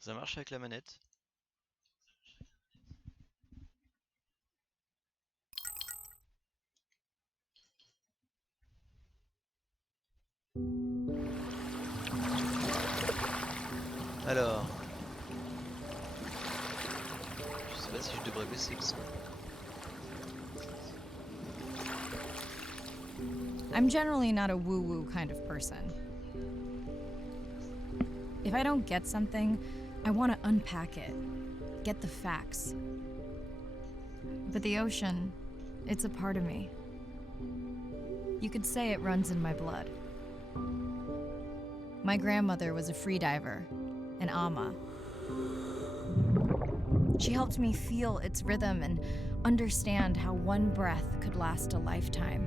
Ça marche avec la manette. Alors, je sais pas si je devrais baisser le son. I'm generally not a woo-woo kind of person. If I don't get something, I want to unpack it, get the facts. But the ocean, it's a part of me. You could say it runs in my blood. My grandmother was a freediver, an ama. She helped me feel its rhythm and understand how one breath could last a lifetime.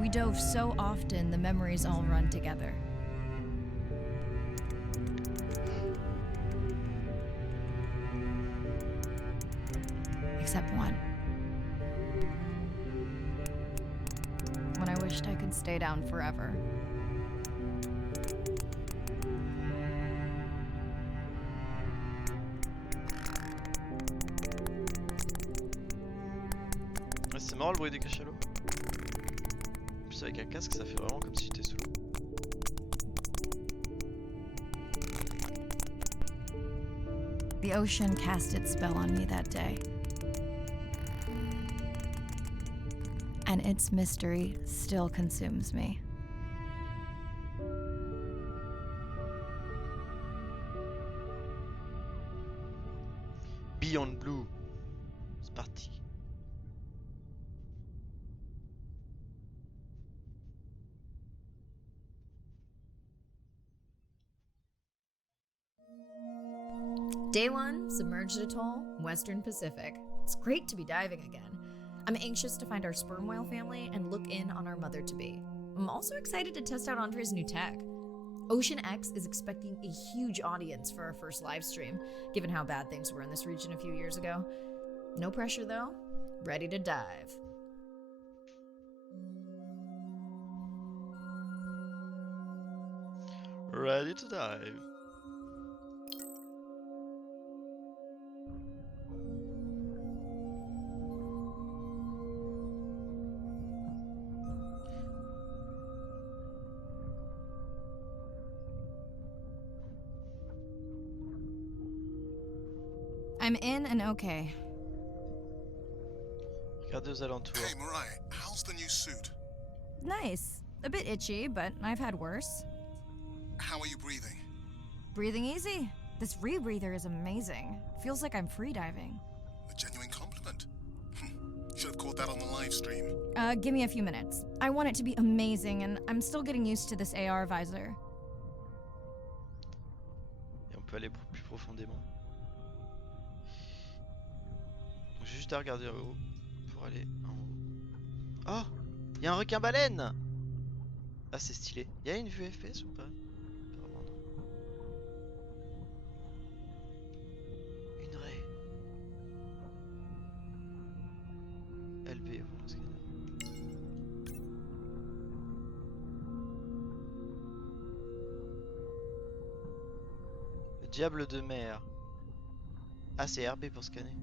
We dove so often, the memories all run together. Except one. When I wished I could stay down forever. Ouais, c'est marrant le bruit des cachalots. En plus avec un casque ça fait vraiment comme si j'étais sous l'eau. The ocean cast its spell on me that day. And its mystery still consumes me. Beyond Blue. C'est parti. Day 1, submerged atoll, Western Pacific. It's great to be diving again. I'm anxious to find our sperm whale family and look in on our mother-to-be. I'm also excited to test out Andre's new tech. Ocean X is expecting a huge audience for our first live stream, given how bad things were in this region a few years ago. No pressure though, ready to dive. Ready to dive. I'm in and okay. Regardez aux alentours. Hey, Mariah, how's the new suit? Nice. A bit itchy, but I've had worse. How are you breathing? Breathing easy. This rebreather is amazing. Feels like I'm freediving. A genuine compliment. Should have caught that on the live stream. Give me a few minutes. I want it to be amazing, and I'm still getting used to this AR visor. Et on peut aller plus profondément. Donc j'ai juste à regarder en haut pour aller en haut. Oh, il y a un requin baleine. Ah c'est stylé. Il y a une vue FPS ou pas? Apparemment non. Une raie. LV pour le scanner. Le diable de mer. Ah c'est RB pour scanner.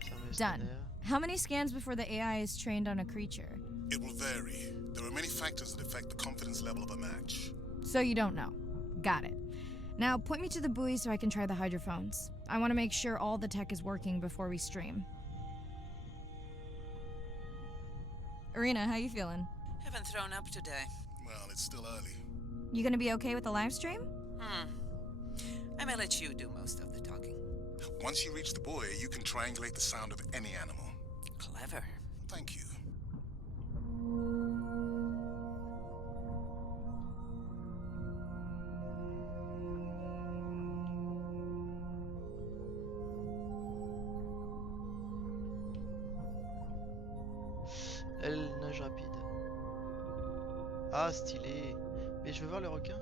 Fermer le Done. scanner. How many scans before the AI is trained on a creature? It will vary. There are many factors that affect the confidence level of a match. So you don't know. Got it. Now point me to the buoy so I can try the hydrophones. I want to make sure all the tech is working before we stream. Arena, how you feeling? Haven't thrown up today. Well, it's still early. You gonna be okay with the live stream? I may let you do most of the talking. Once you reach the buoy, you can triangulate the sound of any animal. Clever. Thank you. Elle nage rapide. Ah stylé. Mais je veux voir le requin.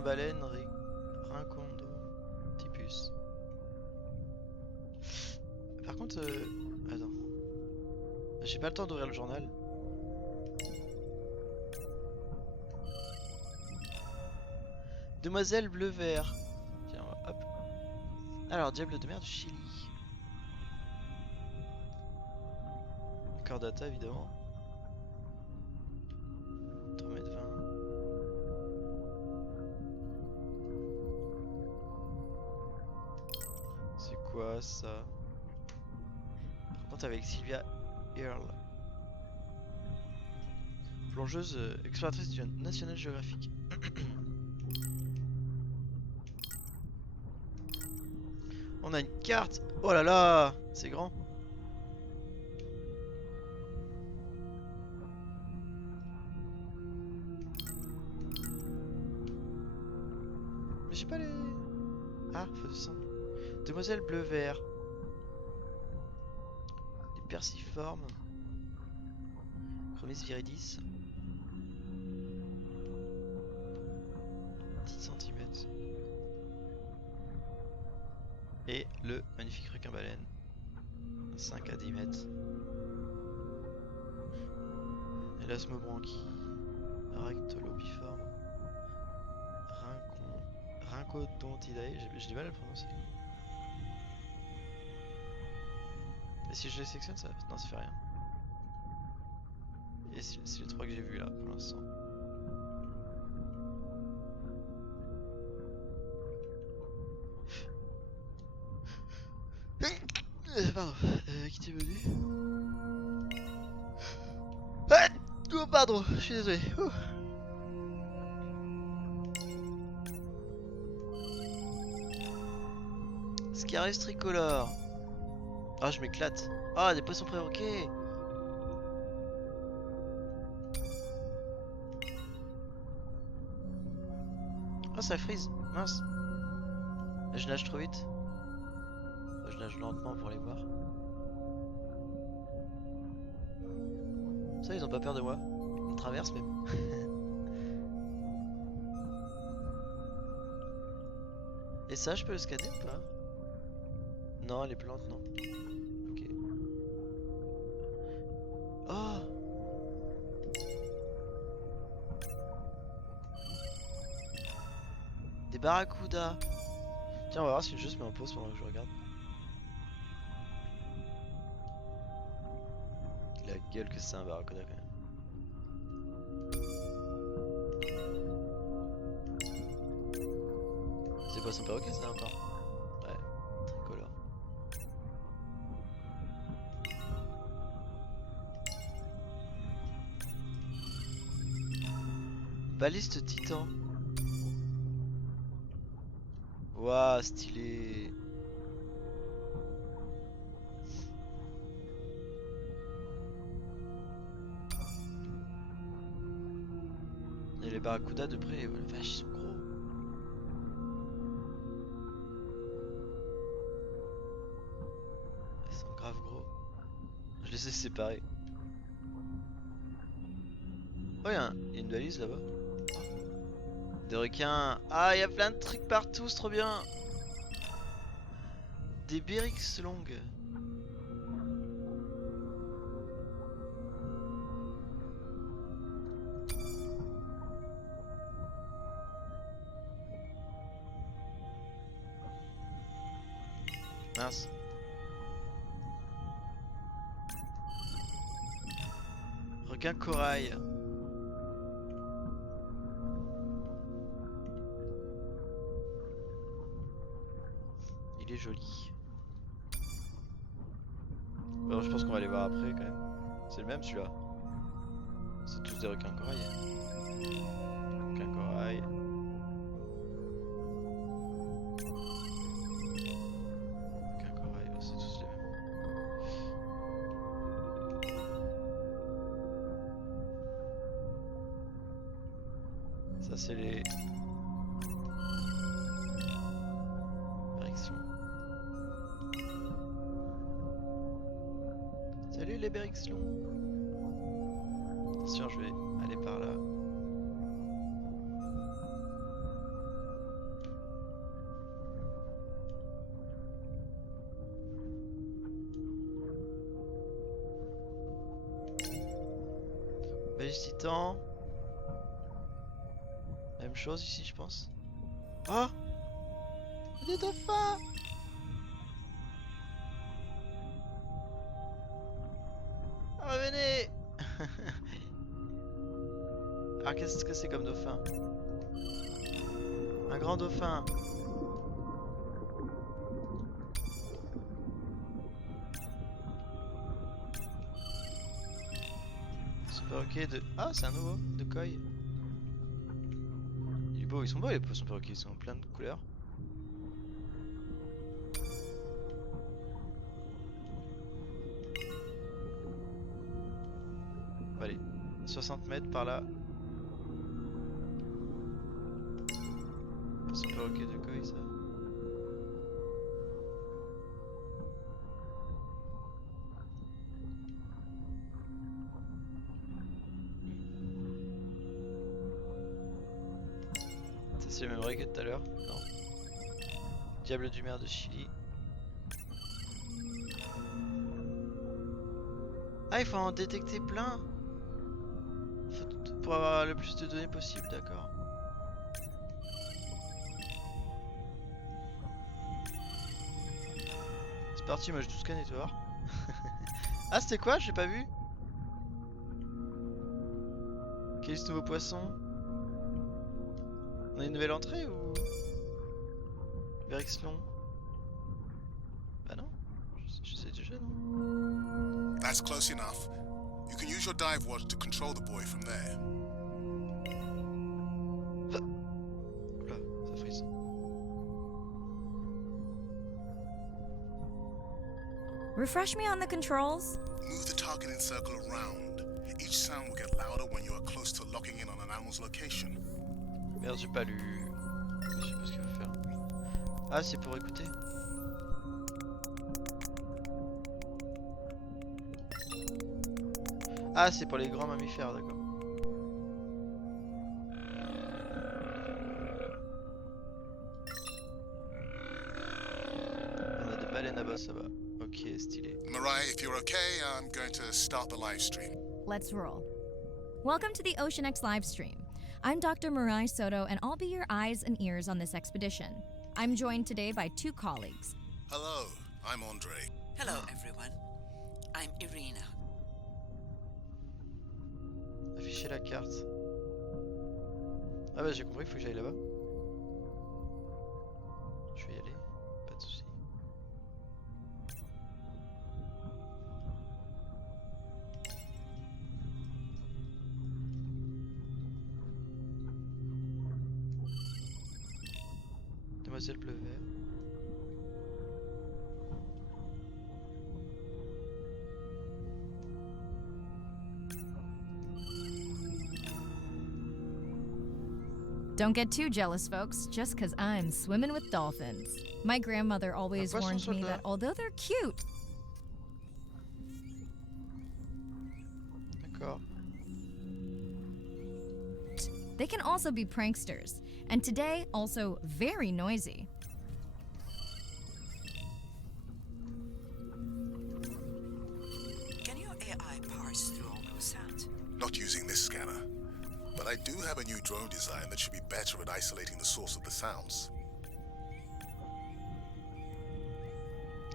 baleine, rincondo, typus. Par contre, attends. J'ai pas le temps d'ouvrir le journal. Demoiselle bleu-vert. Tiens, hop. Alors, diable de mer du Chili. Encore data, évidemment. 3,20 m. C'est quoi ça? Rencontre avec Sylvia Earle. Plongeuse exploratrice du National Geographic. On a une carte. Oh là là, c'est grand. Mais j'ai pas les... Ah, faut descendre. Demoiselle bleu-vert. Les perciformes. Chromis viridis. 10 cm. Et le magnifique requin baleine. 5 à 10 mètres. Elasmobranchi. Aractolobiforme. Rhincodontidae. J'ai du mal à le prononcer. Et si je les sélectionne, ça... Non, ça fait rien. Et c'est les 3 que j'ai vus là pour l'instant. Pardon, quitter menu. Ah, oh, pardon, je suis désolé. Scarus tricolore. Ah, je m'éclate. Ah, des poissons préroquets. Oh, ça frise. Mince. Je nage trop vite. Je nage lentement pour les voir. Ça, ils ont pas peur de moi. Ils me traversent même. Et ça, je peux le scanner ou pas? Non, les plantes, non. Ok. Oh! Des barracudas. Tiens, on va voir si le jeu se met en pause pendant que je regarde. La gueule que c'est un barracuda quand même. C'est poisson perroquet ça encore? Ouais, tricolore. Baliste titan. Waouh, stylé. Et les barracudas de près, oh, la vache, ils sont gros. Ils sont grave gros. Je les ai séparés. Oh, il y a une balise là-bas. Des requins. Ah, il y a plein de trucs partout, c'est trop bien. Des bérix longues. Mince. Requin corail. Il est joli. Bon, je pense qu'on va les voir après quand même. C'est le même celui-là. C'est tous des requins corail. Requin corail. Requin corail, oh, c'est tous les mêmes. Ça c'est les... Salut les bérix longs. Attention, je vais aller par là. Biologiste titan. Même chose ici, je pense. Oh! Des dauphins! Revenez! Alors qu'est-ce que c'est comme dauphin? Un grand dauphin. Super ok de... Ah c'est un nouveau, de koi. Il est beau, ils sont beaux les poissons perroquets, ils sont plein de couleurs. Allez, 60 mètres par là. Poisson perroquet de koi ça. Ça c'est le même vrai que tout à l'heure. Non. Diable du mer de Chili. Ah il faut en détecter plein. Pour avoir le plus de données possible, d'accord. C'est parti, moi j'ai tout scanné, tu vas voir. Ah c'était quoi? J'ai pas vu. Quel est ce nouveau poisson? On a une nouvelle entrée ou... Verixlon? Bah non, je sais déjà non. That's close enough. You can use your dive watch to control the boy from there. Oula, ça frise. Refresh me on the controls. Move the targeting circle around. Each sound will get louder when you are close to locking in on an animal's location. Merde, j'ai pas lu. Je sais pas ce qu'il faut faire. Ah, c'est pour écouter. Ah, c'est pour les grands mammifères, d'accord. On a des baleines là-bas, ça va. Ok, stylé. Mariah, if you're okay, I'm going to start the live stream. Let's roll. Welcome to the Ocean X live stream. I'm Dr. Marai Soto, and I'll be your eyes and ears on this expedition. I'm joined today by two colleagues. Hello, I'm Andre. Hello, everyone. I'm Irina. Afficher la carte. Ah bah j'ai compris, il faut que j'aille là-bas. Je vais y aller, pas de soucis. Demoiselle bleu vert. Don't get too jealous, folks, just because I'm swimming with dolphins. My grandmother always Un poisson warned me soldat. that although they're cute, D'accord. they can also be pranksters. And today, also very noisy. Can your AI parse through all those sounds? Not using this scanner. But I do have a new drone design that should be better at isolating the source of the sounds.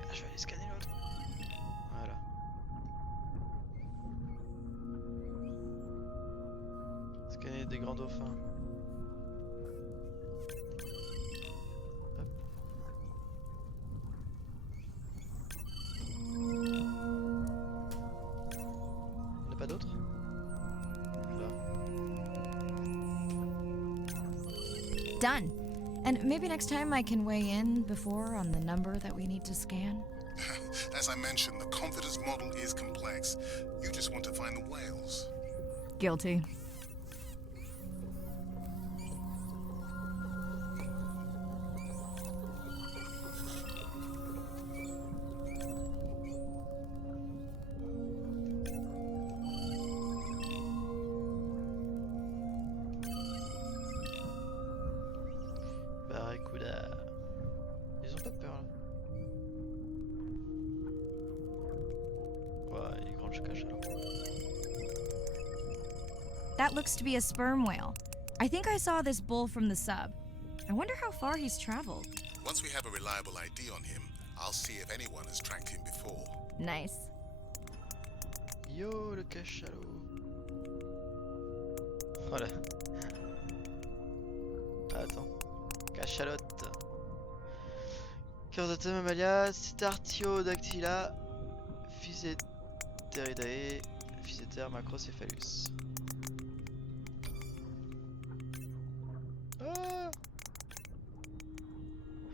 Ah, je vais aller scanner l'autre. Voilà. Scanner des grands dauphins. Hop. Il n'y en a pas d'autres? Là. Done. And maybe next time I can weigh in before on the number that we need to scan. As I mentioned, the confidence model is complex. You just want to find the whales. Guilty. Barracuda. Ils ont pas peur là. Ouais, il est grand le cache alors. that looks to be a sperm whale. I think I saw this bull from the sub. I wonder how far he's traveled. Once we have a reliable ID on him, I'll see if anyone has tracked him before. Nice. Yo, le cachalot. Voilà. Attends. Cachalote. Chordata mammalia, Startiodactyla, Physeteridae, Physeter macrocéphalus. Ah,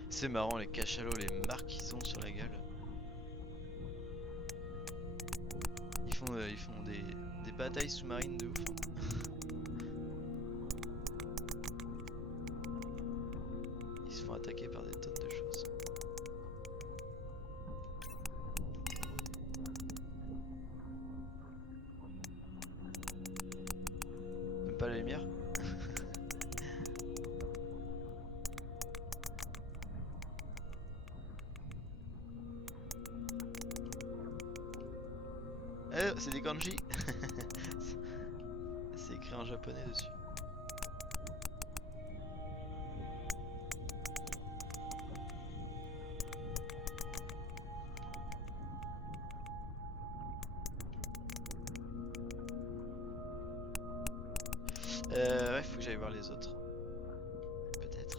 c'est marrant les cachalots, les marques qu'ils ont sur la gueule. Ils font des batailles sous-marines de ouf. Hein. Ils se font attaquer par des tonnes de choses. Même pas la lumière. Eh, c'est des kanji. C'est écrit en japonais dessus. Ouais, faut que j'aille voir les autres. Peut-être.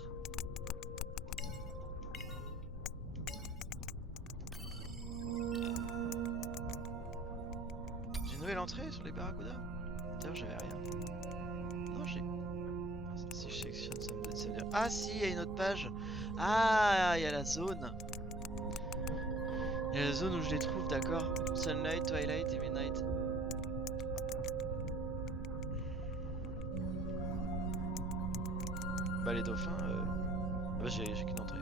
J'ai une nouvelle entrée sur les barracudas. D'ailleurs, j'avais rien. Non, j'ai. Si je sélectionne, ça me donne dire. Ah, si, il y a une autre page. Ah, il y a la zone. Il y a la zone où je les trouve, d'accord. Sunlight, Twilight et Midnight. Bah les dauphins, bah, j'ai qu'une entrée.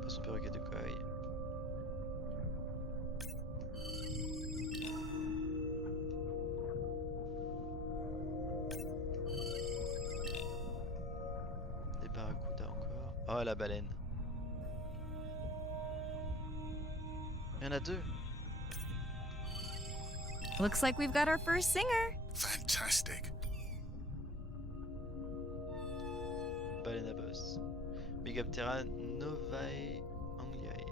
Poisson perroquet de corail. Des barracudas encore. Oh la baleine. Il y en a deux. Looks like we've got our first singer. Fantastic. Baleine à bosse. Bigaptera novae angliae.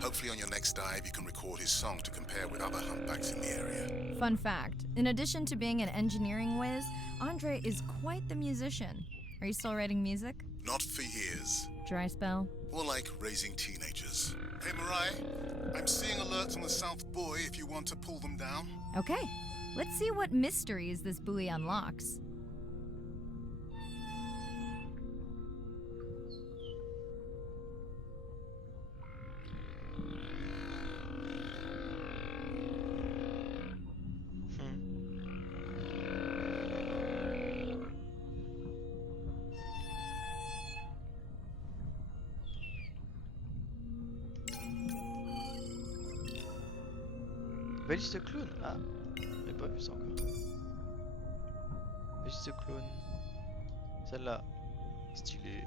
Hopefully on your next dive you can record his song to compare with other humpbacks in the area. Fun fact, in addition to being an engineering whiz, Andre is quite the musician. Are you still writing music? Not for years. Dry spell? More like raising teenagers. Hey Mariah, I'm seeing alerts on the South Buoy if you want to pull them down. Okay, let's see what mysteries this buoy unlocks. Baliste clown. Ah, j'ai pas vu ça encore. Baliste clown. Celle-là. Stylée.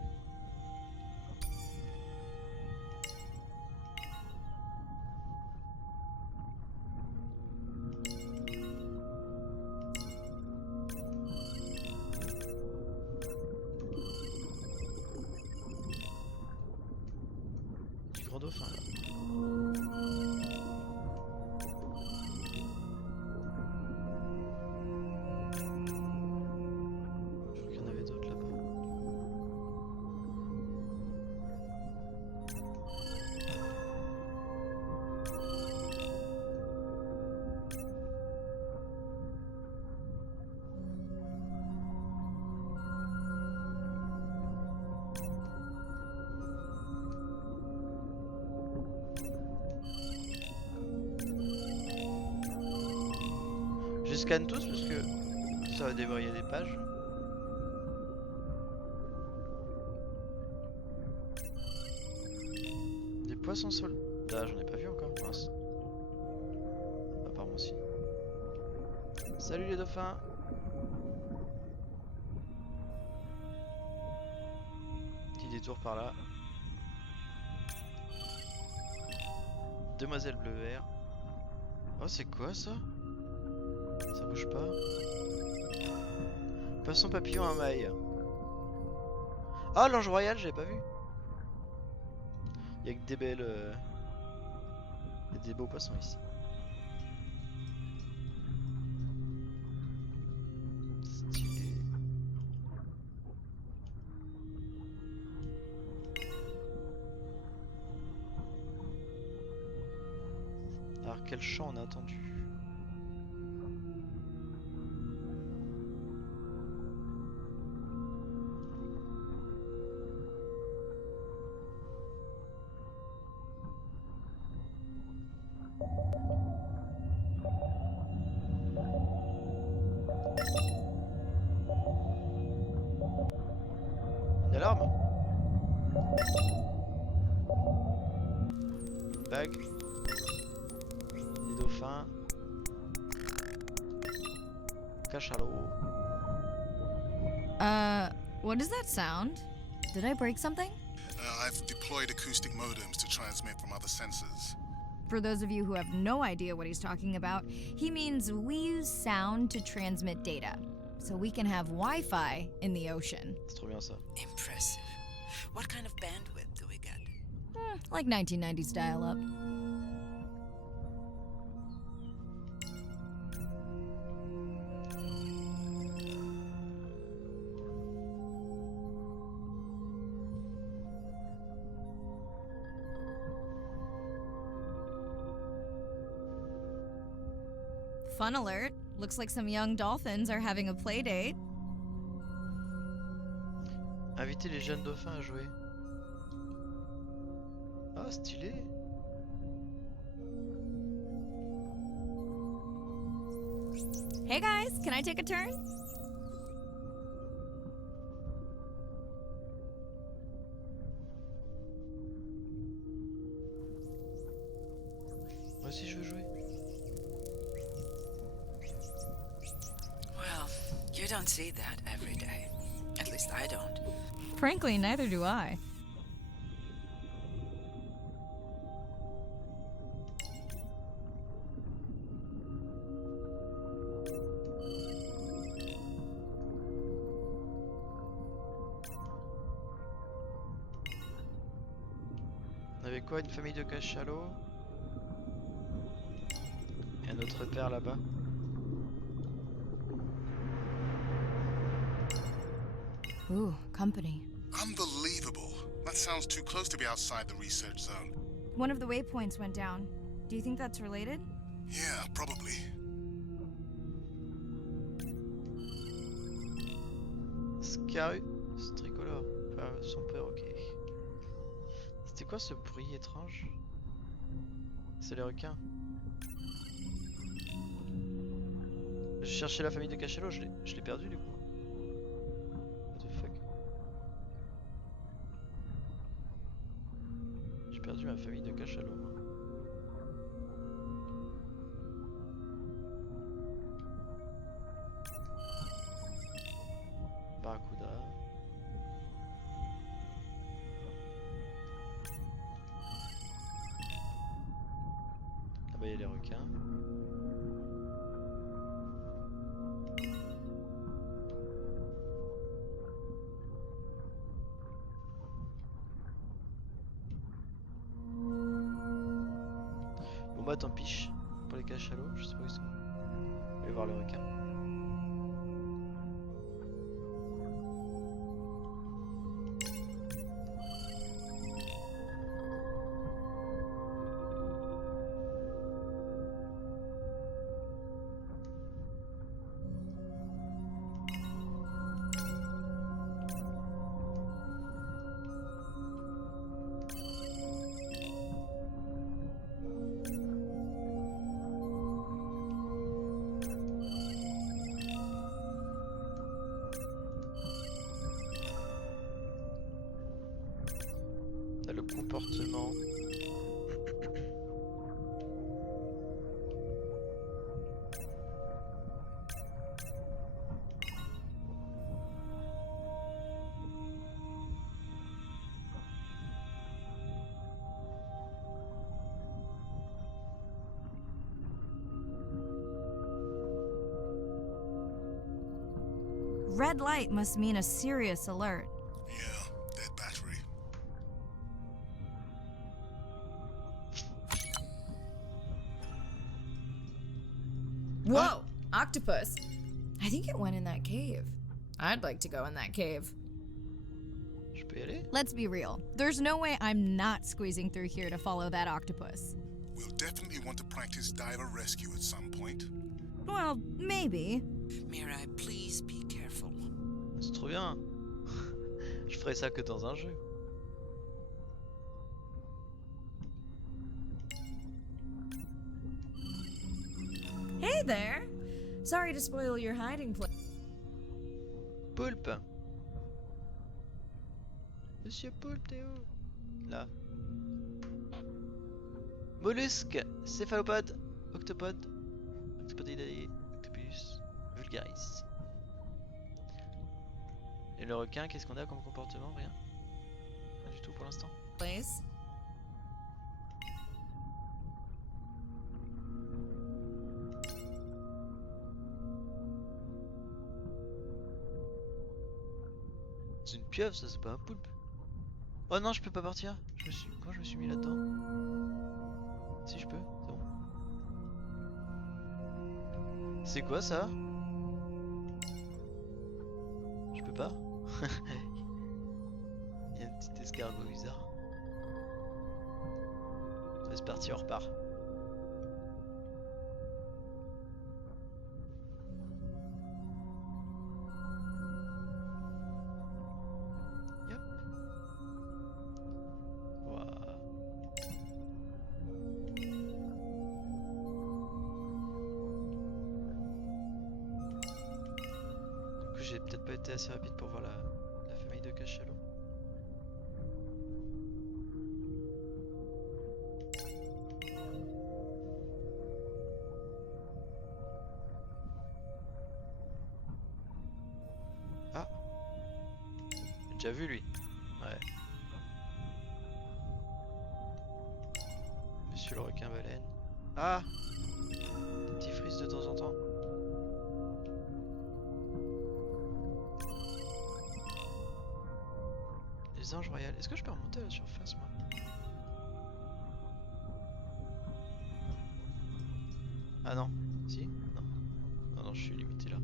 Du grand dauphin là. Je scanne tous parce que ça va déverrouiller des pages. Des poissons soldats, j'en ai pas vu encore, mince. Apparemment si. Salut les dauphins. Petit détour par là. Demoiselle bleu vert. Oh, c'est quoi ça? Ça bouge pas. Poisson papillon à maille. Ah, l'ange royal, j'avais pas vu. Il y a que des belles. Il y a des beaux poissons ici. Stylé. Alors, quel chant on a entendu? Une alarme? Une bague? Des dauphins? Cachalot? What does that sound? Did I break something? I've deployed acoustic modems to transmit from other sensors. For those of you who have no idea what he's talking about, he means we use sound to transmit data. So we can have Wi-Fi in the ocean. C'est trop bien ça. Impressive. What kind of bandwidth do we get? Like 1990s dial-up. Fun alert. Looks like some young dolphins are having a play date. Inviter les jeunes dauphins à jouer. Ah, stylé. Hey guys, can I take a turn? Moi aussi je veux jouer. Well, you don't see that every day. At least I don't. Frankly, neither do I. On avait quoi? Une famille de cachalots? Et un autre père là-bas. Ooh, company. Unbelievable. That sounds too close to be outside the research zone. One of the waypoints went down. Do you think that's related? Yeah, probably. Scarus tricolore. Son père, ok. C'était quoi ce bruit étrange? C'est les requins. Je cherchais la famille de cachalots, je l'ai perdu du coup. What the fuck? J'ai perdu ma famille de cachalots. Barracuda. Là-bas il y a les requins. Bon bah tant pis pour les cachalots, je sais pas où ils sont. Je vais voir les requins. On a le comportement. red light must mean a serious alert. Yeah, dead battery. Whoa! Octopus! I think it went in that cave. I'd like to go in that cave. Je peux y aller? Let's be real. There's no way I'm not squeezing through here to follow that octopus. We'll definitely want to practice diver rescue at some point. Well, maybe. Mirai, please be careful. C'est trop bien. Je ferais ça que dans un jeu. Hey there! Sorry to spoil your hiding place. Poulpe. Monsieur Poulpe, t'es où? Là. Mollusque, céphalopode, octopode, octopodidae, octopus, vulgaris. Et le requin, qu'est-ce qu'on a comme comportement? Rien. Rien du tout pour l'instant. Place. C'est une pieuvre, ça, c'est pas un poulpe. Oh non, je peux pas partir. Quand je me suis mis là-dedans. Si je peux, c'est bon. C'est quoi ça? Je peux pas. Il y a un petit escargot bizarre. C'est parti, on repart. Yep. Ouah. Du coup, j'ai peut-être pas été assez rapide pour voir la famille de cachalot. Ah, j'ai déjà vu lui. Ouais. Monsieur le requin baleine. Ah, des petits frises de temps en temps. Les anges royales. Est-ce que je peux remonter à la surface, moi? Ah non. Si? Non. Non, non, je suis limité là.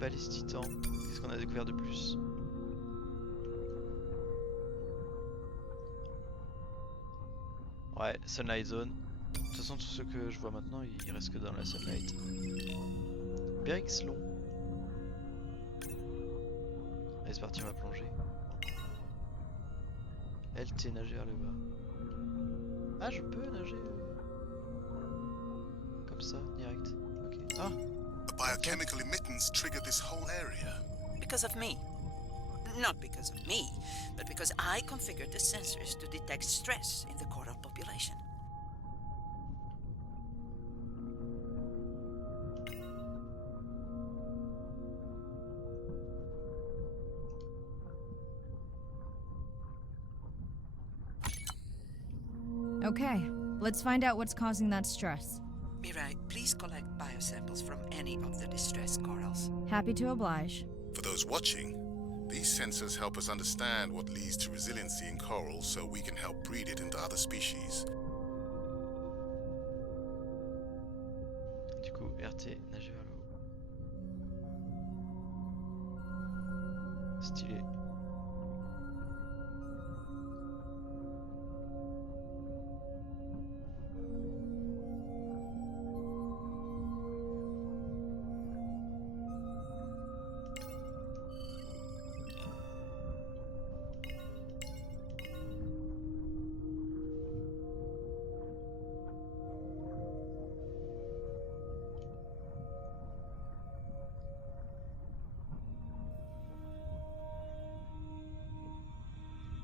Balise titan. Qu'est-ce qu'on a découvert de plus? Ouais, Sunlight Zone. De toute façon, tous ceux que je vois maintenant, ils restent que dans la Sunlight. Bérix long. Allez, c'est parti, on va plonger. LT, nager vers le bas. Ah, je peux nager comme ça, direct. Ok. Ah! A biochemical emittance triggered this whole area. Because of me. Not because of me, but because I configured the sensors to detect stress in the coral population. Okay, let's find out what's causing that stress. Mirai, please collect biosamples from any of the distressed corals. Happy to oblige. For those watching, these sensors help us understand what leads to resiliency in coral so we can help breed it into other species. Du coup, RT, nager vers le haut. Stylé.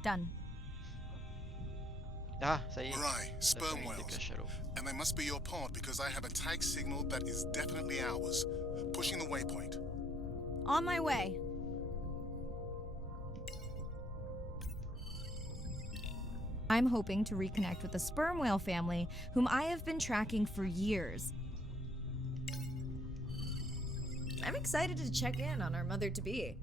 Done. Ah, ça y est. Right, La sperm famille des whales. cachalots. And they must be your pod because I have a tag signal that is definitely ours. Pushing the waypoint. On my way. I'm hoping to reconnect with a sperm whale family whom I have been tracking for years. I'm excited to check in on our mother-to-be.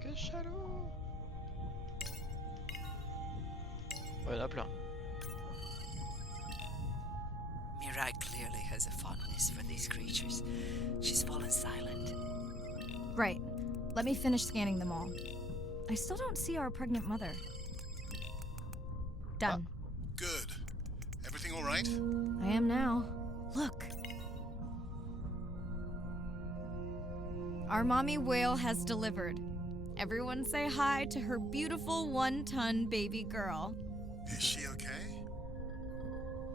Cachalot. Ouais, il y en a plein. Mirai clearly has a fondness for these creatures. She's fallen silent. Right. Let me finish scanning them all. I still don't see our pregnant mother. Done. Good. Everything all right? I am now. Look. Our mommy whale has delivered. Everyone say hi to her beautiful 1-ton baby girl. Is she okay?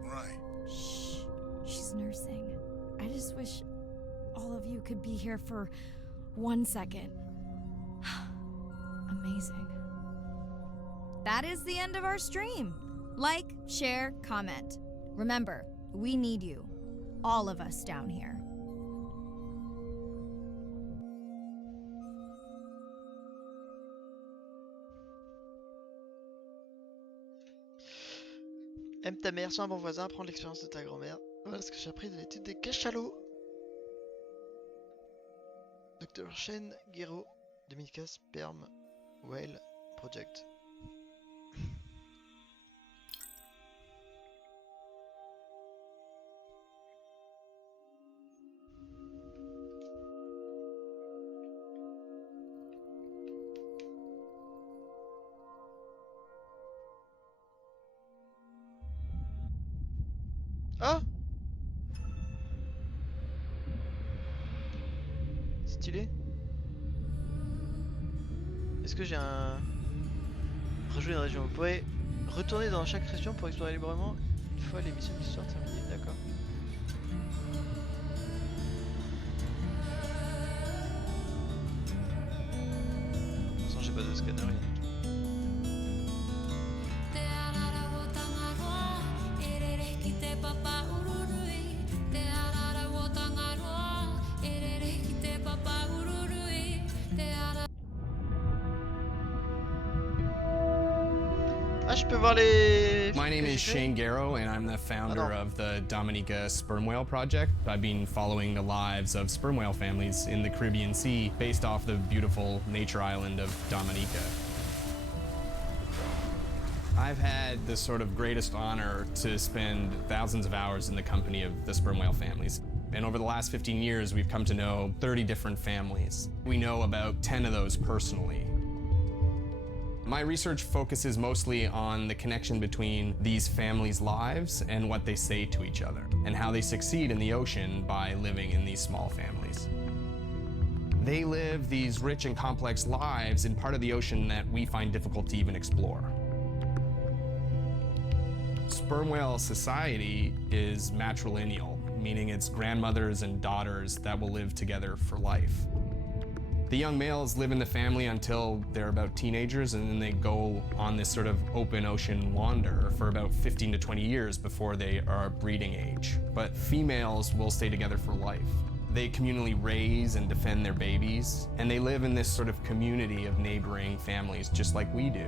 Right. Shh. She's nursing. I just wish all of you could be here for 1 second. Amazing. That is the end of our stream. Like, share, comment. Remember, we need you. All of us down here. Aime ta mère, sois un bon voisin, prends l'expérience de ta grand-mère. Voilà ce que j'ai appris de l'étude des cachalots. Dr. Shen Guerrero, 2015, Sperm Whale Project. Ah! Stylé. Est-ce que j'ai un... Rejouer une région. Vous pourrez retourner dans chaque région pour explorer librement une fois l'émission d'histoire terminée. D'accord. De toute façon, j'ai pas de scanner, rien du tout. Ah, je peux voir les... My name que is j'ai fait. Shane Garrow, and I'm the founder no. of the Dominica Sperm Whale Project. I've been following the lives of sperm whale families in the Caribbean Sea based off the beautiful nature island of Dominica. I've had the sort of greatest honor to spend thousands of hours in the company of the sperm whale families. And over the last 15 years, we've come to know 30 different families. We know about 10 of those personally. My research focuses mostly on the connection between these families' lives and what they say to each other, and how they succeed in the ocean by living in these small families. They live these rich and complex lives in part of the ocean that we find difficult to even explore. Sperm whale society is matrilineal, meaning it's grandmothers and daughters that will live together for life. The young males live in the family until they're about teenagers, and then they go on this sort of open ocean wander for about 15 to 20 years before they are breeding age. But females will stay together for life. They communally raise and defend their babies, and they live in this sort of community of neighboring families just like we do.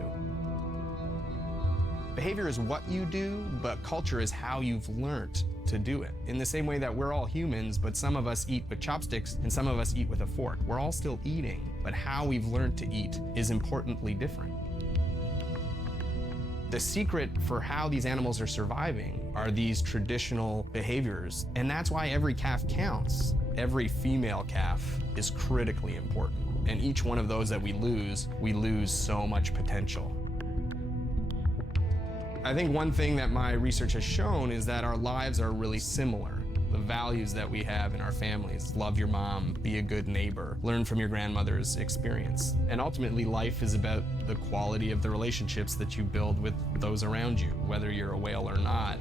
Behavior is what you do, but culture is how you've learned to do it. In the same way that we're all humans, but some of us eat with chopsticks and some of us eat with a fork. We're all still eating, but how we've learned to eat is importantly different. The secret for how these animals are surviving are these traditional behaviors, and that's why every calf counts. Every female calf is critically important, and each one of those that we lose so much potential. I think one thing that my research has shown is that our lives are really similar. The values that we have in our families, love your mom, be a good neighbor, learn from your grandmother's experience. And ultimately, life is about the quality of the relationships that you build with those around you, whether you're a whale or not.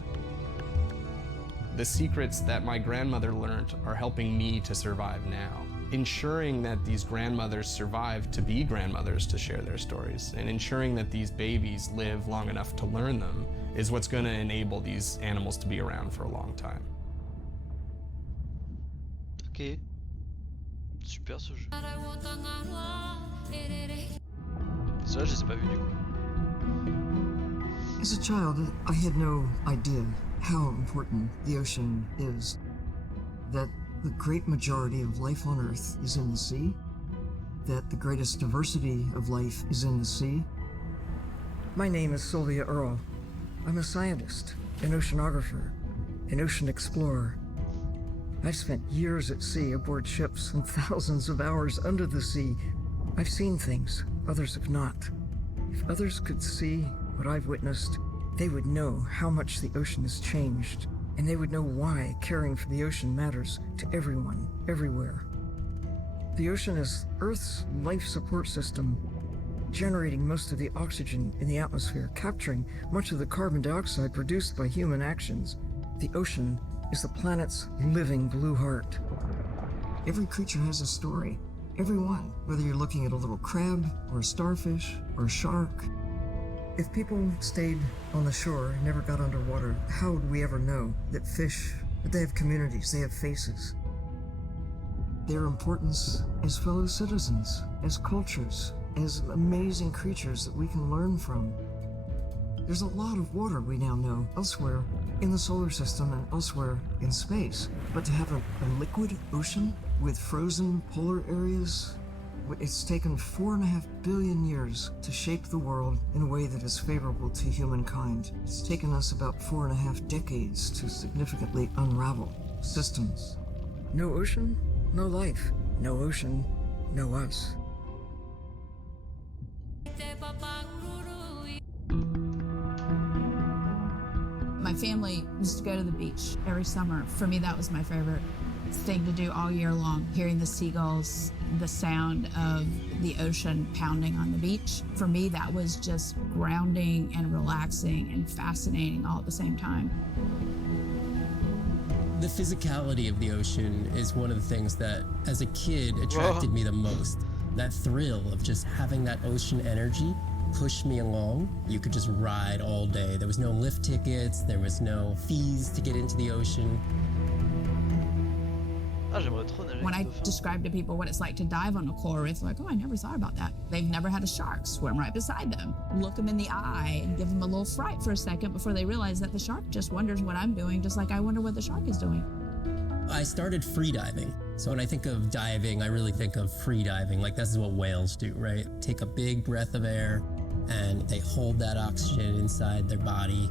The secrets that my grandmother learned are helping me to survive now. Ensuring that these grandmothers survive to be grandmothers to share their stories, and ensuring that these babies live long enough to learn them is what's going to enable these animals to be around for a long time. Ok. Super ce jeu. Ça, je les ai pas vus du coup. As a child, I had no idea how important the ocean is. That the great majority of life on Earth is in the sea. That the greatest diversity of life is in the sea. My name is Sylvia Earle. I'm a scientist, an oceanographer, an ocean explorer. I've spent years at sea aboard ships and thousands of hours under the sea. I've seen things others have not. If others could see what I've witnessed, they would know how much the ocean has changed, and they would know why caring for the ocean matters to everyone, everywhere. The ocean is Earth's life support system, generating most of the oxygen in the atmosphere, capturing much of the carbon dioxide produced by human actions. The ocean is the planet's living blue heart. Every creature has a story. Every one, whether you're looking at a little crab, or a starfish, or a shark. If people stayed on the shore and never got underwater, how would we ever know that fish, that they have communities, they have faces? Their importance as fellow citizens, as cultures, as amazing creatures that we can learn from. There's a lot of water we now know elsewhere in the solar system and elsewhere in space. But to have a liquid ocean with frozen polar areas, it's taken 4.5 billion years to shape the world in a way that is favorable to humankind. It's taken us about 4.5 decades to significantly unravel systems. No ocean, no life. No ocean, no us. My family used to go to the beach every summer. For me, that was my favorite thing to do all year long, hearing the seagulls, the sound of the ocean pounding on the beach. For me, that was just grounding and relaxing and fascinating all at the same time. The physicality of the ocean is one of the things that, as a kid, attracted me the most. That thrill of just having that ocean energy push me along. You could just ride all day. There was no lift tickets, there was no fees to get into the ocean. When I describe to people what it's like to dive on a coral reef, they're like, oh, I never thought about that. They've never had a shark swim right beside them. Look them in the eye and give them a little fright for a second before they realize that the shark just wonders what I'm doing, just like I wonder what the shark is doing. I started free diving. So when I think of diving, I really think of free diving. Like this is what whales do, right? Take a big breath of air and they hold that oxygen inside their body.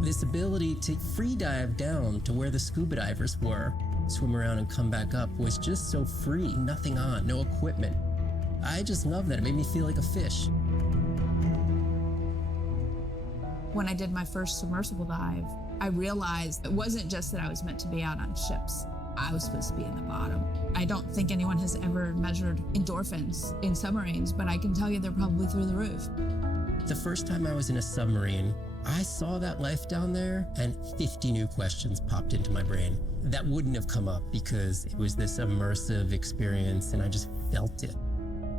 This ability to free dive down to where the scuba divers were, swim around and come back up, was just so free, nothing on, no equipment. I just love that. It made me feel like a fish. When I did my first submersible dive, I realized it wasn't just that I was meant to be out on ships. I was supposed to be in the bottom. I don't think anyone has ever measured endorphins in submarines, but I can tell you they're probably through the roof. The first time I was in a submarine, I saw that life down there and 50 new questions popped into my brain that wouldn't have come up because it was this immersive experience and I just felt it.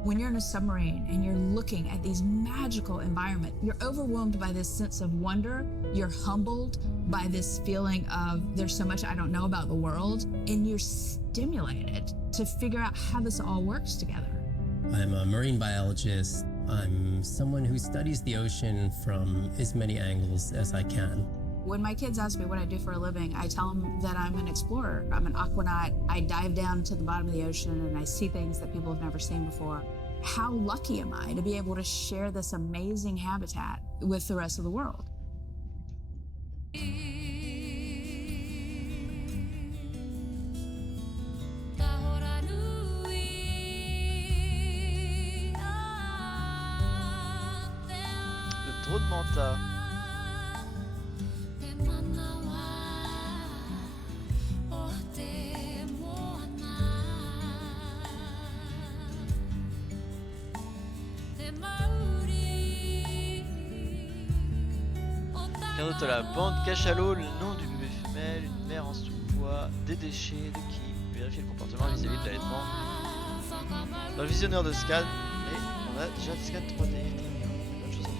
When you're in a submarine and you're looking at these magical environments, you're overwhelmed by this sense of wonder. You're humbled by this feeling of there's so much I don't know about the world, and you're stimulated to figure out how this all works together. I'm a marine biologist. I'm someone who studies the ocean from as many angles as I can. When my kids ask me what I do for a living, I tell them that I'm an explorer. I'm an aquanaut. I dive down to the bottom of the ocean and I see things that people have never seen before. How lucky am I to be able to share this amazing habitat with the rest of the world? Trop de manta. Quelqu'un d'autre à la bande, cachalot, le nom du bébé femelle, une mère en sous-poids, des déchets, de qui, vérifier le comportement vis-à-vis de l'allaitement. Dans le visionneur de scan, et on a déjà le scan 3D, très bien, plein de choses à faire.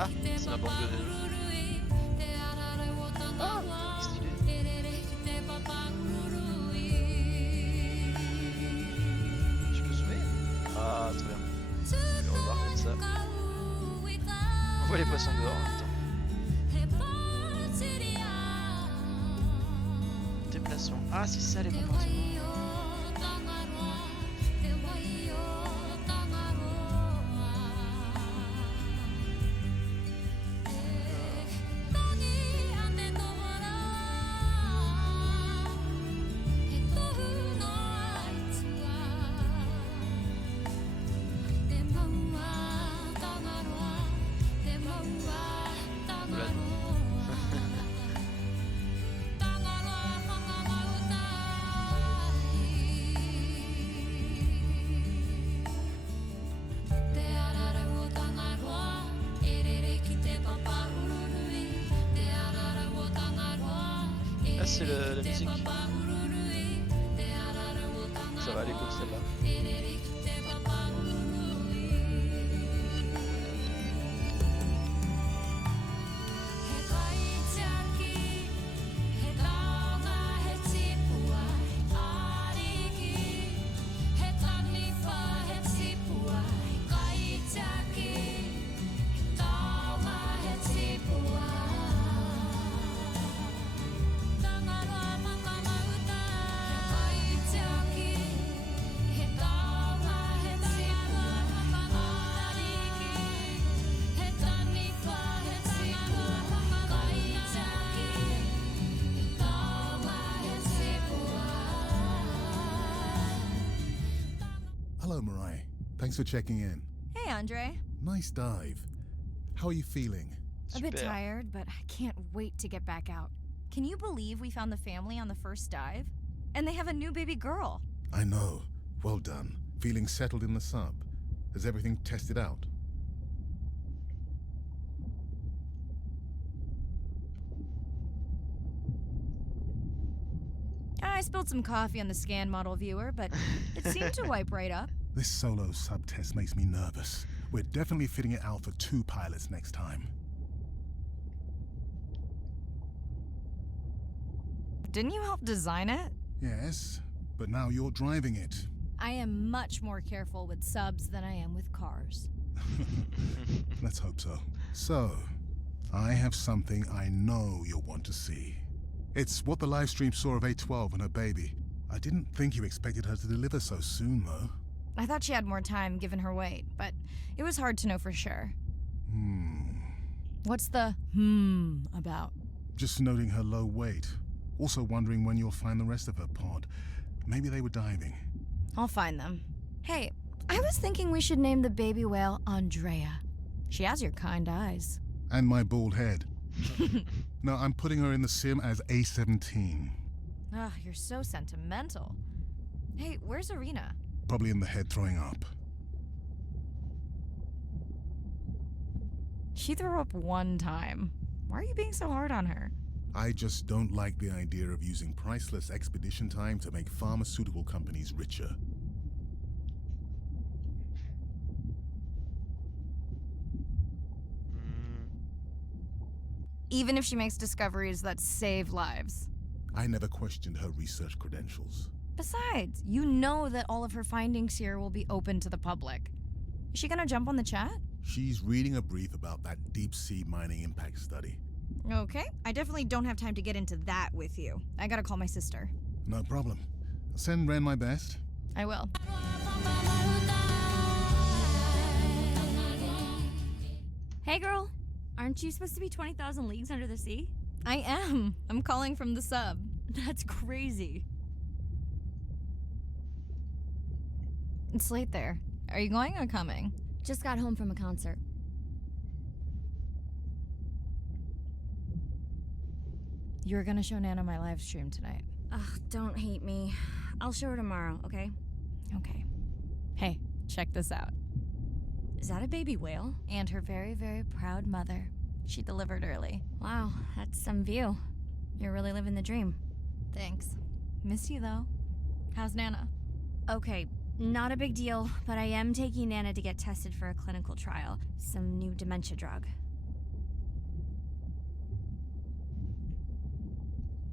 Ah, c'est ma banque de données. Ah, stylé. Je peux zoomer? Ah, très bien. Je vais le revoir comme ça. On voit les poissons dehors en même temps. Déplacement. Ah, c'est ça les comportements. Ah, c'est la musique. Ça va, elle est cool celle-là. Hello, Mariah. Thanks for checking in. Hey, Andre. Nice dive. How are you feeling? A bit Super. tired, but I can't wait to get back out. Can you believe we found the family on the first dive? And they have a new baby girl. I know. Well done. Feeling settled in the sub. Has everything tested out? I spilled some coffee on the scan model viewer, but it seemed to wipe right up. This solo sub test makes me nervous. We're definitely fitting it out for 2 pilots next time. Didn't you help design it? Yes, but now you're driving it. I am much more careful with subs than I am with cars. Let's hope so. So, I have something I know you'll want to see. It's what the live stream saw of A12 and her baby. I didn't think you expected her to deliver so soon, though. I thought she had more time given her weight, but it was hard to know for sure. What's the about? Just noting her low weight. Also wondering when you'll find the rest of her pod. Maybe they were diving. I'll find them. Hey, I was thinking we should name the baby whale Andrea. She has your kind eyes. And my bald head. No, I'm putting her in the sim as A17. Ugh, you're so sentimental. Hey, where's Arena? Probably in the head throwing up. She threw up one time. Why are you being so hard on her? I just don't like the idea of using priceless expedition time to make pharmaceutical companies richer. Even if she makes discoveries that save lives. I never questioned her research credentials. Besides, you know that all of her findings here will be open to the public. Is she gonna jump on the chat? She's reading a brief about that deep-sea mining impact study. Okay, I definitely don't have time to get into that with you. I gotta call my sister. No problem. Send Ren my best. I will. Hey girl, aren't you supposed to be 20,000 leagues under the sea? I am. I'm calling from the sub. That's crazy. It's late there. Are you going or coming? Just got home from a concert. You were gonna show Nana my live stream tonight. Ugh, don't hate me. I'll show her tomorrow, okay? Okay. Hey, check this out. Is that a baby whale? And her very, very proud mother. She delivered early. Wow, that's some view. You're really living the dream. Thanks. Miss you, though. How's Nana? Okay, not a big deal, but I am taking Nana to get tested for a clinical trial. Some new dementia drug.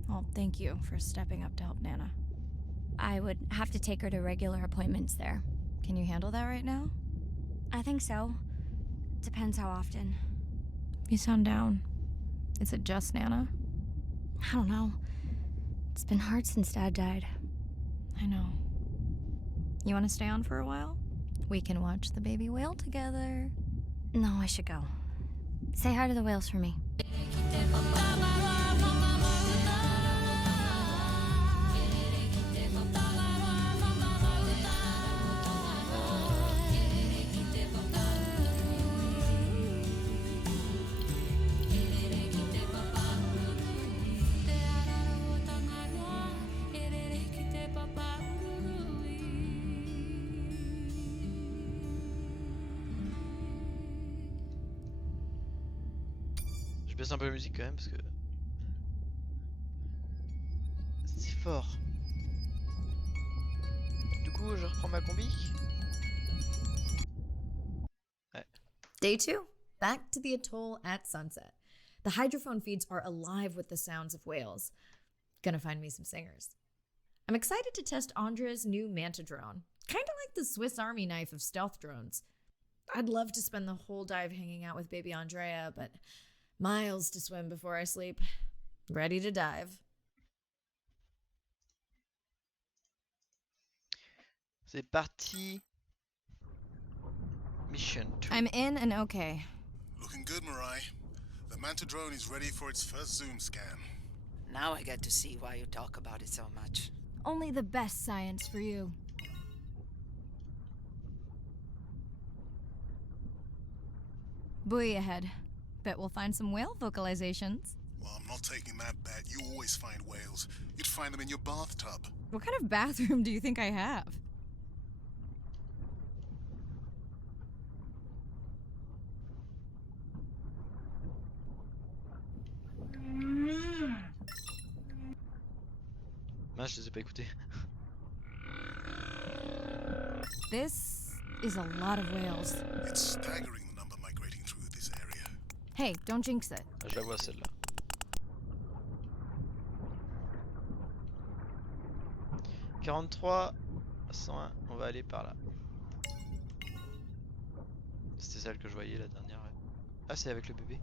Well, thank you for stepping up to help Nana. I would have to take her to regular appointments there. Can you handle that right now? I think so. Depends how often. You sound down. Is it just Nana? I don't know. It's been hard since Dad died. I know. You want to stay on for a while? We can watch the baby whale together. No, I should go. Say hi to the whales for me. Je baisse un peu la musique quand même parce que c'est fort. Du coup, je reprends ma combi. Ouais. Day 2. Back to the atoll at sunset. The hydrophone feeds are alive with the sounds of whales. Gonna find me some singers. I'm excited to test Andrea's new manta drone. Kinda like the Swiss Army knife of stealth drones. I'd love to spend the whole dive hanging out with baby Andrea, but miles to swim before I sleep. Ready to dive. C'est parti. Mission 2. I'm in and okay. Looking good, Marai. The Manta drone is ready for its first zoom scan. Now I get to see why you talk about it so much. Only the best science for you. Buoy ahead. Bet we'll find some whale vocalizations. Well, I'm not taking that bet. You always find whales. You'd find them in your bathtub. What kind of bathroom do you think I have? Mince, je les ai pas écoutés. This is a lot of whales. It's staggering the number migrating through this area. Hey, don't jinx it. Ah, je la vois celle-là. 43, 101, on va aller par là. C'était celle que je voyais la dernière. Ouais. Ah, c'est avec le bébé.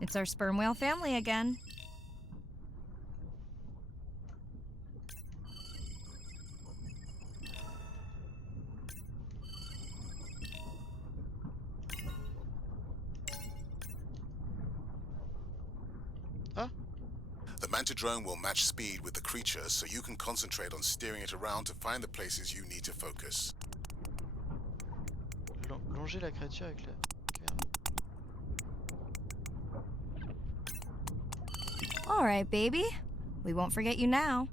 It's our sperm whale family again. Ah. The Manta drone will match speed with the creature so you can concentrate on steering it around to find the places you need to focus. Longer la créature avec la caméra. All right, baby. We won't forget you now.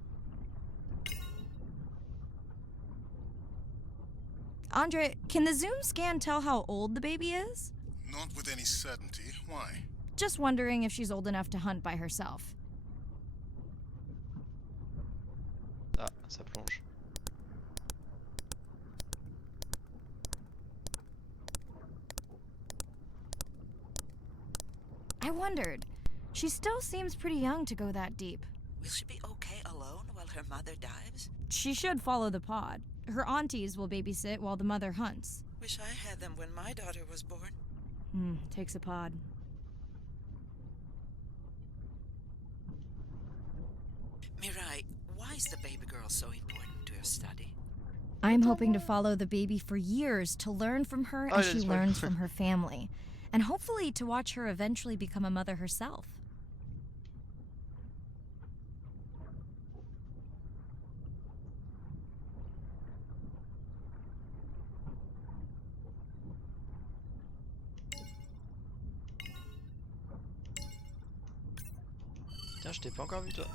Andre, can the zoom scan tell how old the baby is? Not with any certainty. Why? Just wondering if she's old enough to hunt by herself. Ah, ça plonge. I wondered. She still seems pretty young to go that deep. Will she be okay alone while her mother dives? She should follow the pod. Her aunties will babysit while the mother hunts. Wish I had them when my daughter was born. Takes a pod. Mirai, why is the baby girl so important to your study? I'm hoping to follow the baby for years to learn from her as she learns from her family, and hopefully to watch her eventually become a mother herself. Tiens, je t'ai pas encore vu toi.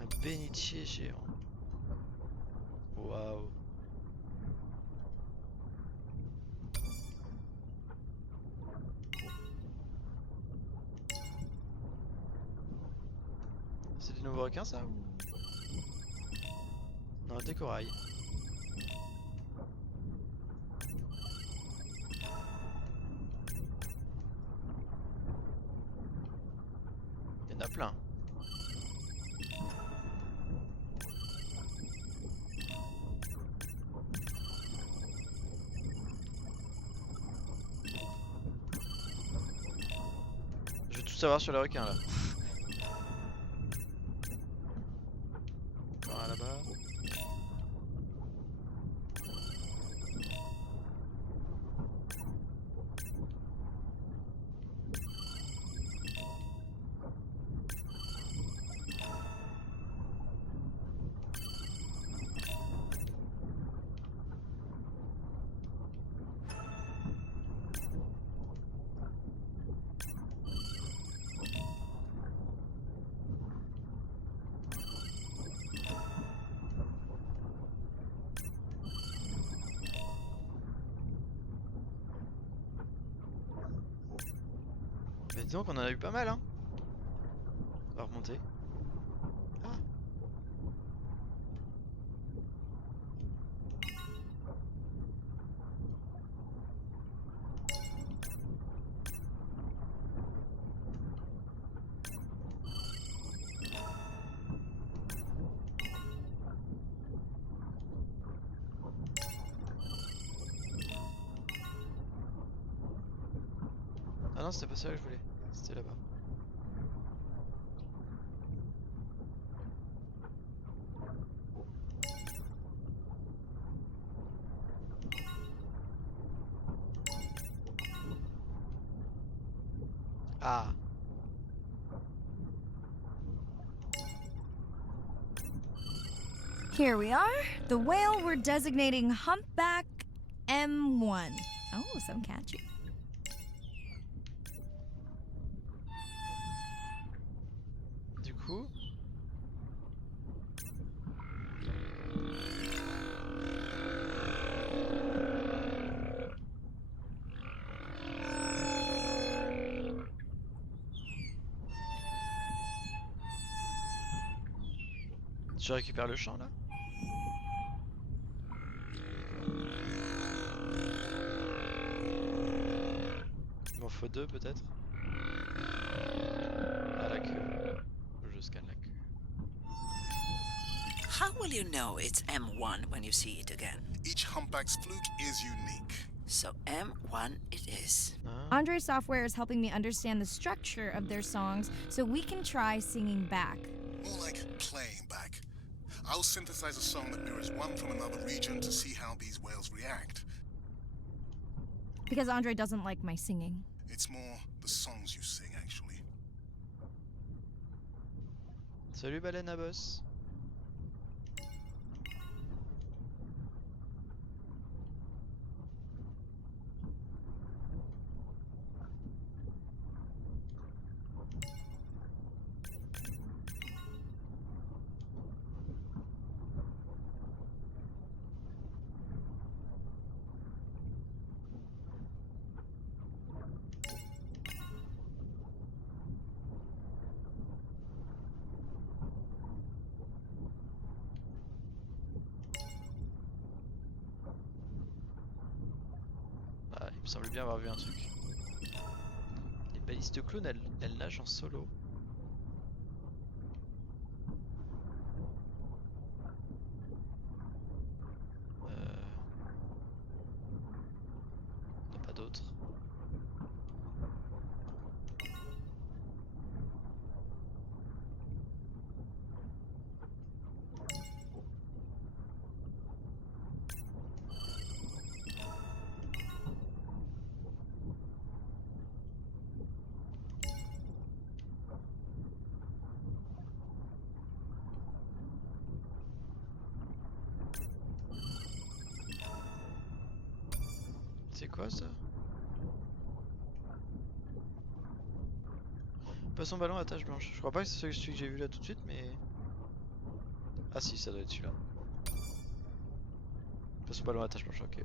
Un bénitier géant. Waouh. C'est des nouveaux requins ça ou... Non, des corails. Il y en a plein. Je veux tout savoir sur les requins là. Encore un là-bas. Mais disons qu'on en a eu pas mal hein. On va remonter. Ah. Ah non, c'était pas ça que je voulais. C'était là-bas. Ah. Here we are, the whale we're designating humpback M1. Oh, some catchy. Du coup... Je récupère le champ là. Il m'en faut deux peut-être. Ah la queue. Je scanne la queue. How will you know it's M1 when you see it again? Each humpback's fluke is unique. So M1 it is. Ah. Andre software is helping me understand the structure of their songs so we can try singing back. More like playing back. I'll synthesize a song that mirrors one from another region to see how these whales react. Because Andre doesn't like my singing. It's more the songs you sing, actually. Salut baleine à bosse. Ah, il me semble bien avoir vu un truc. Les balistes clowns, elles nagent en solo. Il n'y en a pas d'autres. quoi ça? Poisson ballon à tache blanche. Je crois pas que c'est celui que j'ai vu là tout de suite, mais. Ah si, ça doit être celui-là. Poisson ballon à tache blanche, ok.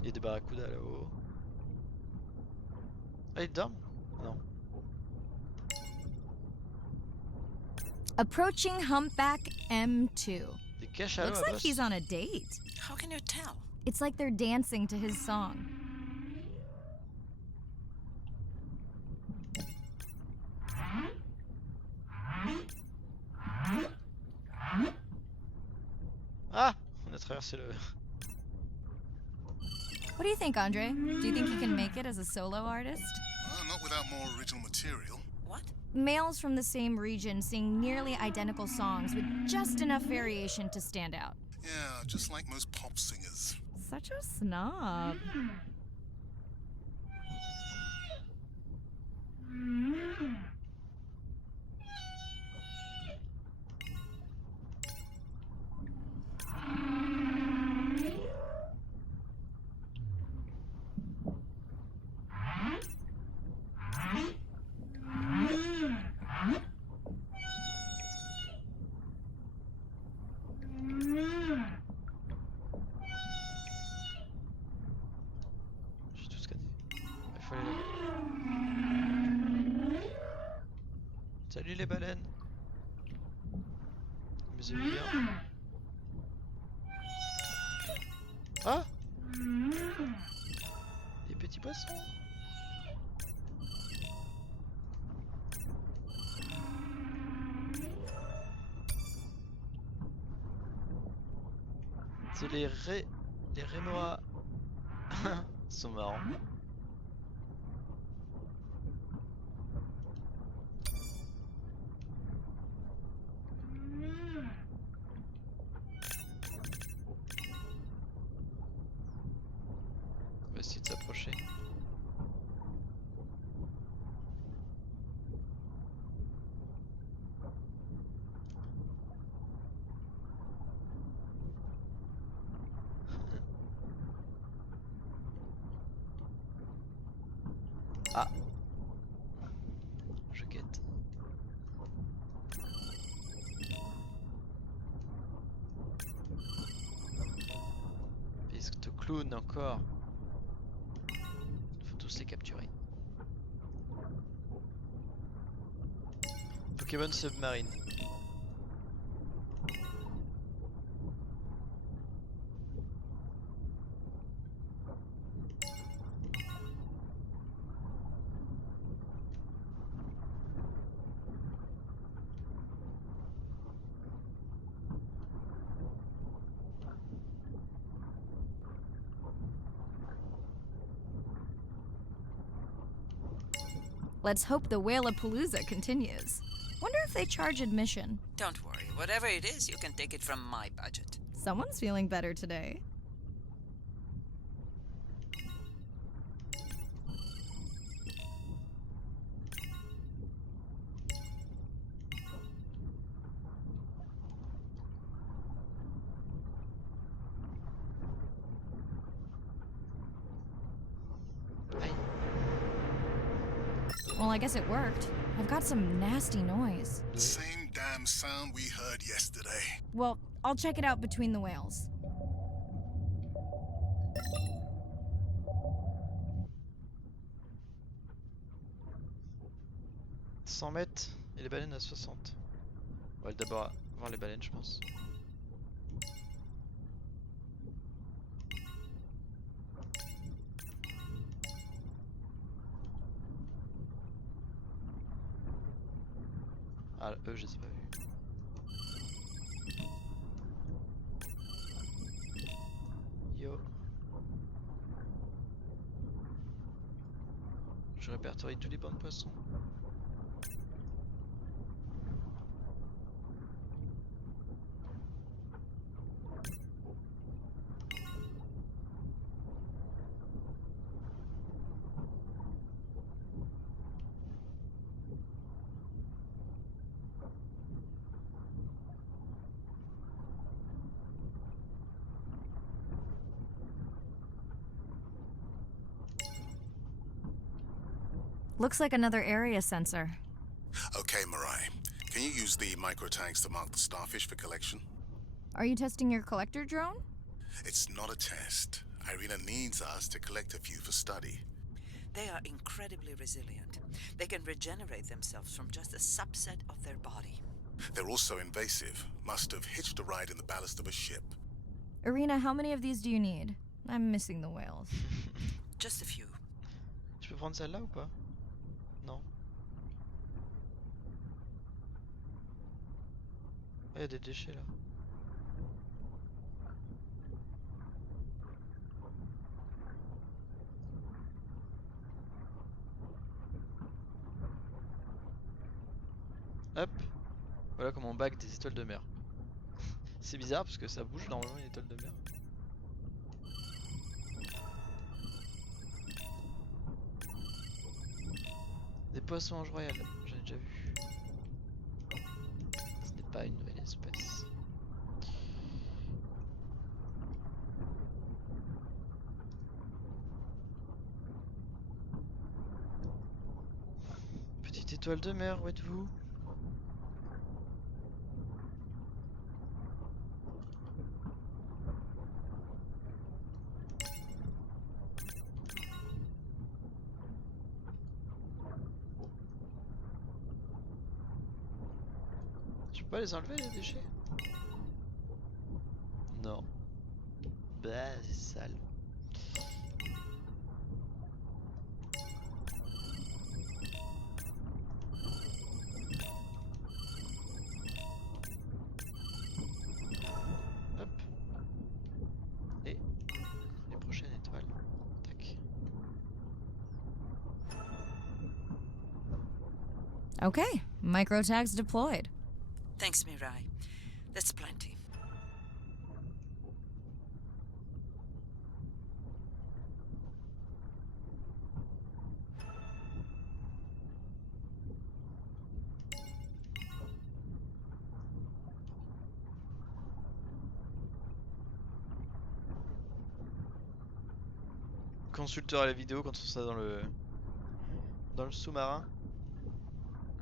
Il y a des barracudas là-haut. Ah, ils dorment? Non. Approaching humpback M2. Des cachalots Looks à like bosse. he's on a date. How can you tell? It's like they're dancing to his song. Ah! On a traversé le. What do you think, Andre? Do you think he can make it as a solo artist? Not without more original material. What? Males from the same region sing nearly identical songs with just enough variation to stand out. Yeah, just like most pop singers. Such a snob. J'ai tout scanné. Il faut aller là-bas. Salut les baleines. Amusez-vous bien. Ah! Les petits poissons. C'est les rémois. Ils sont marrants. On va essayer de s'approcher. Ah, je guette. Piste de clown encore. Il faut tous les capturer. Pokémon submarine. Let's hope the Whalapalooza continues. Wonder if they charge admission. Don't worry. Whatever it is, you can take it from my budget. Someone's feeling better today. Well, I guess it worked. I've got some nasty noise. The same damn sound we heard yesterday. Well, I'll check it out between the whales. 100 mètres et les baleines à 60. On va d'abord voir les baleines, je pense. Ah, eux, je les ai pas vus. je répertorie tous les bancs de poissons. Looks like another area sensor. Okay, Marai. Can you use the micro-tags to mark the starfish for collection? Are you testing your collector drone? It's not a test. Irina needs us to collect a few for study. They are incredibly resilient. They can regenerate themselves from just a subset of their body. They're also invasive. Must have hitched a ride in the ballast of a ship. Irina, how many of these do you need? I'm missing the whales. Just a few. Je peux prendre celle-là ou pas? Non. Ah, y a des déchets là. Hop. Voilà comment on bague des étoiles de mer. C'est bizarre parce que ça bouge normalement une étoile de mer. Des poissons anges royales, j'en ai déjà vu. Ce n'est pas une nouvelle espèce. Petite étoile de mer, où êtes-vous? Je peux pas les enlever les déchets? Non. Bah, c'est sale. Hop. Et les prochaines étoiles. Tac. Okay, micro tags deployed. Thanks, Mirai. That's plenty. Consultera la vidéo quand on sera dans le sous-marin,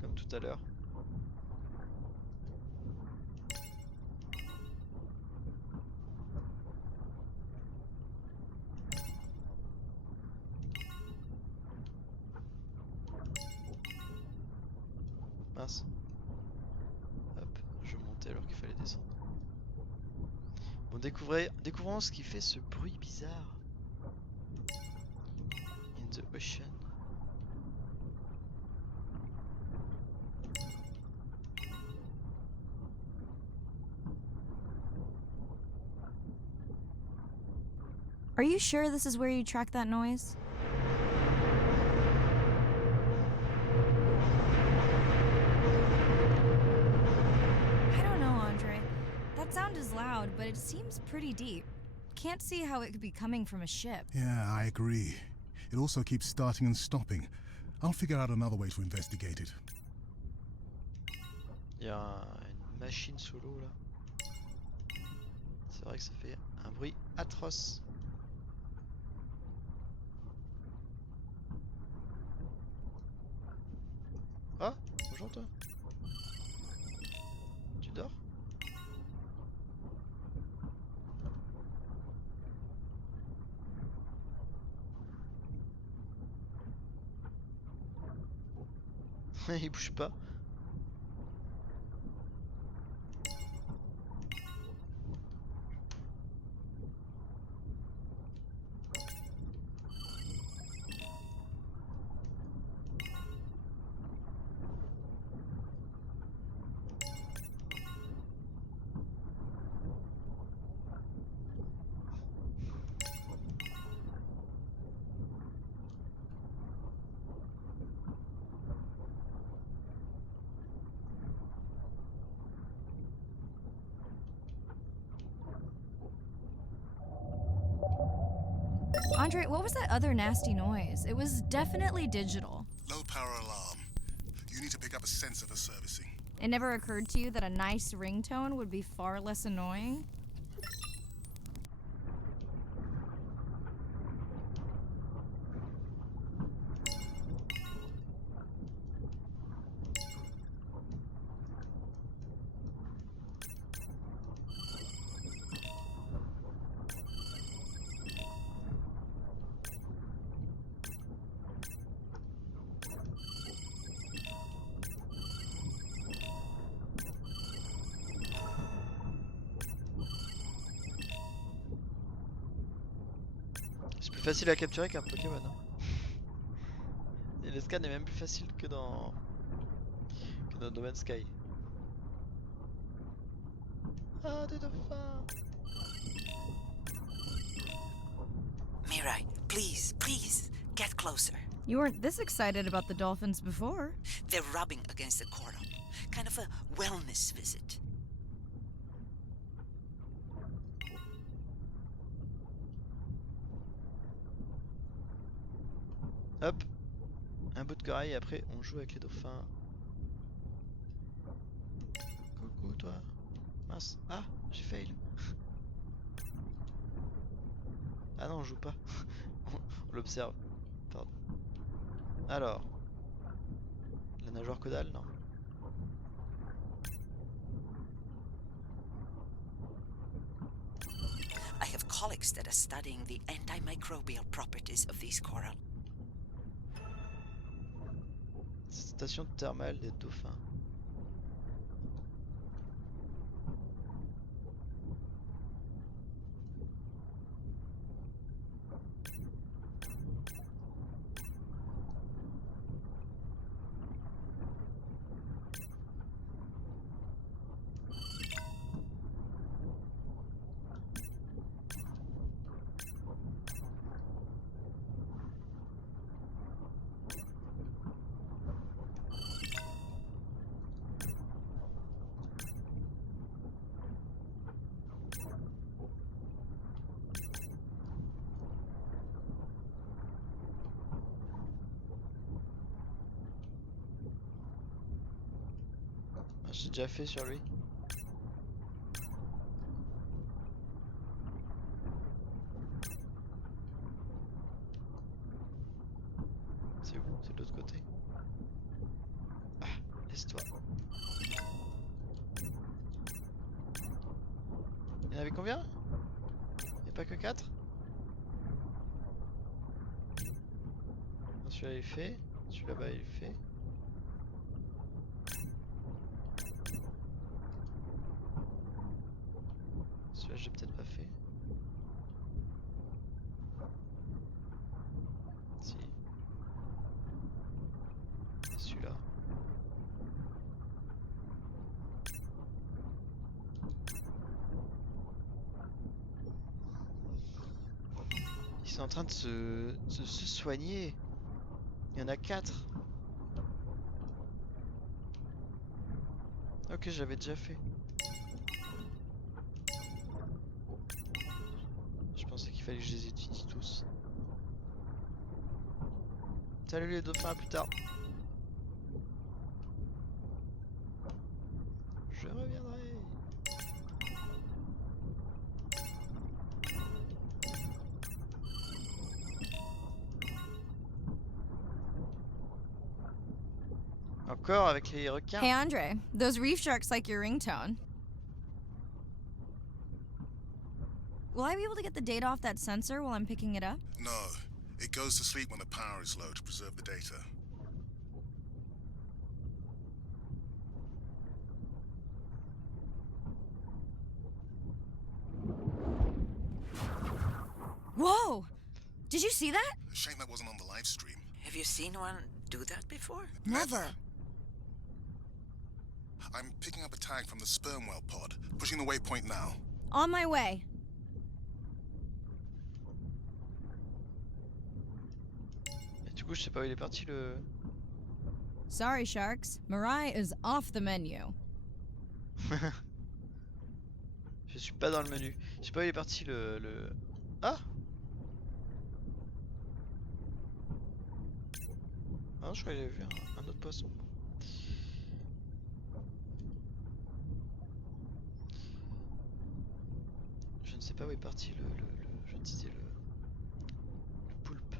comme tout à l'heure. Mince. Hop, je montais alors qu'il fallait descendre. Bon, découvrons ce qui fait ce bruit bizarre. In the ocean. Are you sure this is where you track that noise? I don't know, Andre. That sound is loud, but it seems pretty deep. Can't see how it could be coming from a ship. Yeah, I agree. It also keeps starting and stopping. I'll figure out another way to investigate it. Il y a une machine solo là. C'est vrai que ça fait un bruit atroce. Ah, bonjour toi. Tu dors? Il bouge pas. Andre, what was that other nasty noise? It was definitely digital. Low power alarm. You need to pick up a sensor for servicing. It never occurred to you that a nice ringtone would be far less annoying? C'est plus facile à capturer qu'un Pokémon. Hein. Et le scan est même plus facile que dans No Man's Sky. Ah, des dauphins! Mirai, please, please, get closer. You weren't this excited about the dolphins before. They're rubbing against the coral. Kind of a wellness visit. Hop, un bout de corail et après on joue avec les dauphins. Coucou toi. Mince. Ah, j'ai fail. Ah non, on joue pas. On l'observe. Pardon. Alors. La nageoire caudale, non. I have colleagues that are studying the antimicrobial properties of these coral. Station thermale des dauphins. J'ai déjà fait sur lui. C'est où? C'est de l'autre côté. Ah, laisse-toi. Il y en avait combien? Il n'y a pas que 4? Celui-là il est fait. Celui là-bas il est fait. Celui-là j'ai peut-être pas fait. Si. Et celui-là. Ils sont en train de se soigner. Il y en a 4. Ok, j'avais déjà fait. Je pensais qu'il fallait que je les étudie tous. Salut les dauphins, à plus tard. Je reviendrai. Encore avec les requins. Hey Andre, those reef sharks like your ringtone. Will I be able to get the data off that sensor while I'm picking it up? No, it goes to sleep when the power is low to preserve the data. Whoa! Did you see that? Shame that wasn't on the live stream. Have you seen one do that before? Never. I'm picking up a tag from the sperm whale pod, pushing the waypoint now. On my way. Et du coup, je sais pas où il est parti le. Sorry, sharks. Marai is off the menu. Je suis pas dans le menu. Je sais pas où il est parti le. Ah! Non, je crois que j'avais vu un autre poisson. Je ne sais pas où est parti je disais le poulpe.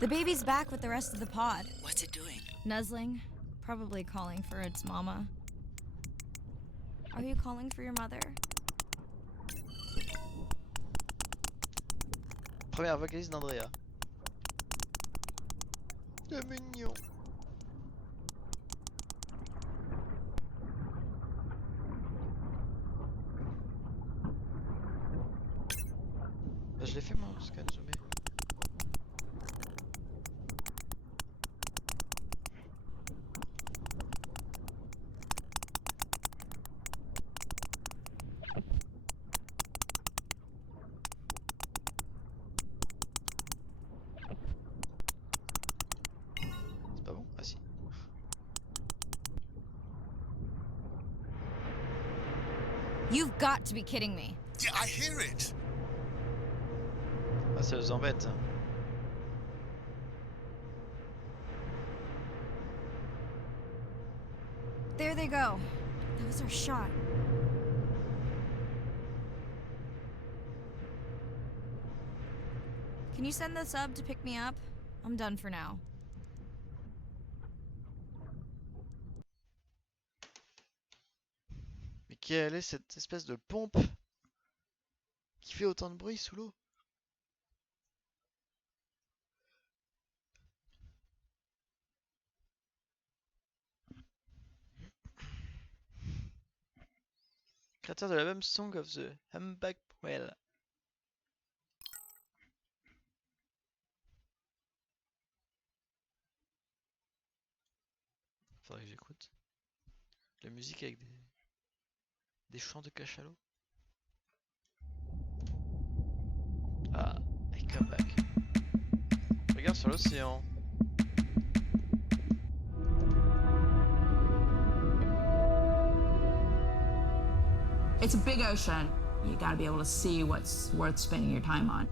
The baby's back with the rest of the pod. What's it doing? Nuzzling, probably calling for its mama. Are you calling for your mother? Première vocaliste d'Andrea. C'est mignon. Bah, je l'ai fait mon scan zoomé. C'est pas bon? Ah si. You've got to be kidding me. Yeah, I hear it. Ah, ça les embête. There they go. That was our shot. Can you send the sub to pick me up? I'm done for now. Mais quelle est cette espèce de pompe qui fait autant de bruit sous l'eau? Créateur de l'album Song of the Humpback Whale. Faudrait que j'écoute. La musique avec des chants de cachalot. Ah, I come back. Regarde sur l'océan. It's a big ocean. You gotta be able to see what's worth spending your time on.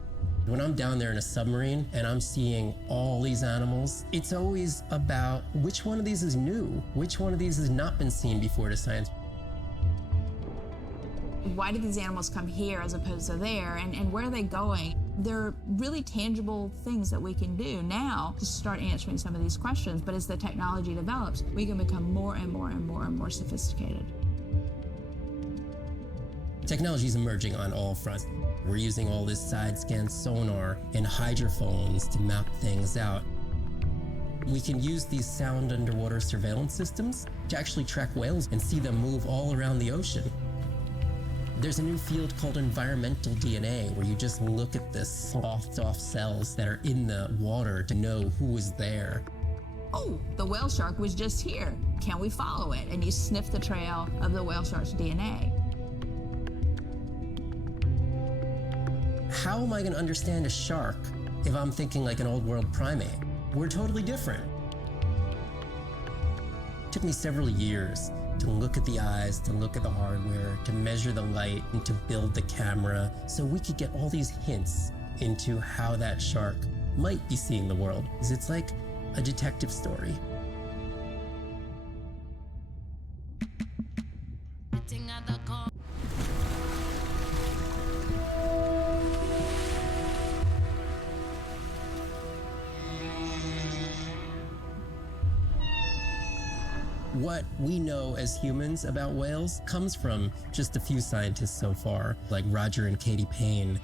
When I'm down there in a submarine and I'm seeing all these animals, it's always about which one of these is new, which one of these has not been seen before to science. Why did these animals come here as opposed to there, and where are they going? They're really tangible things that we can do now to start answering some of these questions, but as the technology develops, we can become more and more and more and more sophisticated. Technology is emerging on all fronts. We're using all this side-scan sonar and hydrophones to map things out. We can use these sound underwater surveillance systems to actually track whales and see them move all around the ocean. There's a new field called environmental DNA, where you just look at the sloughed off cells that are in the water to know who is there. Oh, the whale shark was just here. Can we follow it? And you sniff the trail of the whale shark's DNA. How am I going to understand a shark if I'm thinking like an old world primate? We're totally different. It took me several years to look at the eyes, to look at the hardware, to measure the light, and to build the camera so we could get all these hints into how that shark might be seeing the world. Because it's like a detective story. What we know as humans about whales comes from just a few scientists so far, like Roger and Katie Payne.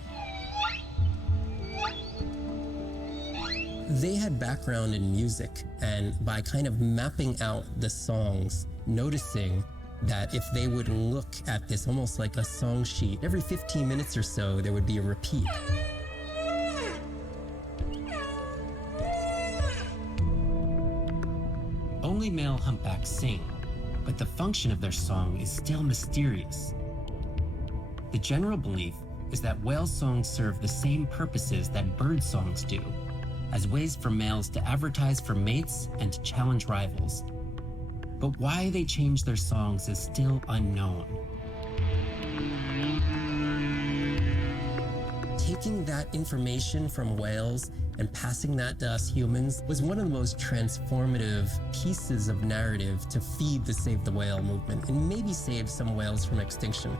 They had background in music, and by kind of mapping out the songs, noticing that if they would look at this almost like a song sheet, every 15 minutes or so, there would be a repeat. Only male humpbacks sing, but the function of their song is still mysterious. The general belief is that whale songs serve the same purposes that bird songs do, as ways for males to advertise for mates and to challenge rivals. but why they changed their songs is still unknown. Taking that information from whales and passing that to us humans was one of the most transformative pieces of narrative to feed the Save the Whale movement and maybe save some whales from extinction.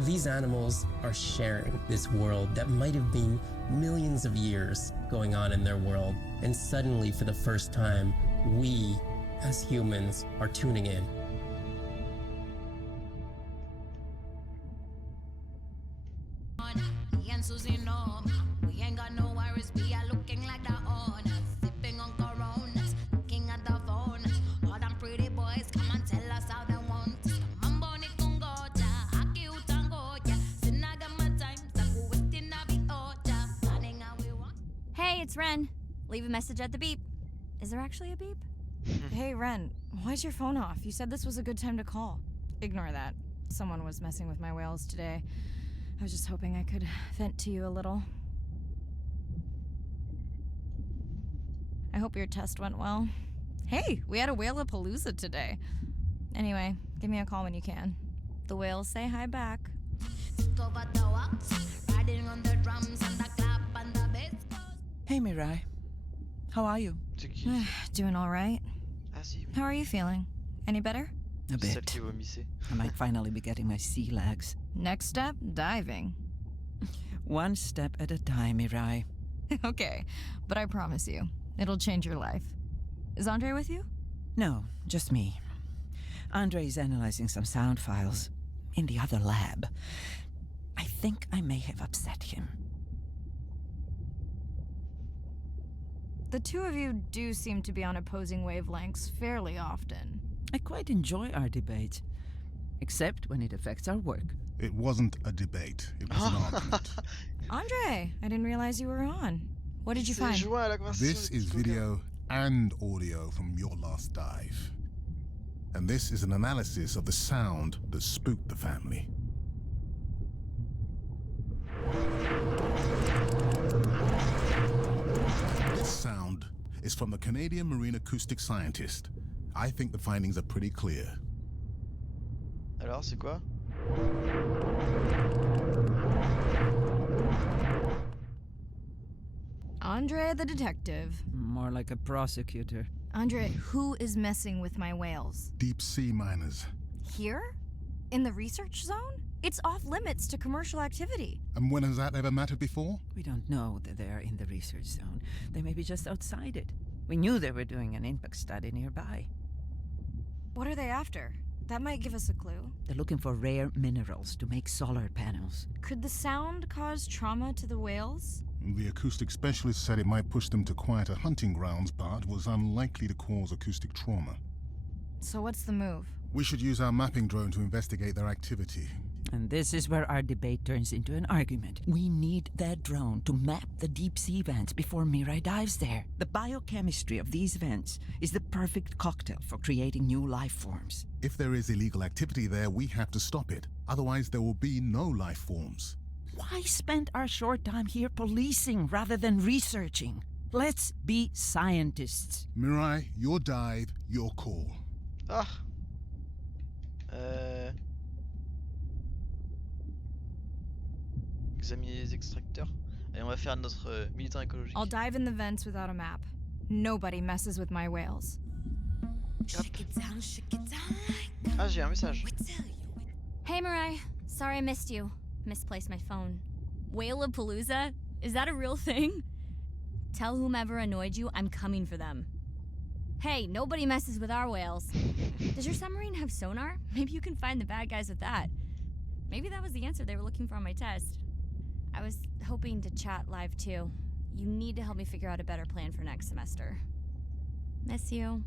These animals are sharing this world that might have been millions of years going on in their world, and suddenly, for the first time, we, as humans, are tuning in. Hey, it's Ren. Leave a message at the beep. Is there actually a beep? Hey, Ren, why's your phone off? You said this was a good time to call. Ignore that. Someone was messing with my whales today. I was just hoping I could vent to you a little. I hope your test went well. Hey, we had a whale-a-palooza today. Anyway, give me a call when you can. The whales say hi back. Hey, Mirai. How are you? Doing all right. Ah si, How are you feeling? Any better? A celle bit. qui vomissait. I might finally be getting my sea legs. Next step, diving. One step at a time, Mirai. Okay, but I promise you, it'll change your life. Is Andre with you? No, just me. Andre is analyzing some sound files in the other lab. I think I may have upset him. The two of you do seem to be on opposing wavelengths fairly often. I quite enjoy our debate, except when it affects our work. It wasn't a debate, it was an argument. Andre, I didn't realize you were on. What did you find? joint à la conversation This avec is Tutoka. video and audio from your last dive. And this is an analysis of the sound that spooked the family. This sound is from the Canadian marine acoustic scientist. I think the findings are pretty clear. Alors, c'est quoi? Andre the detective. More like a prosecutor. Andre, who is messing with my whales? Deep sea miners. Here? In the research zone? It's off limits to commercial activity. And when has that ever mattered before? We don't know that they're in the research zone. They may be just outside it. We knew they were doing an impact study nearby. What are they after? That might give us a clue. They're looking for rare minerals to make solar panels. Could the sound cause trauma to the whales? The acoustic specialist said it might push them to quieter hunting grounds, but was unlikely to cause acoustic trauma. So what's the move? We should use our mapping drone to investigate their activity. And this is where our debate turns into an argument. We need that drone to map the deep sea vents before Mirai dives there. The biochemistry of these vents is the perfect cocktail for creating new life forms. If there is illegal activity there, we have to stop it. Otherwise, there will be no life forms. Why spend our short time here policing rather than researching? Let's be scientists. Mirai, your dive, your call. Ah. Examiner les extracteurs. Allez, on va faire notre militant écologique. I'll dive in the vents without a map. Nobody messes with my whales. Hop. Ah, j'ai un message. Hey, Mirai. Sorry I missed you. Misplaced my phone. Whale-a-palooza? Is that a real thing? Tell whomever annoyed you I'm coming for them. Hey, nobody messes with our whales. Does your submarine have sonar? Maybe you can find the bad guys with that. Maybe that was the answer they were looking for on my test. I was hoping to chat live too. You need to help me figure out a better plan for next semester. Miss you.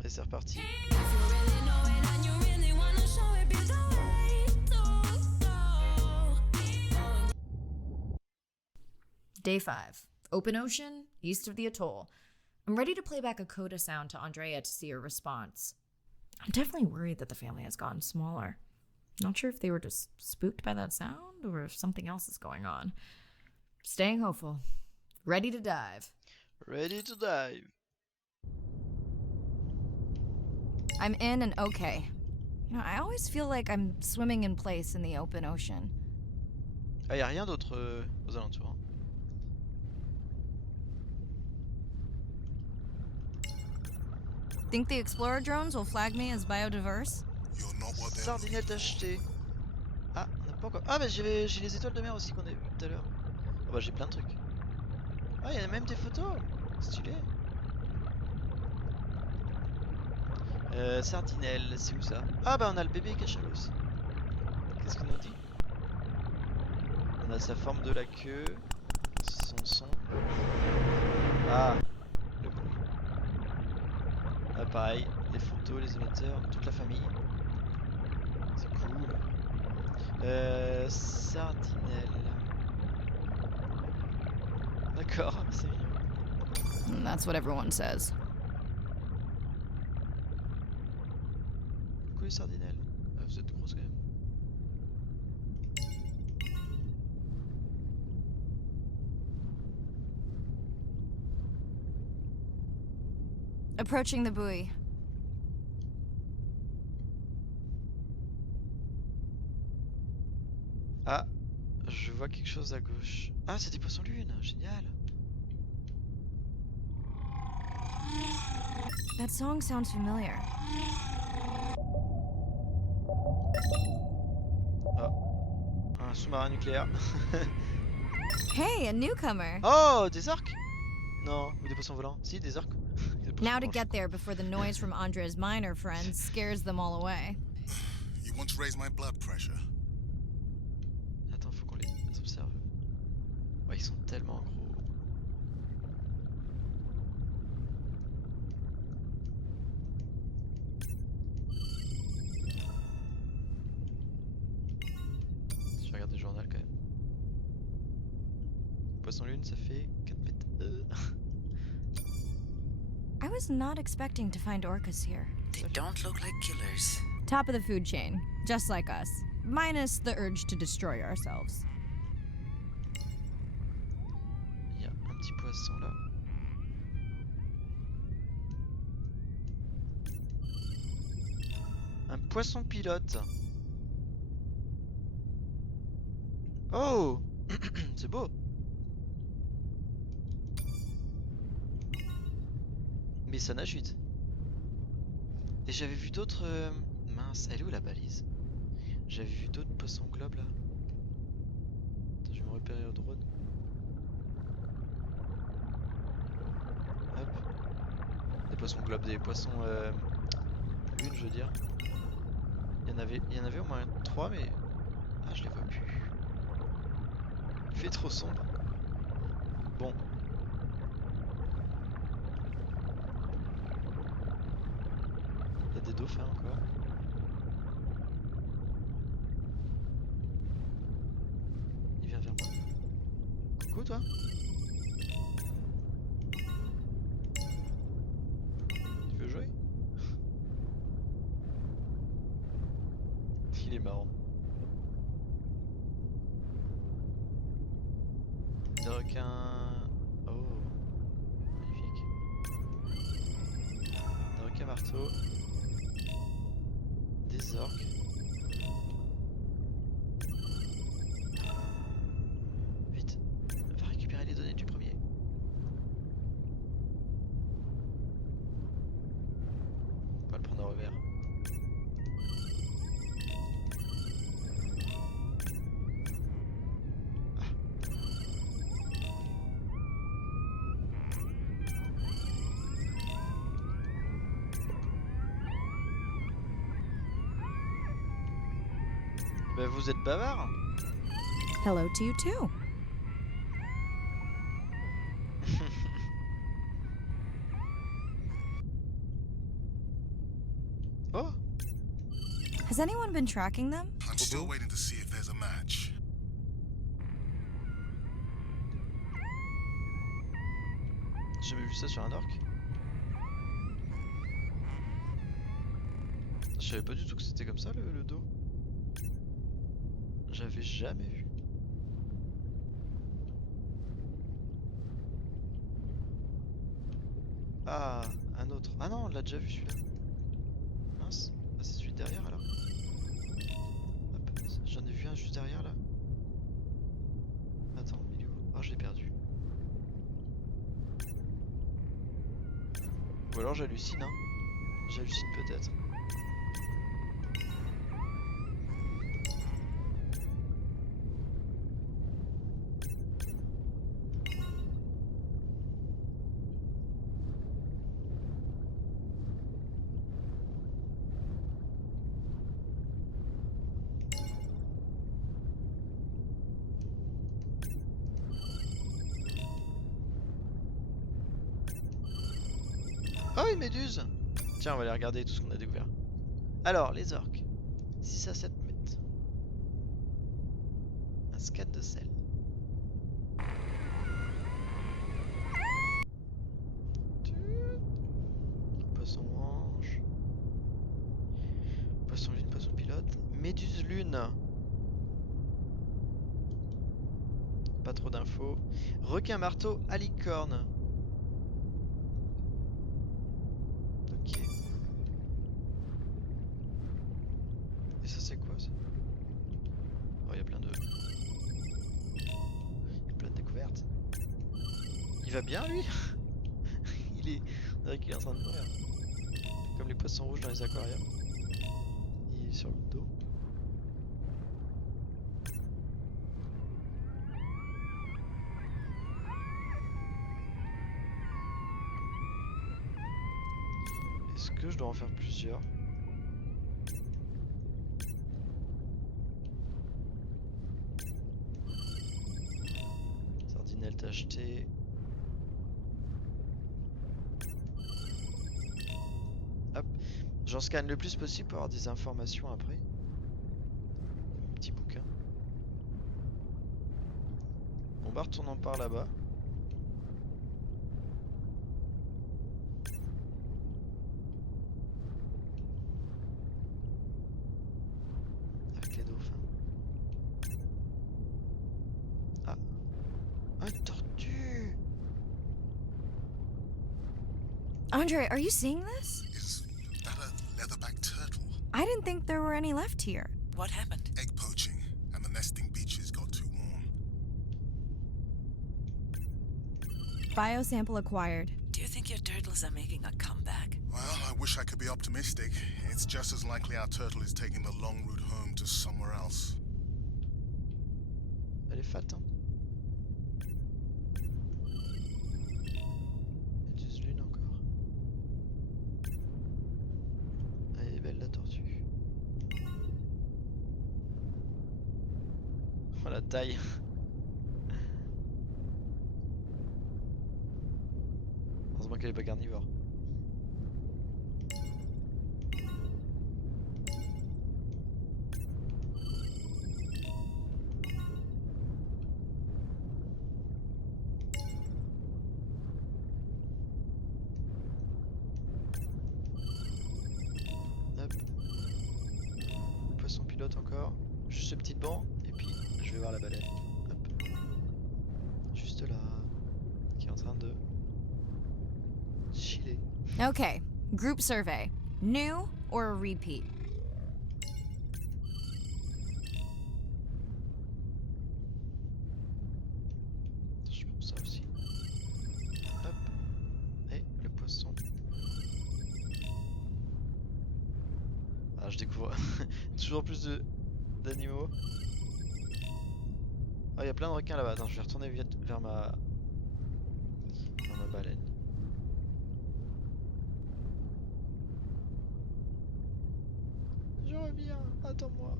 Allez, c'est reparti. Day 5. Open ocean, east of the atoll. I'm ready to play back a coda sound to Andrea to see her response. I'm definitely worried that the family has gotten smaller. Not sure if they were just spooked by that sound or if something else is going on. Staying hopeful. Ready to dive. Ready to dive. I'm in and okay. You know, I always feel like I'm swimming in place in the open ocean. Ah, y a rien d'autre aux alentours. Hein. Think the Explorer drones will flag me as biodiverse? You're not what they're Sardinette achetée. Ah, on n'a pas encore. Ah, bah j'ai les étoiles de mer aussi qu'on a vues tout à l'heure. Oh, bah j'ai plein de trucs. Ah, il y a même des photos. Stylé. Sardinelle, c'est où ça? Ah, bah on a le bébé cachalot aussi. Qu'est-ce qu'on nous dit? On a sa forme de la queue, son son. Ah, le bruit. Ah, pareil, les photos, les émetteurs, toute la famille. C'est cool. Sardinelle. D'accord, c'est mignon. That's what everyone says. Coucou les sardinelles. Ah, vous êtes grosses quand même. Approaching the buoy. Ah, je vois quelque chose à gauche. Ah, c'est des poissons lune, génial. That song sounds familiar. Un sous-marin nucléaire. Hey, a newcomer! Oh, des orques? Non, ou des poissons volants. Si, des orques. Des poissons Now to volants, get there before the noise from Andre's miner friends scares them all away. You want to raise my blood pressure? Attends, faut qu'on les observe. Ouais, ils sont tellement gros. Je regarde le journal quand même. Poisson lune, ça fait 4 mètres. I was not expecting to find orcas here. They don't look like killers. Top of the food chain, just like us. Minus the urge to destroy ourselves. Il y a un petit poisson là. Un poisson pilote. Oh, c'est beau. Mais ça nage vite. Et j'avais vu d'autres... Mince, elle est où la balise? J'avais vu d'autres poissons globes là. Attends, je vais me repérer au drone. Hop. Des poissons globes, des poissons lune, je veux dire. Il y en avait au moins 3, mais... Ah, je les vois plus. Il fait trop sombre. Bon. Il y a des dauphins encore. Il vient vers moi. Coucou toi. Tu veux jouer? Il est marrant. Des requins... Oh, magnifique. Des requins marteaux. Des orques. Vite, va récupérer les données du premier. On va le prendre en revers. Bah vous êtes bavard. Hello to you too. Oh, Has anyone been tracking them? I'm still waiting to see if there's a match. j'ai jamais vu ça sur un orque. Je savais pas du tout que c'était comme ça le dos. j'avais jamais vu. Ah, un autre. Ah non, on l'a déjà vu celui-là. Mince, ah, c'est celui derrière alors. Hop, j'en ai vu un juste derrière là. Attends, il est où? Oh, je l'ai perdu. Ou alors j'hallucine, hein. J'hallucine peut-être. Oh, une méduse! Tiens, on va aller regarder tout ce qu'on a découvert. Alors, les orques. 6 à 7 mètres. Un scan de sel. Poisson ange. Poisson lune, poisson pilote. Méduse lune. Pas trop d'infos. Requin marteau à licorne. Ok. Et ça c'est quoi ça? Oh, il y a plein de... plein de découvertes. Il va bien lui? Il est... on dirait qu'il est en train de mourir. Comme les poissons rouges dans les aquariums. Il est sur le dos. Est-ce que je dois en faire plusieurs? Sardinelle tachetée. Hop. J'en scanne le plus possible pour avoir des informations après. Un petit bouquin. On va retourner par là-bas. Avec les dauphins. Ah. Une tortue! Andre, are you seeing this? Is that a leatherback turtle? I didn't think there were any left here. What happened? Egg poaching, and the nesting beaches got too warm. Biosample acquired. Do you think your turtles are making a comeback? Well, I wish I could be optimistic. It's just as likely our turtle is taking the long route home to somewhere else. Elle est fat, hein? Méduse lune encore. Elle est belle la tortue. Oh la taille. Heureusement qu'elle est pas carnivore. Hop. Poisson pilote encore. Juste ce petit banc. Et puis je vais voir la baleine. Hop. Juste là. Qui est en train de chiller. Okay, group survey. New or a repeat? Je prends ça aussi. Hop. Et le poisson. Ah, je découvre toujours plus d'animaux. Oh, il y a plein de requins là-bas. Attends, je vais retourner vers ma baleine. Je reviens, attends-moi.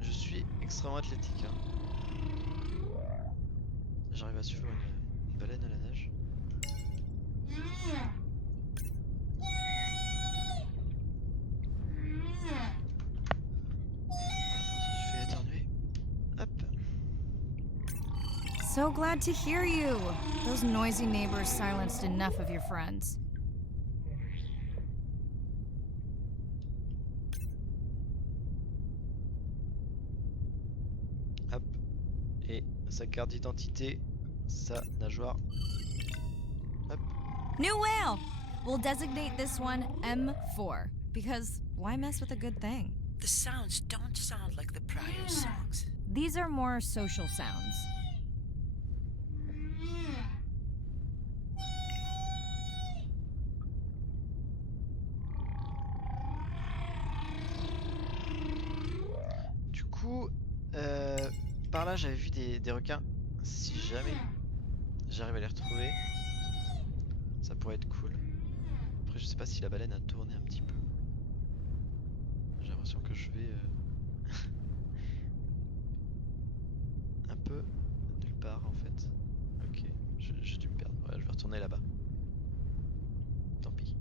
Je suis extrêmement athlétique, hein. J'arrive à suivre une baleine à la nage. Je vais éternuer. Hop. So glad to hear you. Those noisy neighbors silenced enough of your friends. sa carte d'identité, sa nageoire. Hop. New whale! We'll designate this one M4 because why mess with a good thing? The sounds don't sound like the prior songs. These are more social sounds. Du coup, par là j'avais vu des requins. Si jamais j'arrive à les retrouver, ça pourrait être cool. Après, je sais pas si la baleine a tourné un petit peu. J'ai l'impression que je vais un peu nulle part en fait. Ok, j'ai dû me perdre. Ouais, je vais retourner là-bas. Tant pis.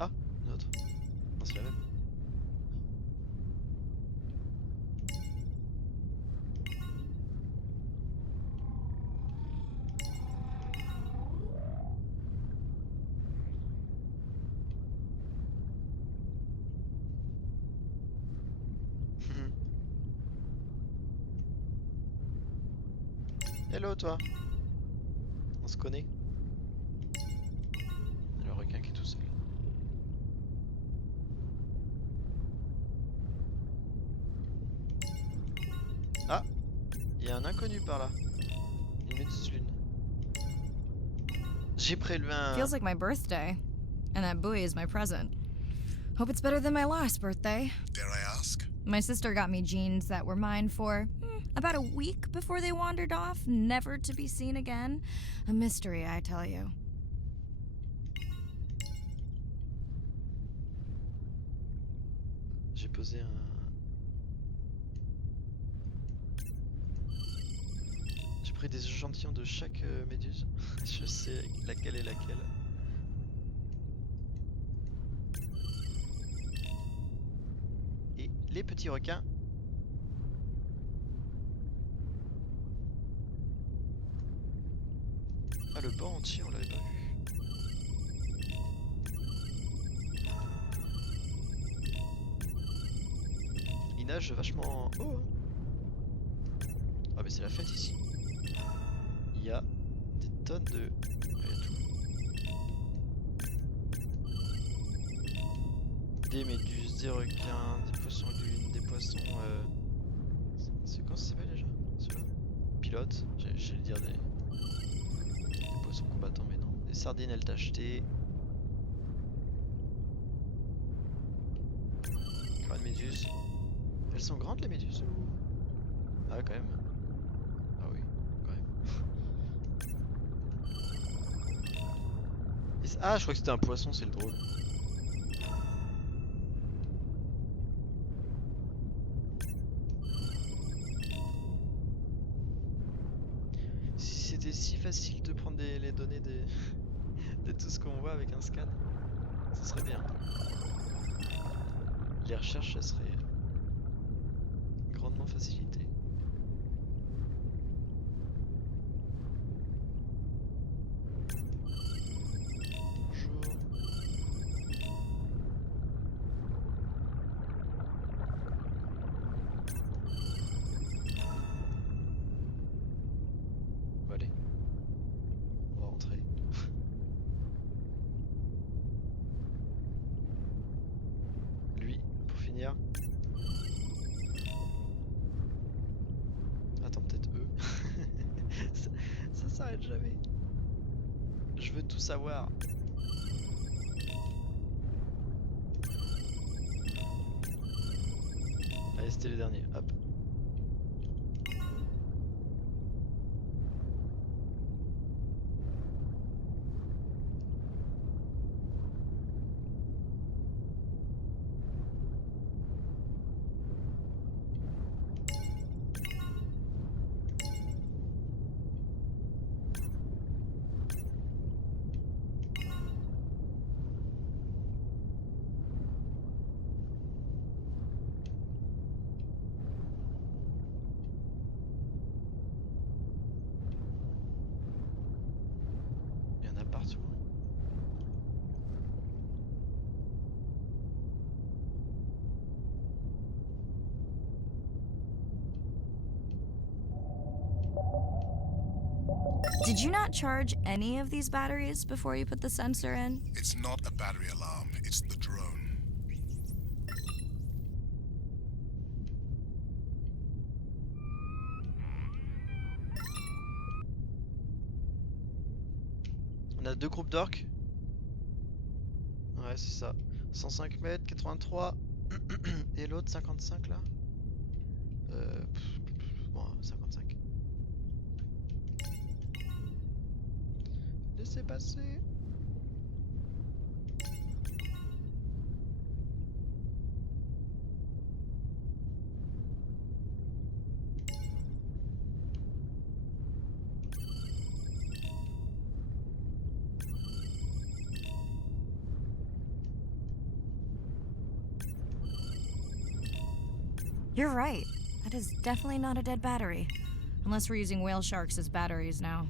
Ah, une autre. Non, c'est la même. Hello toi. On se connaît. Le requin qui est tout seul. Ah, il y a un inconnu par là. Une méduse lune. J'ai prélevé un... Feels like my birthday. And that buoy is my present. Hope it's better than my last birthday. Dare I ask? My sister got me jeans that were mine for about a week before they wandered off, never to be seen again. A mystery, I tell you. J'ai posé un... J'ai pris des échantillons de chaque méduse. Je sais laquelle est laquelle. Et les petits requins. Ah, le banc entier, on l'avait pas vu. Il nage vachement haut. Hein. Ah, mais c'est la fête ici. Il y a des tonnes de... Il y a tout. Des méduses, des requins, des poissons lunes, des poissons... C'est comment ça s'appelle déjà, celui-là? Pilote, j'allais dire des poissons combattants, mais non. Des sardines, elles tachetées. Encore une méduse. Elles sont grandes les méduses ou... Ah quand même. Ah oui, quand même. Ah, je crois que c'était un poisson, c'est le drôle. Si c'était si facile de prendre les données de tout ce qu'on voit avec un scan, ce serait bien. Les recherches, ça serait grandement facilité. Bonjour. Bon, allez, on va rentrer. Lui, pour finir. Attends, peut-être eux. Ça s'arrête jamais. Je veux tout savoir. Allez, c'était les derniers. Hop. Did you not charge any of these batteries before you put the sensor in? It's not a battery alarm, it's the drone. On a deux groupes d'orques. Ouais, c'est ça. 105 mètres, 83. Et l'autre 55 là. Bon, 55. Laissez passer. You're right. That is definitely not a dead battery. Unless we're using whale sharks as batteries now.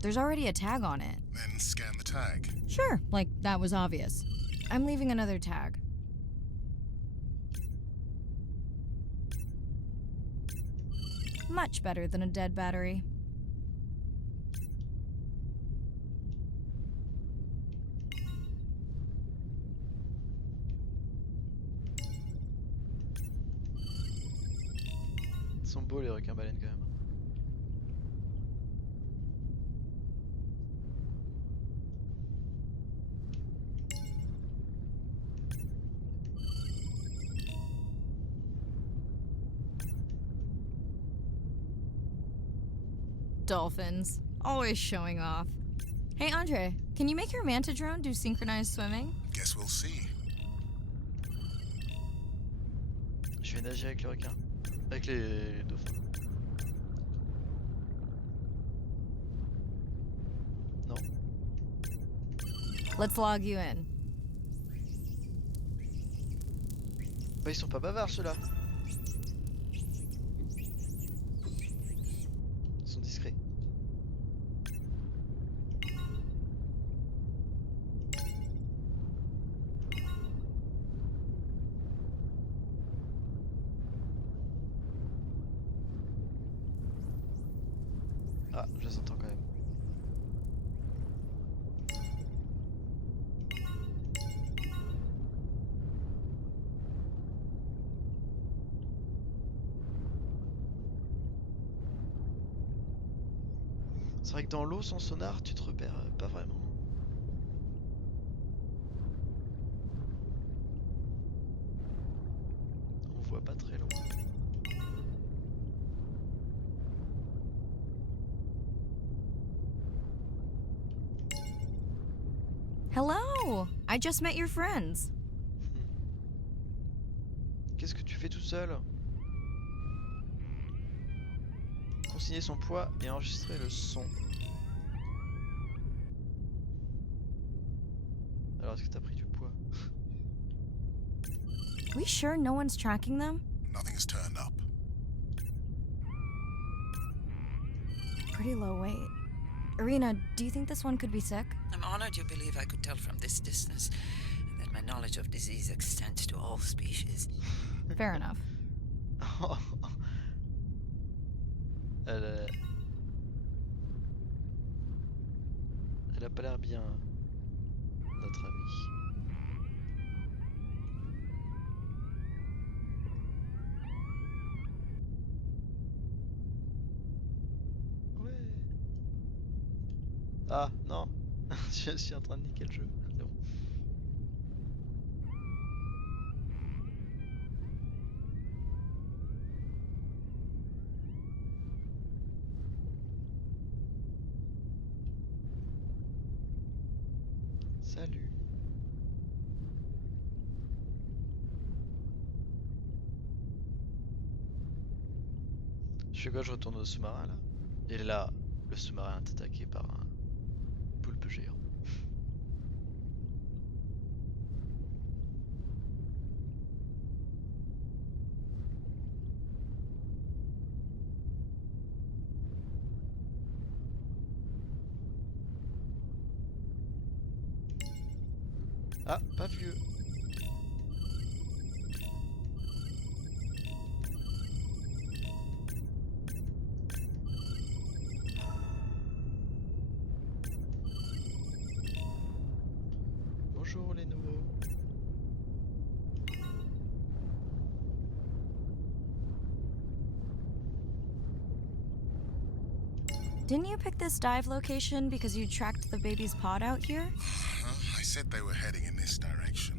There's already a tag on it. Then scan the tag. Sure, like that was obvious. I'm leaving another tag. Much better than a dead battery. Ils sont beaux les requins baleines quand même. Dolphins. Always showing off. Hey Andre, can you make your manta drone do synchronized swimming? Guess we'll see. Je vais nager avec les requins. Avec les dauphins. Non. Let's log you in. Bah ils sont pas bavards ceux-là. Ils sont discrets. Ah, je les entends quand même. C'est vrai que dans l'eau, sans sonar, tu te repères pas vraiment. On voit pas très loin. Hello! I just met your friends. Qu'est-ce que tu fais tout seul? Consigner son poids et enregistrer le son. Alors est-ce que t'as pris du poids? We sure no one's tracking them? Nothing has turned up. Pretty low weight. Irina, do you think this one could be sick? I'm honored you believe I could tell from this distance that my knowledge of disease extends to all species. Fair enough. Elle a pas l'air bien, notre amie. Ouais. Ah non, je suis en train de niquer le jeu. C'est bon. Salut. Je fais quoi? Je retourne au sous-marin là. Et là, le sous-marin est attaqué par un poulpe géant. Ah, pas vieux. Bonjour les nouveaux. Didn't you pick this dive location because you tracked the baby's pod out here? I said they were heading in this direction.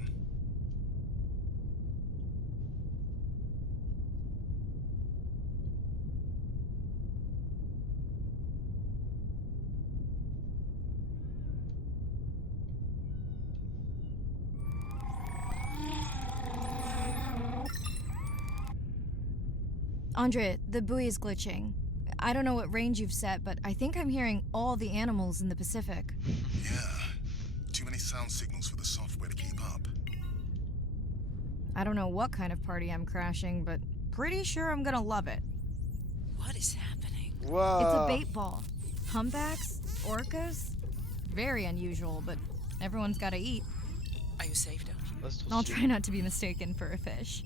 Andre, the buoy is glitching. I don't know what range you've set, but I think I'm hearing all the animals in the Pacific. Yeah. Too many sound signals for the software to keep up. I don't know what kind of party I'm crashing, but pretty sure I'm gonna love it. What is happening? Wow. It's a bait ball. Humpbacks? Orcas? Very unusual, but everyone's gotta eat. Are you safe, Doc? Ah, c'est trop I'll stylé. try not to be mistaken for a fish.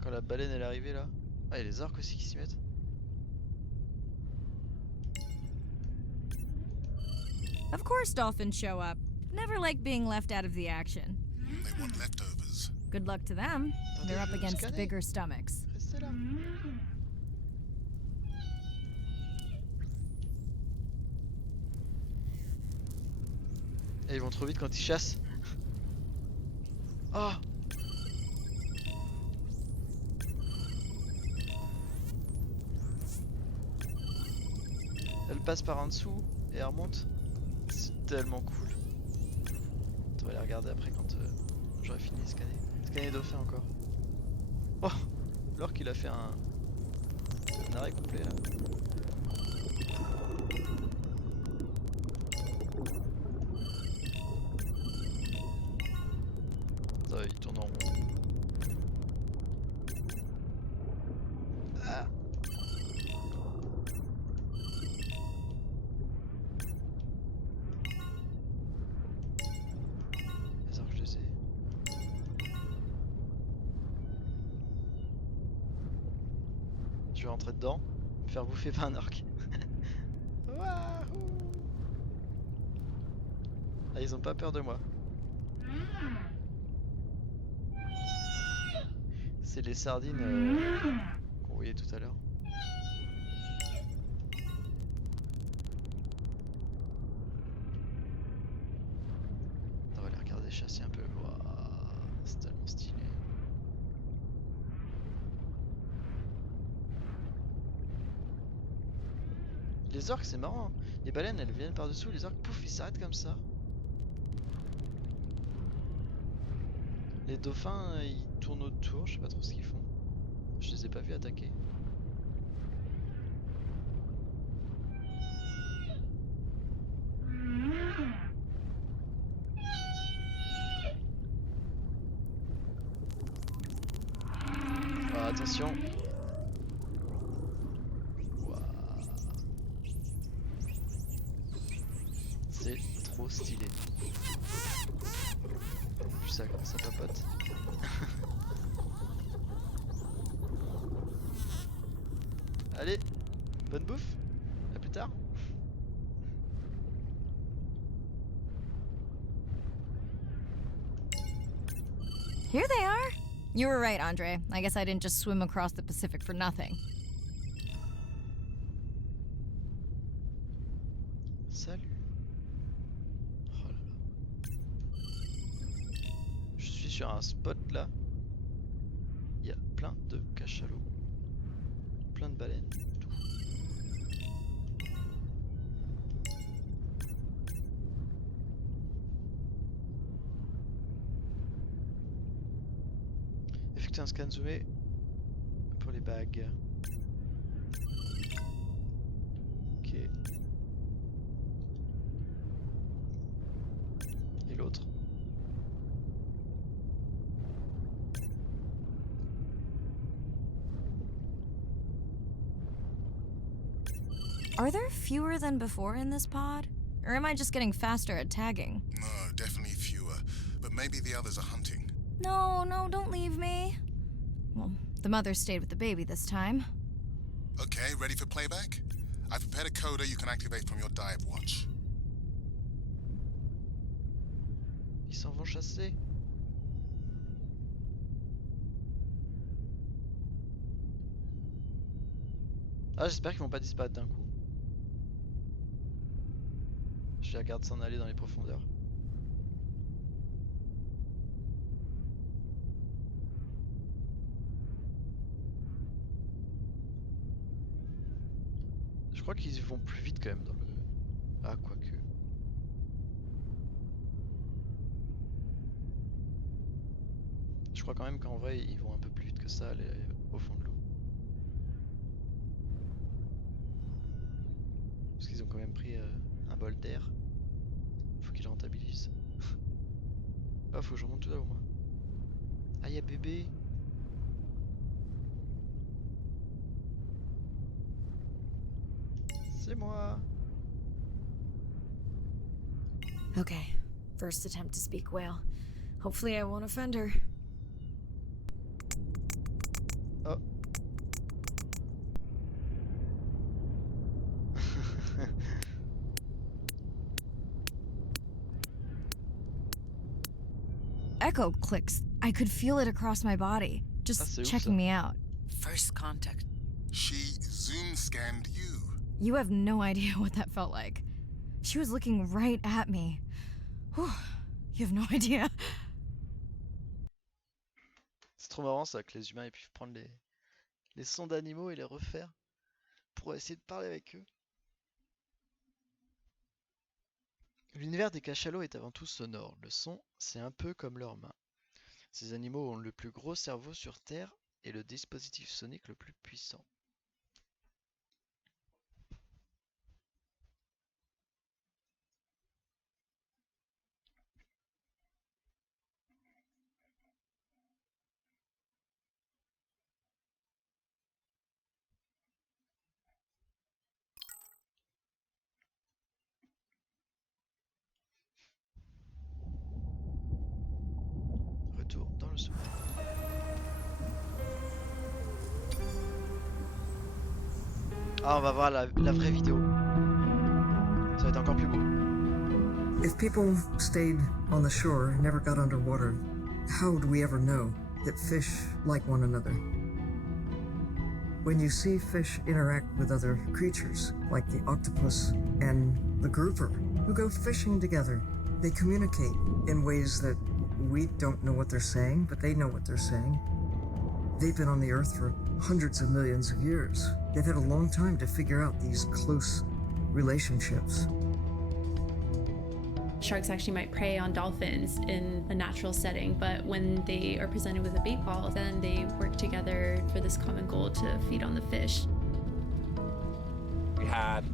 Quand la baleine elle est arrivée là. Ah, il y a les orques aussi qui s'y mettent. Of course dolphins show up. Never like being left out of the action. They want leftovers. Good luck to them. They're up je vais against scanner. bigger stomachs. Restez là. Et ils vont trop vite quand ils chassent. Oh. Elle passe par en dessous et elle remonte. C'est tellement cool. On va les regarder après quand j'aurai fini de scanner. Scanner les dauphins encore. Oh, l'orque il a fait un arrêt complet là. Ça va, il tourne en rond. Ah. Les orques, je les ai. Je vais rentrer dedans, me faire bouffer par un orque. Wahoo! Ah, ils ont pas peur de moi. C'est les sardines qu'on voyait tout à l'heure. On va les regarder chasser un peu. Waouh, c'est tellement stylé. Les orques c'est marrant, hein. Les baleines elles viennent par dessous, les orques pouf ils s'arrêtent comme ça. Les dauphins ils tournent autour, je sais pas trop ce qu'ils font. Je les ai pas vus attaquer. Ah, attention. C'est trop stylé. Juste ça, comment ça papote. Allez, bonne bouffe. À plus tard. Here they are. You were right, Andre. I guess I didn't just swim across the Pacific for nothing. Salut. Oh là là. Je suis sur un spot là. Il y a plein de cachalots. Plein de baleines. Tout. Effectuer un scan zoomé pour les bagues. Ok. Et l'autre. Are there fewer than before in this pod? Or am I just getting faster at tagging? No, definitely fewer. But maybe the others are hunting. No, don't leave me. Well, the mother stayed with the baby this time. Okay, ready for playback? I've prepared a coder you can activate from your dive watch. s'en vont chasser. Ah, j'espère qu'ils vont pas disparaître d'un coup. Je les regarde s'en aller dans les profondeurs. Je crois qu'ils vont plus vite quand même dans le... Ah, quoique... Je crois quand même qu'en vrai, ils vont un peu plus vite que ça aller au fond de l'eau. Parce qu'ils ont quand même pris un bol d'air. Faut qu'ils le rentabilisent. Ah, faut que je remonte tout là-haut, moi. Ah, y'a bébé. C'est moi. Okay, first attempt to speak whale. Hopefully I won't offend her. Oh. Echo clicks. I could feel it across my body, Ah, just c'est ouf, checking ça. me out. First contact. She zoom scanned you. You have no idea what that felt like. She was looking right at me. Whew, you have no idea. C'est trop marrant ça que les humains aient pu prendre les sons d'animaux et les refaire pour essayer de parler avec eux. L'univers des cachalots est avant tout sonore. Le son, c'est un peu comme leurs mains. Ces animaux ont le plus gros cerveau sur Terre et le dispositif sonique le plus puissant. Retour dans le sous. Ah, on va voir la vraie vidéo. Ça va être encore plus beau. If people stayed on the shore, never got underwater, how would we ever know that fish like one another? When you see fish interact with other creatures, like the octopus and the grouper, who go fishing together, they communicate in ways that we don't know what they're saying, but they know what they're saying. They've been on the earth for hundreds of millions of years. They've had a long time to figure out these close relationships. Sharks actually might prey on dolphins in a natural setting, but when they are presented with a bait ball, then they work together for this common goal to feed on the fish. We had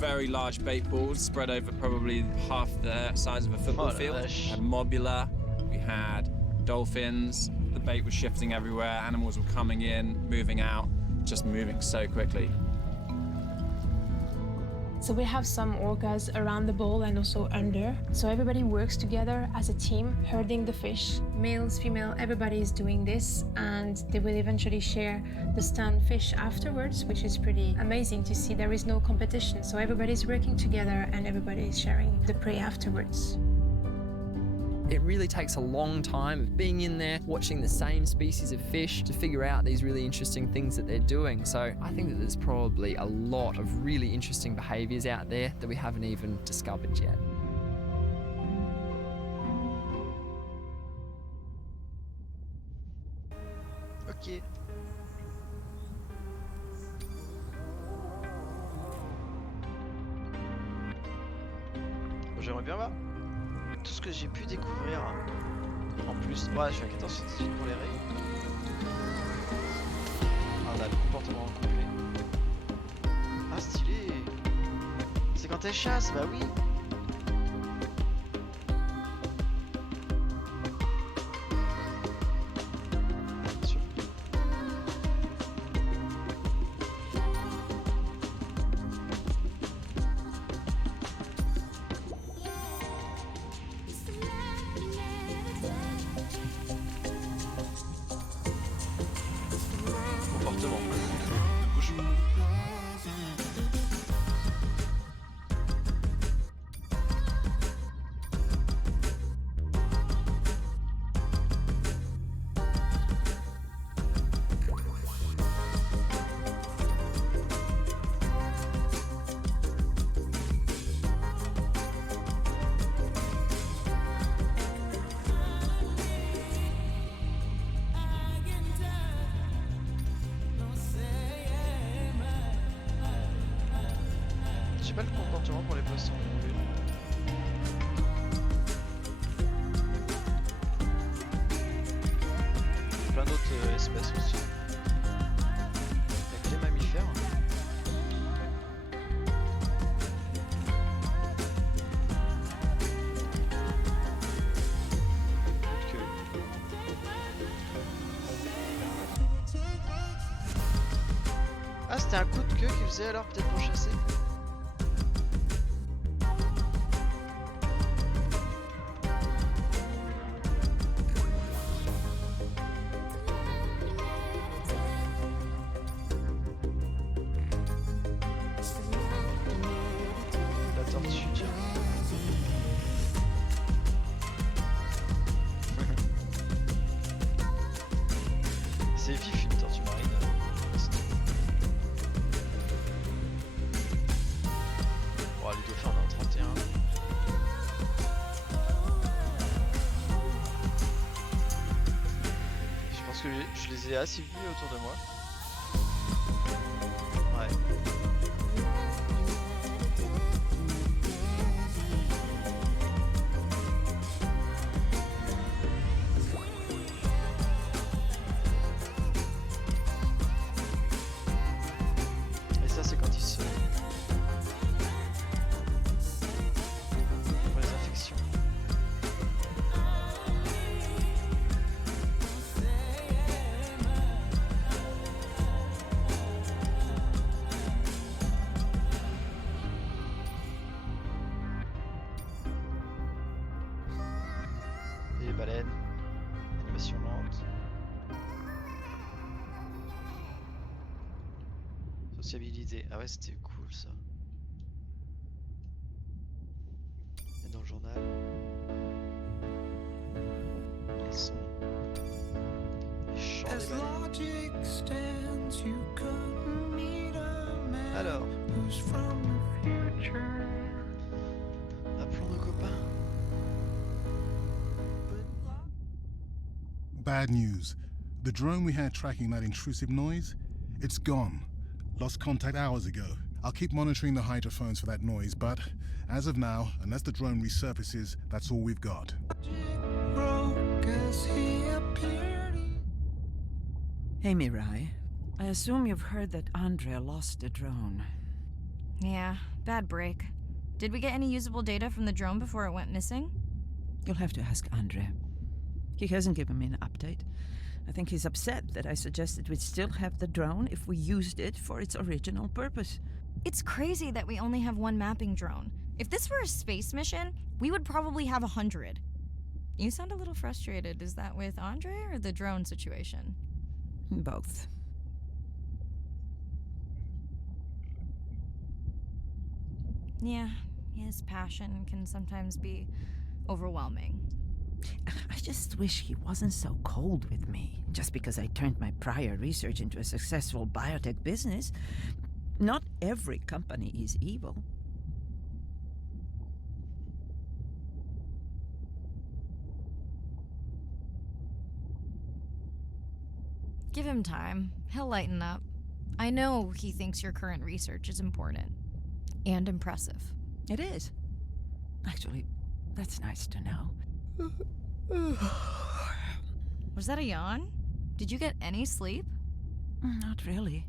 very large bait balls spread over probably half the size of a football field. We had mobula, we had dolphins, the bait was shifting everywhere, animals were coming in, moving out, just moving so quickly. So we have some orcas around the bowl and also under. So everybody works together as a team, herding the fish. Males, female, everybody is doing this, and they will eventually share the stunned fish afterwards, which is pretty amazing to see. There is no competition, so everybody's working together and everybody is sharing the prey afterwards. It really takes a long time of being in there, watching the same species of fish to figure out these really interesting things that they're doing. So I think that there's probably a lot of really interesting behaviours out there that we haven't even discovered yet. Ok. Bon, j'aimerais bien voir tout ce que j'ai pu découvrir. En plus, ouais, je suis à 14 sur 18 pour les rayons. Ah, on a le comportement complet. Ah, stylé. C'est quand elle chasse, bah oui. sais pas le comportement pour les poissons non plus. Plein d'autres espèces aussi. Avec les mammifères. Ah, c'était un coup de queue qu'il faisait alors, peut-être pour chasser. La tortue, tiens. C'est vif une tortue marine. Oh, les dauphins, on est en 31. Je pense que je les ai assez vus autour de moi. Ouais. Et ça, c'est quand ils se... pour les infections. Et les baleines. Animation lente. Sociabilité. Ah ouais, c'était cool ça. Et dans le journal. Les sons. Les chants des baleines. Alors. Appelons nos copains. Bad news. The drone we had tracking that intrusive noise, it's gone. Lost contact hours ago. I'll keep monitoring the hydrophones for that noise, but as of now, unless the drone resurfaces, that's all we've got. Hey, Mirai. I assume you've heard that Andrea lost a drone. Yeah, bad break. Did we get any usable data from the drone before it went missing? You'll have to ask Andrea. He hasn't given me an update. I think he's upset that I suggested we'd still have the drone if we used it for its original purpose. It's crazy that we only have one mapping drone. If this were a space mission, we would probably have 100. You sound a little frustrated. Is that with Andre or the drone situation? Both. Yeah, his passion can sometimes be overwhelming. I just wish he wasn't so cold with me, just because I turned my prior research into a successful biotech business. Not every company is evil. Give him time. He'll lighten up. I know he thinks your current research is important. And impressive. It is. Actually, that's nice to know. Was that a yawn? Did you get any sleep? Not really.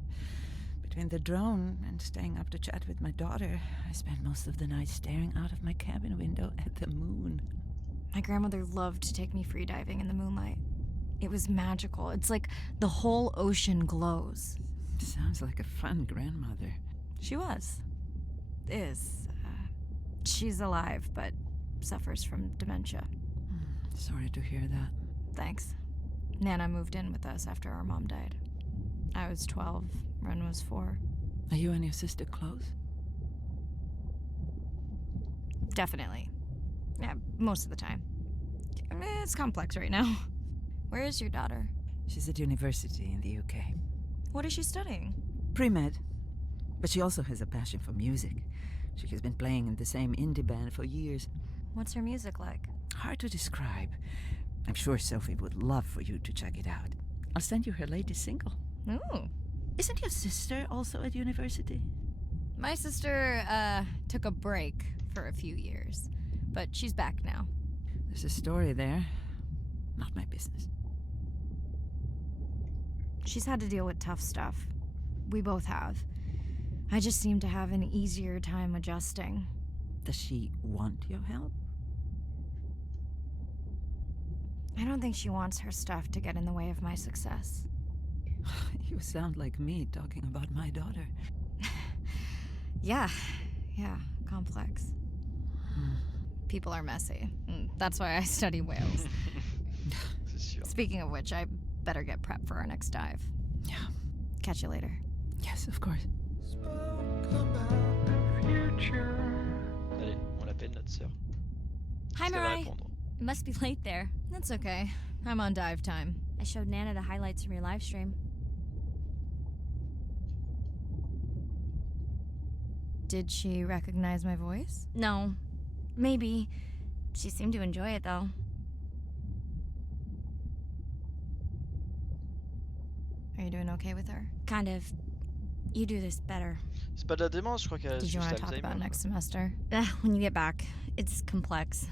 Between the drone and staying up to chat with my daughter, I spent most of the night staring out of my cabin window at the moon. My grandmother loved to take me freediving in the moonlight. It was magical. It's like the whole ocean glows. Sounds like a fun grandmother. She was. She's alive, but suffers from dementia. Sorry to hear that. Thanks. Nana moved in with us after our mom died. I was 12, Ren was 4. Are you and your sister close? Definitely. Yeah, most of the time. It's complex right now. Where is your daughter? She's at university in the UK. What is she studying? Pre-med. But she also has a passion for music. She has been playing in the same indie band for years. What's her music like? Hard to describe. I'm sure Sophie would love for you to check it out. I'll send you her latest single. Ooh. Isn't your sister also at university? My sister, took a break for a few years, but she's back now. There's a story there. Not my business. She's had to deal with tough stuff. We both have. I just seem to have an easier time adjusting. Does she want your help? I don't think she wants her stuff to get in the way of my success. You sound like me talking about my daughter. Yeah, complex. People are messy. That's why I study whales. Speaking of which, I better get prepped for our next dive. Yeah. Catch you later. Yes, of course. Allez, on l'appelle notre sœur. Hi, Est-ce qu'elle va Mariah. répondre? It must be late there. That's okay. I'm on dive time. I showed Nana the highlights from your live stream. Did she recognize my voice? No. Maybe. She seemed to enjoy it, though. Are you doing okay with her? Kind of. You do this better. C'est pas de la démence, je crois qu'elle a Did you juste want to talk Alzheimer. about next semester? When you get back. It's complex.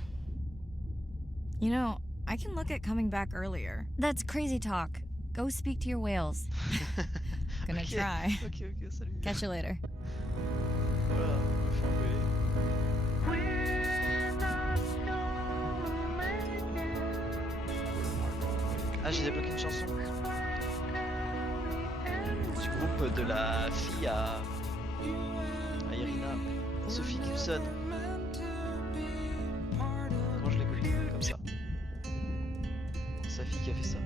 You know, I can look at coming back earlier. That's crazy talk. Go speak to your whales. Gonna try. Ok, salut. Catch you later. Voilà, on me fait engueuler. Ah, j'ai débloqué une chanson du groupe de la fille à Irina, Sophie Gibson. Comment je l'ai connue? Comme ça. Sa fille qui a fait ça.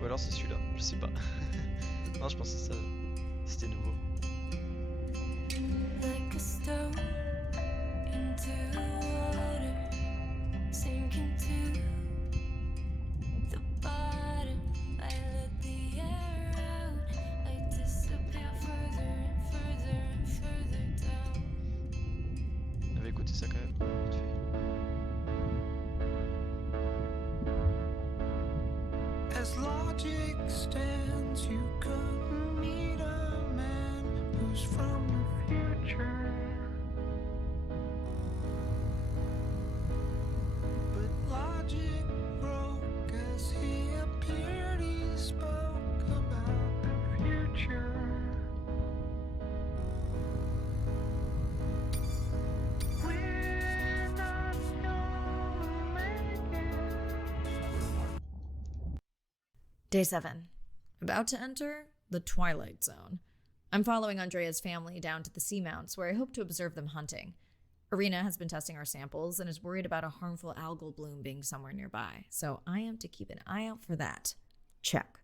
Ou alors c'est celui-là, je sais pas. Non, je pense que ça, c'était nouveau. Like a stone into water, sinking to the bottom. I let the air out, I disappear further and further and further down. J'avais écouté ça quand même. Vite fait. As logic stands, you couldn't meet a man who's from the future. But logic broke as he appeared. He spoke about the future. We're not gonna make it. Day 7. About to enter the Twilight Zone. I'm following Andrea's family down to the seamounts where I hope to observe them hunting. Irina has been testing our samples and is worried about a harmful algal bloom being somewhere nearby, so I am to keep an eye out for that. Check.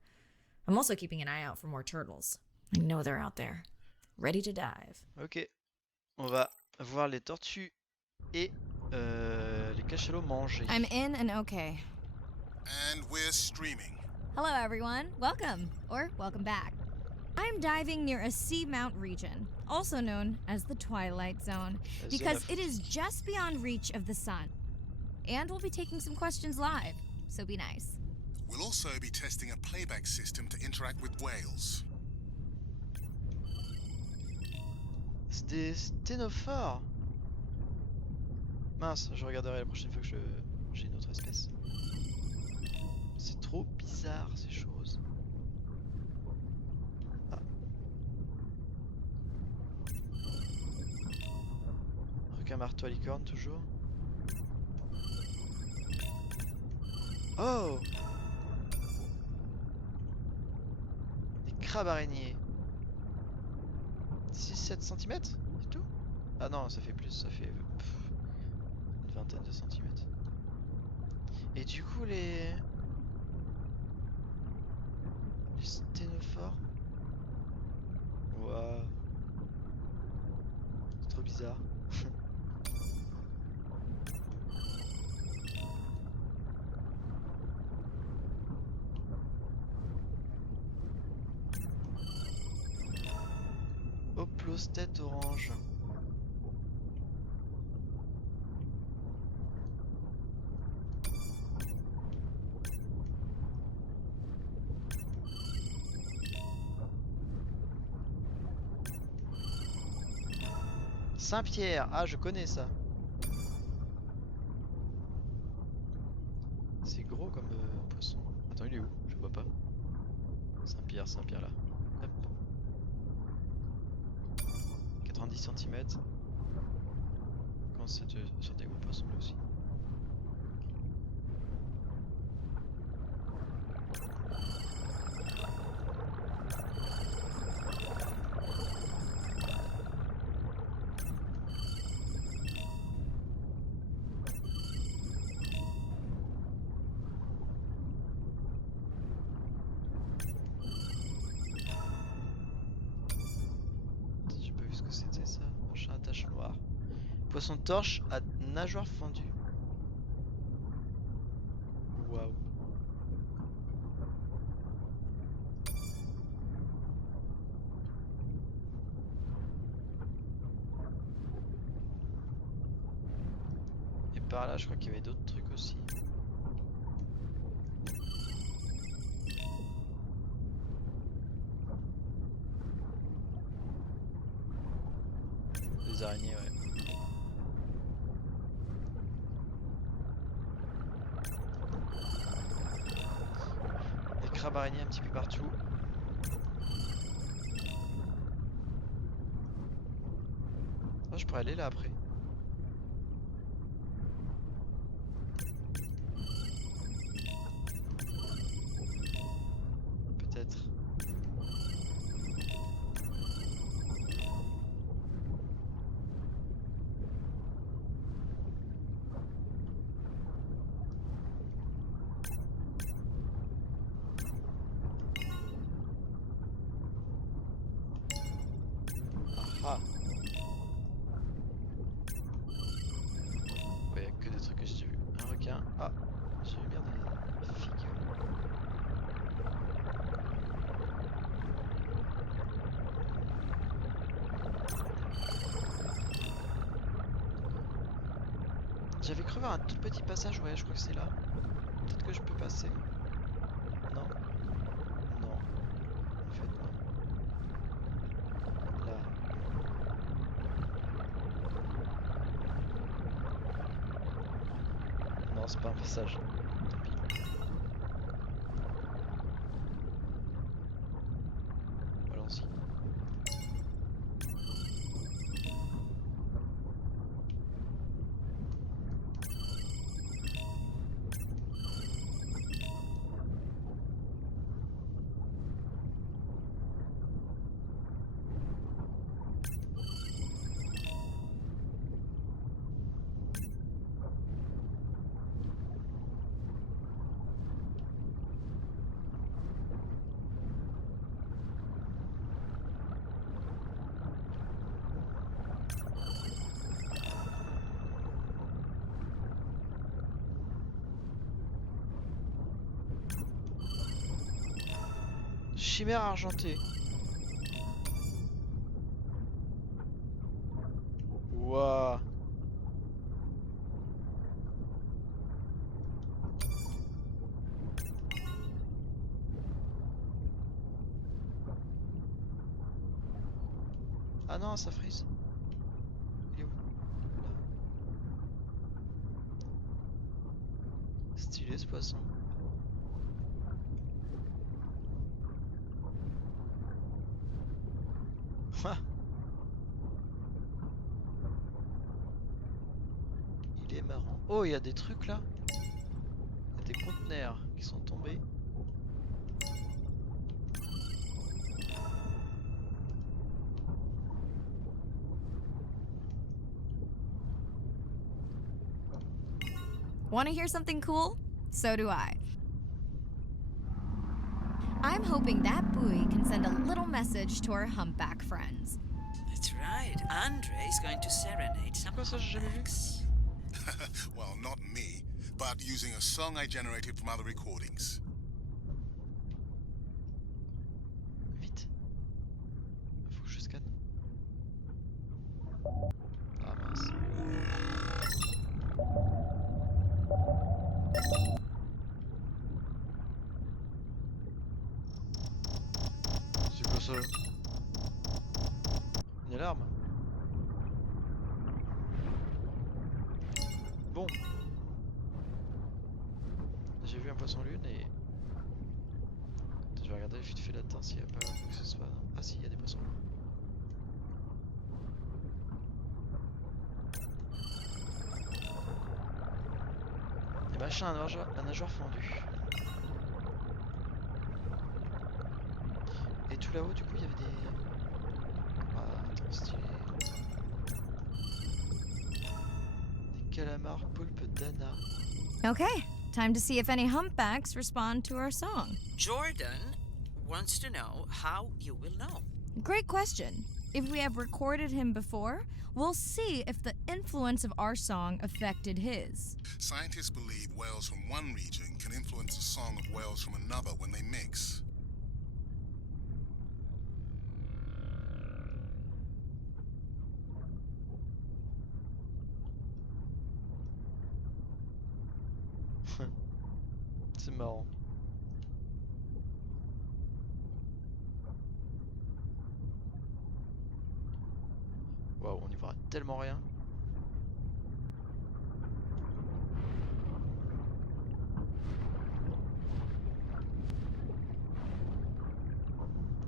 I'm also keeping an eye out for more turtles. I know they're out there, ready to dive. Ok, on va voir les tortues et les cachalots manger. I'm in and okay. And we're streaming. Hello, everyone. Welcome, or welcome back. I'm diving near a seamount region, also known as the Twilight Zone, because it is just beyond reach of the sun. And we'll be taking some questions live, so be nice. We'll also be testing a playback system to interact with whales. C'est des sténophores. Mince, je regarderai la prochaine fois que j'ai une autre espèce. C'est trop bizarre ces choses. Ah. Requin marteau à licorne toujours. Oh! Des crabes araignées. 6-7 cm? C'est tout? Ah non, ça fait plus, ça fait une vingtaine de centimètres. Et du coup les sténophores. Waouh. C'est trop bizarre. Oplostète orange. Saint-Pierre. Ah, je connais ça. C'est gros comme poisson. Attends, il est où? Je vois pas. Saint-Pierre, Saint-Pierre là. Hop. 90 cm. Quand c'est sur des gros poissons là aussi. Poisson torche à nageoire fendue. Waouh. Et par là, je crois qu'il y avait d'autres trucs aussi. Des araignées, ouais. Crabes araignées un petit peu partout. Oh, je pourrais aller là après. Peut-être. Ah. Ouais, y'a que des trucs que j'ai vu. Un requin. Ah, j'ai vu bien des figures. J'avais cru voir un tout petit passage, ouais, je crois que c'est là. Peut-être que je peux passer. Non. Non. En fait, non. Là. Non, c'est pas un passage. Tant pis. Allons-y. Chimère argentée. Waouh. Ah non, ça frise. Il est où? Là. Stylé ce poisson. Il est marrant. Oh, il y a des trucs là. Il y a des conteneurs qui sont tombés. Want to hear something cool? So do I. I'm hoping that buoy can send a little message to our humpback friends. That's right. Andre is going to serenade some humpbacks. Well, not me, but using a song I generated from other recordings. Vite. Faut que je scanne. Ah mince. C'est quoi ça? Une alarme? bon. J'ai vu un poisson lune et... Je vais regarder vite fait là-dedans s'il n'y a pas quoi que ce soit. Ah si, il y a des poissons lunes. Et machin, un nageoire fondu. Et tout là-haut, du coup, il y avait des... Ah, trop stylé. Des calamars poulpes d'Anna. Okay, time to see if any humpbacks respond to our song. Jordan wants to know how you will know. Great question. If we have recorded him before, we'll see if the influence of our song affected his. Scientists believe whales from one region can influence the song of whales from another when they mix. C'est marrant. Waouh, on y voit tellement rien.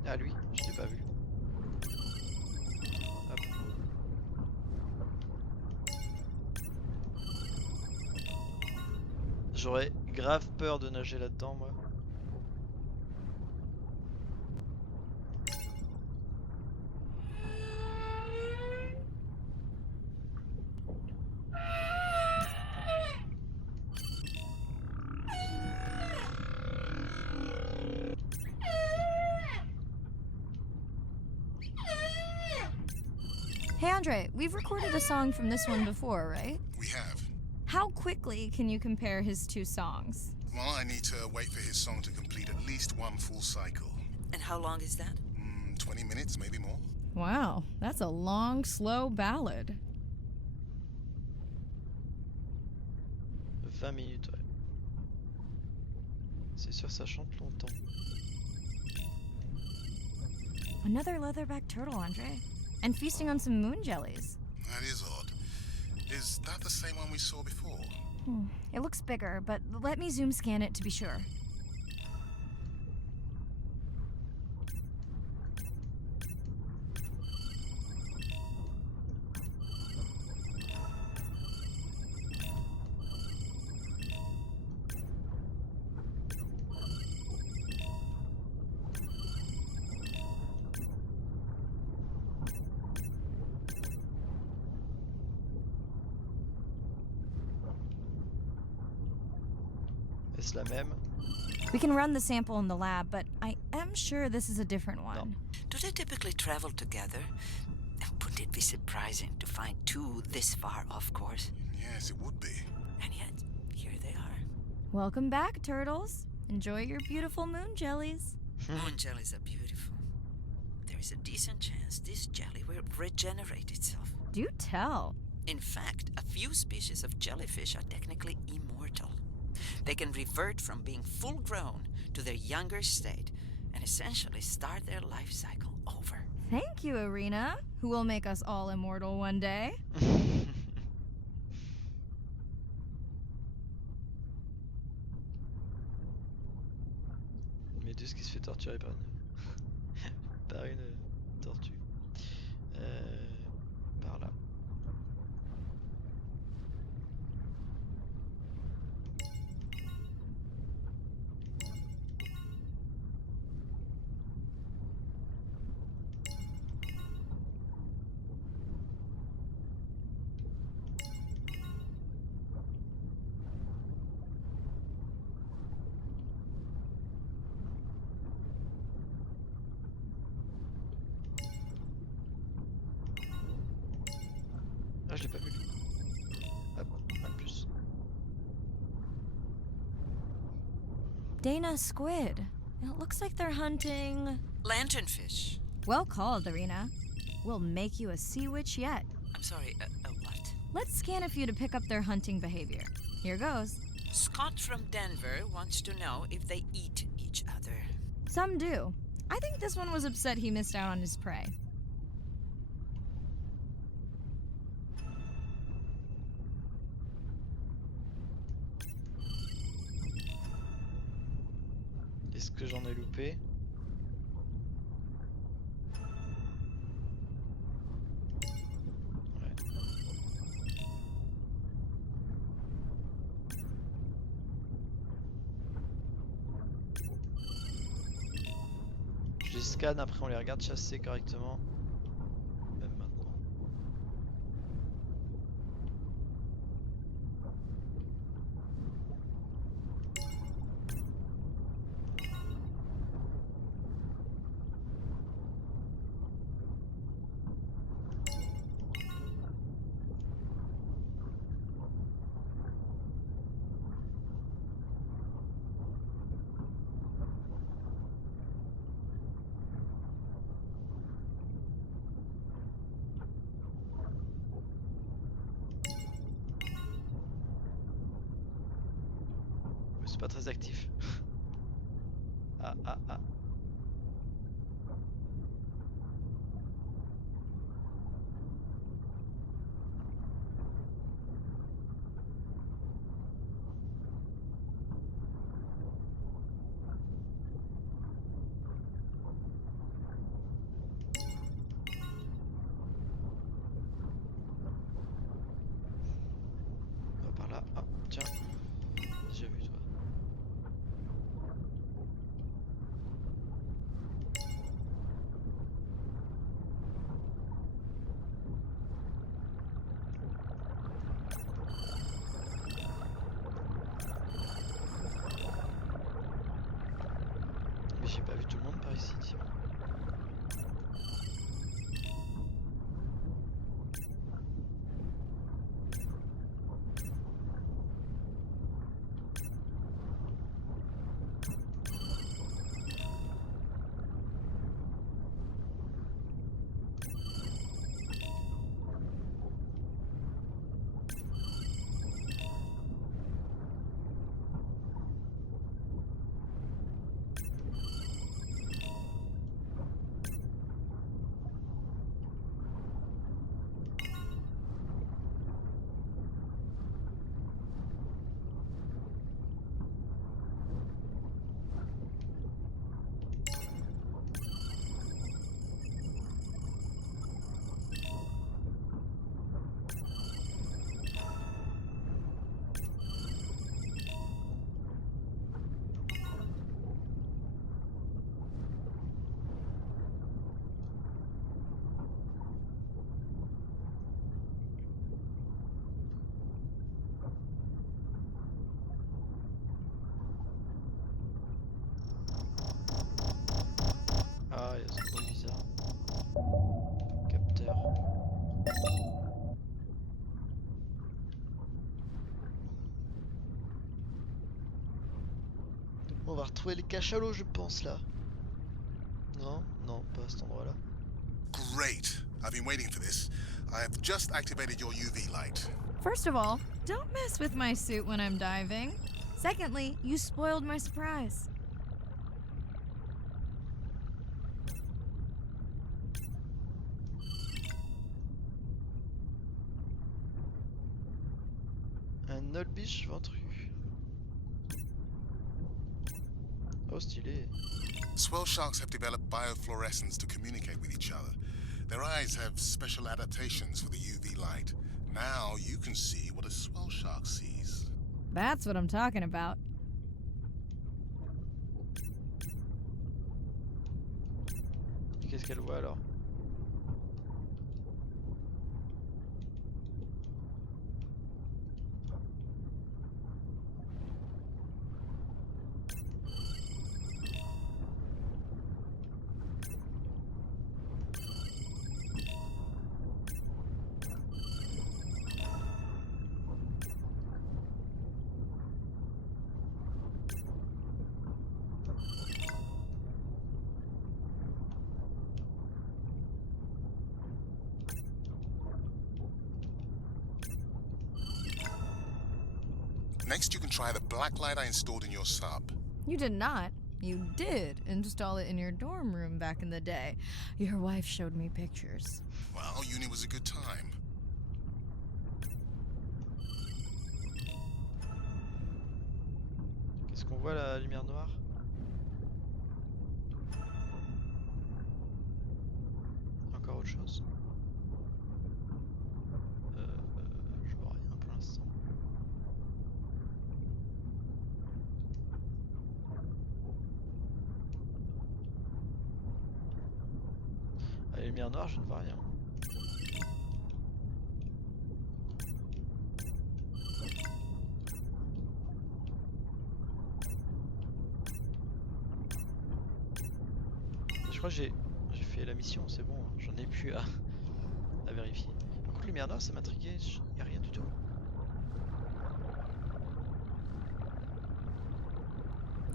Ah lui, je l'ai pas vu. Hop. J'aurais grave peur de nager là-dedans, moi. Hey Andre, we've recorded a song from this one before, right? We have. How quickly can you compare his two songs? Well, I need to wait for his song to complete at least one full cycle. And how long is that? 20 minutes, maybe more. Wow, that's a long, slow ballad. 20 minutes, ouais. C'est sûr, ça chante longtemps. Another leatherback turtle, Andre. And feasting on some moon jellies. That is odd. Is that the same one we saw before? It looks bigger, but let me zoom scan it to be sure. Est-ce la même? We can run the sample in the lab, but I am sure this is a different one. Do they typically travel together? Wouldn't it be surprising to find two this far off course? Yes, it would be. And yet, here they are. Welcome back, turtles. Enjoy your beautiful moon jellies. Moon jellies are beautiful. There is a decent chance this jelly will regenerate itself. Do tell. In fact, a few species of jellyfish are technically immortal. They can revert from being full grown to their younger state and essentially start their life cycle over. Thank you, Arena, who will make us all immortal one day. Méduse qui se fait torturer par une tortue. Par là. Ah, je l'ai pas vu. Hop, un plus. Dana squid. It looks like they're hunting... Lanternfish. Well called, Arena. We'll make you a sea witch yet. I'm sorry, a what? Let's scan a few to pick up their hunting behavior. Here goes. Scott from Denver wants to know if they eat each other. Some do. I think this one was upset he missed out on his prey. couper. Ouais. Je les scanne, après on les regarde chasser correctement. Même maintenant. C'est pas très actif. Ah. On va par là. Ah, tiens. Déjà vu toi. Mais j'ai pas vu tout le monde par ici, tiens. Ah, il y a ce bruit bizarre. Capteur. On va retrouver les cachalots, je pense, là. Non, non, pas à cet endroit-là. Great. I've been waiting for this. I have just activated your UV light. First of all, don't mess with my suit when I'm diving. Secondly, you spoiled my surprise. Un olbiche ventru. Oh, stylé. Swell sharks have developed biofluorescence to communicate with each other. Their eyes have special adaptations for the UV light. Now you can see what a swell shark sees. That's what I'm talking about. Qu'est-ce qu'elle voit alors? Next, you can try the black light I installed in your sub. You did not. You did install it in your dorm room back in the day. Your wife showed me pictures. Well, uni was a good time. Qu'est-ce qu'on voit la lumière noire? chose. Je vois rien pour l'instant. À la lumière noire, je ne vois rien. Je crois que j'ai fait la mission, c'est bon, hein. J'en ai plus à vérifier. Par contre, lumière noire, ça m'intriguait, y a rien du tout.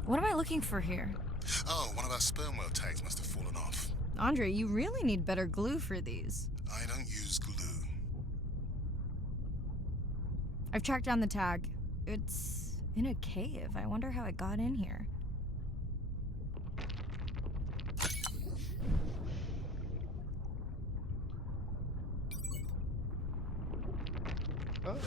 What am I looking for here? Oh, one of our sperm whale tags must have fallen off. Andre, you really need better glue for these. I don't use glue. I've tracked down the tag. It's in a cave. I wonder how it got in here. Oh,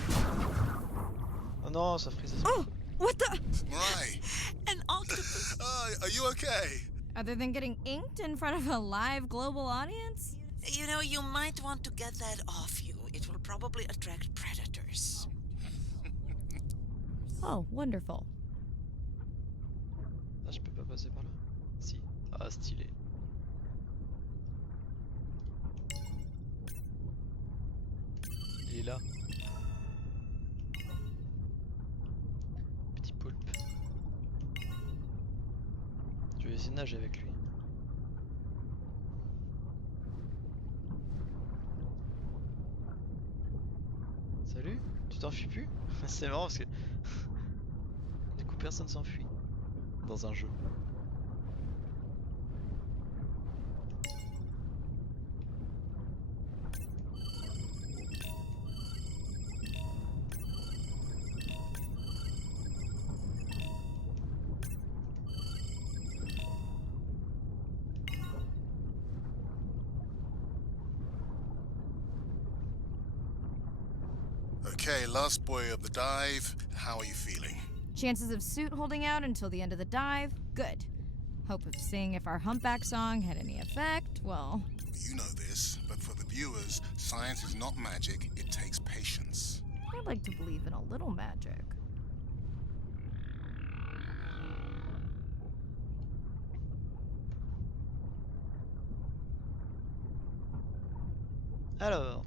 oh non, ça frise. Oh, what the? Right. An octopus. Are you okay? Other than getting inked in front of a live global audience? You know, you might want to get that off you. It will probably attract predators. Oh, wonderful. Ah, je peux pas passer par là. Si. Ah, stylé. Il est là. Petit poulpe. Je vais essayer de nager avec lui. Salut, tu t'enfuis plus? C'est marrant parce que du coup personne s'enfuit dans un jeu. Okay, last buoy of the dive. How are you feeling? Chances of suit holding out until the end of the dive? Good. Hope of seeing if our humpback song had any effect? Well... You know this, but for the viewers, science is not magic, it takes patience. I'd like to believe in a little magic. Alors...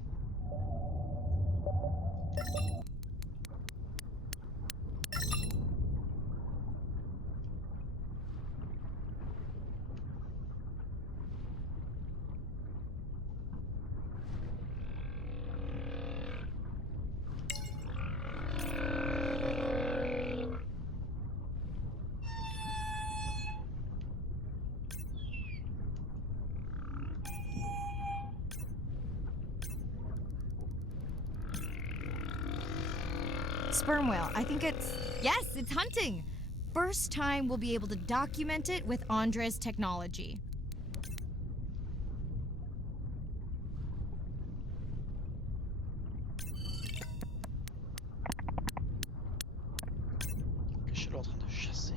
Sperm whale, I think it's... Yes, it's hunting! First time we'll be able to document it with Andre's technology. Je suis là en train de chasser.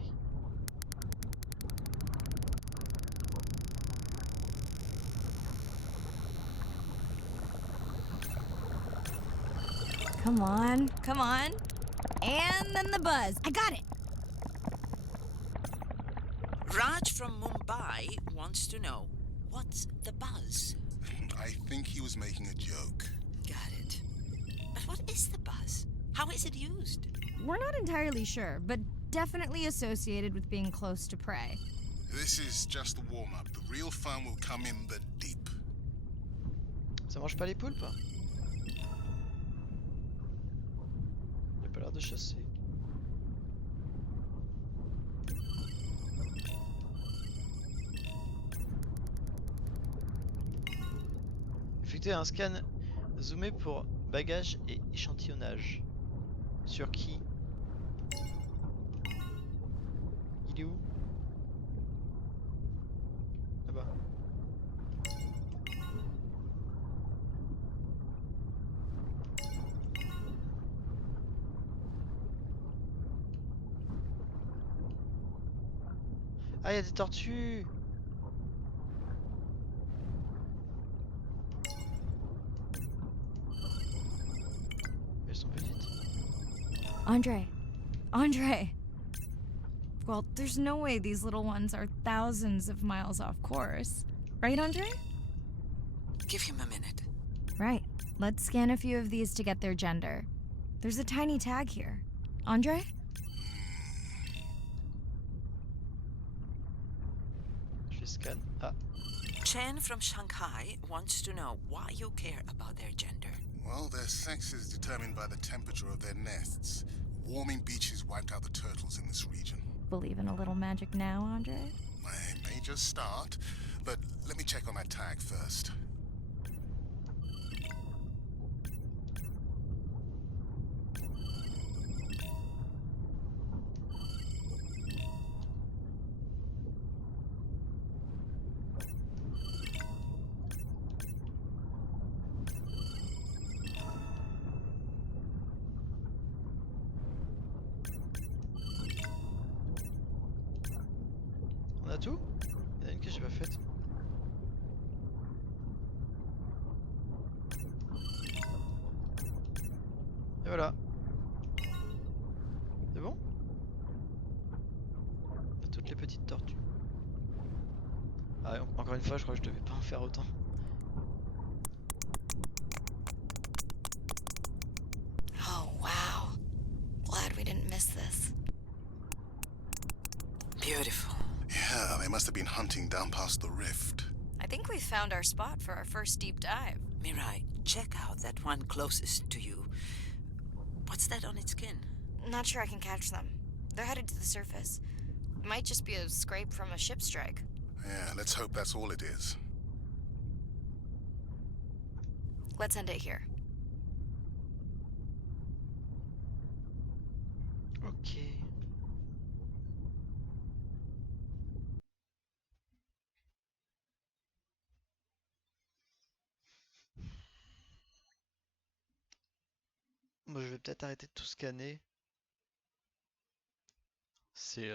Come on, come on. And then the buzz. I got it! Raj from Mumbai wants to know, what's the buzz? I think he was making a joke. Got it. But what is the buzz? How is it used? We're not entirely sure, but definitely associated with being close to prey. This is just the warm-up. The real fun will come in the deep. Ça mange pas les poulpes? Il a pas l'air de chasser. Effectuez un scan zoomé pour bagages et échantillonnage. Sur qui? Il est où? Là-bas. Ah, il y a des tortues! sont petites. Andre! Well, there's no way these little ones are thousands of miles off course. Right, Andre? Give him a minute. Right. Let's scan a few of these to get their gender. There's a tiny tag here. Andre? Je scanne. Ah. Chen from Shanghai wants to know why you care about their gender. Well, their sex is determined by the temperature of their nests. Warming beaches wiped out the turtles in this region. Believe in a little magic now, Andre? I may just start, but let me check on that tag first. On a tout? Il y en a une que j'ai pas faite. Et voilà. C'est bon? On a toutes les petites tortues. Ah, encore une fois, je crois que je devais pas en faire autant. Oh, wow. Glad we didn't miss this. Beautiful. Yeah, they must have been hunting down past the rift. I think we found our spot for our first deep dive. Mirai, check out that one closest to you. What's that on its skin? Not sure I can catch them. They're headed to the surface. Might just be a scrape from a ship strike. Yeah, let's hope that's all it is. Let's end it here. Ok. Moi, je vais peut-être arrêter de tout scanner. C'est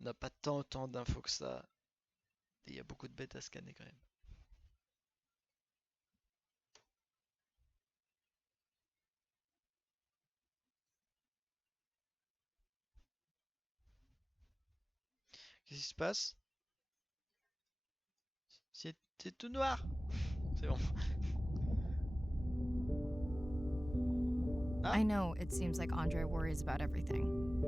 on n'a pas autant d'infos que ça. Et il y a beaucoup de bêtes à scanner quand même. Qu'est-ce qui se passe? C'est tout noir. C'est bon. I know it seems like Andre worries about everything.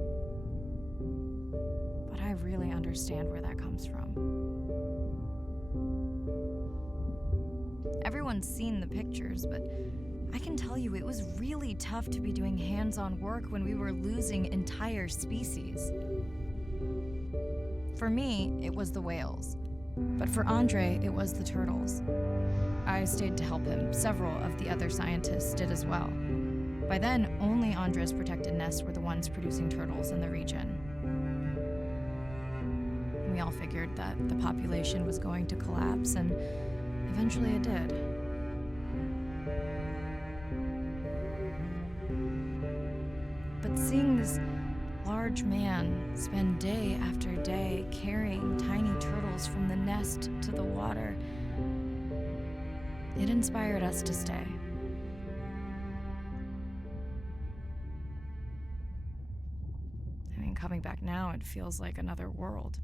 But I really understand where that comes from. Everyone's seen the pictures, but I can tell you it was really tough to be doing hands-on work when we were losing entire species. For me, it was the whales. But for Andre, it was the turtles. I stayed to help him. Several of the other scientists did as well. By then, only Andre's protected nests were the ones producing turtles in the region. We all figured that the population was going to collapse, and eventually it did. But seeing this large man spend day after day carrying tiny turtles from the nest to the water, it inspired us to stay. I mean, coming back now, it feels like another world.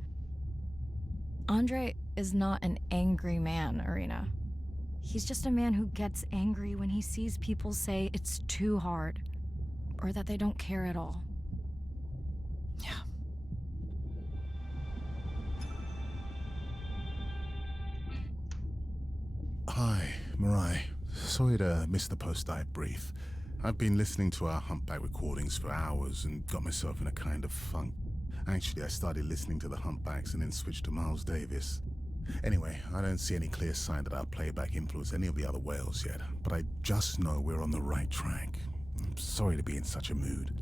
Andre is not an angry man, Irina. He's just a man who gets angry when he sees people say it's too hard, or that they don't care at all. Yeah. Hi, Mirai. Sorry to miss the post-dive brief. I've been listening to our humpback recordings for hours and got myself in a kind of funk. Actually, I started listening to the humpbacks and then switched to Miles Davis. Anyway, I don't see any clear sign that our playback influenced any of the other whales yet, but I just know we're on the right track. I'm sorry to be in such a mood.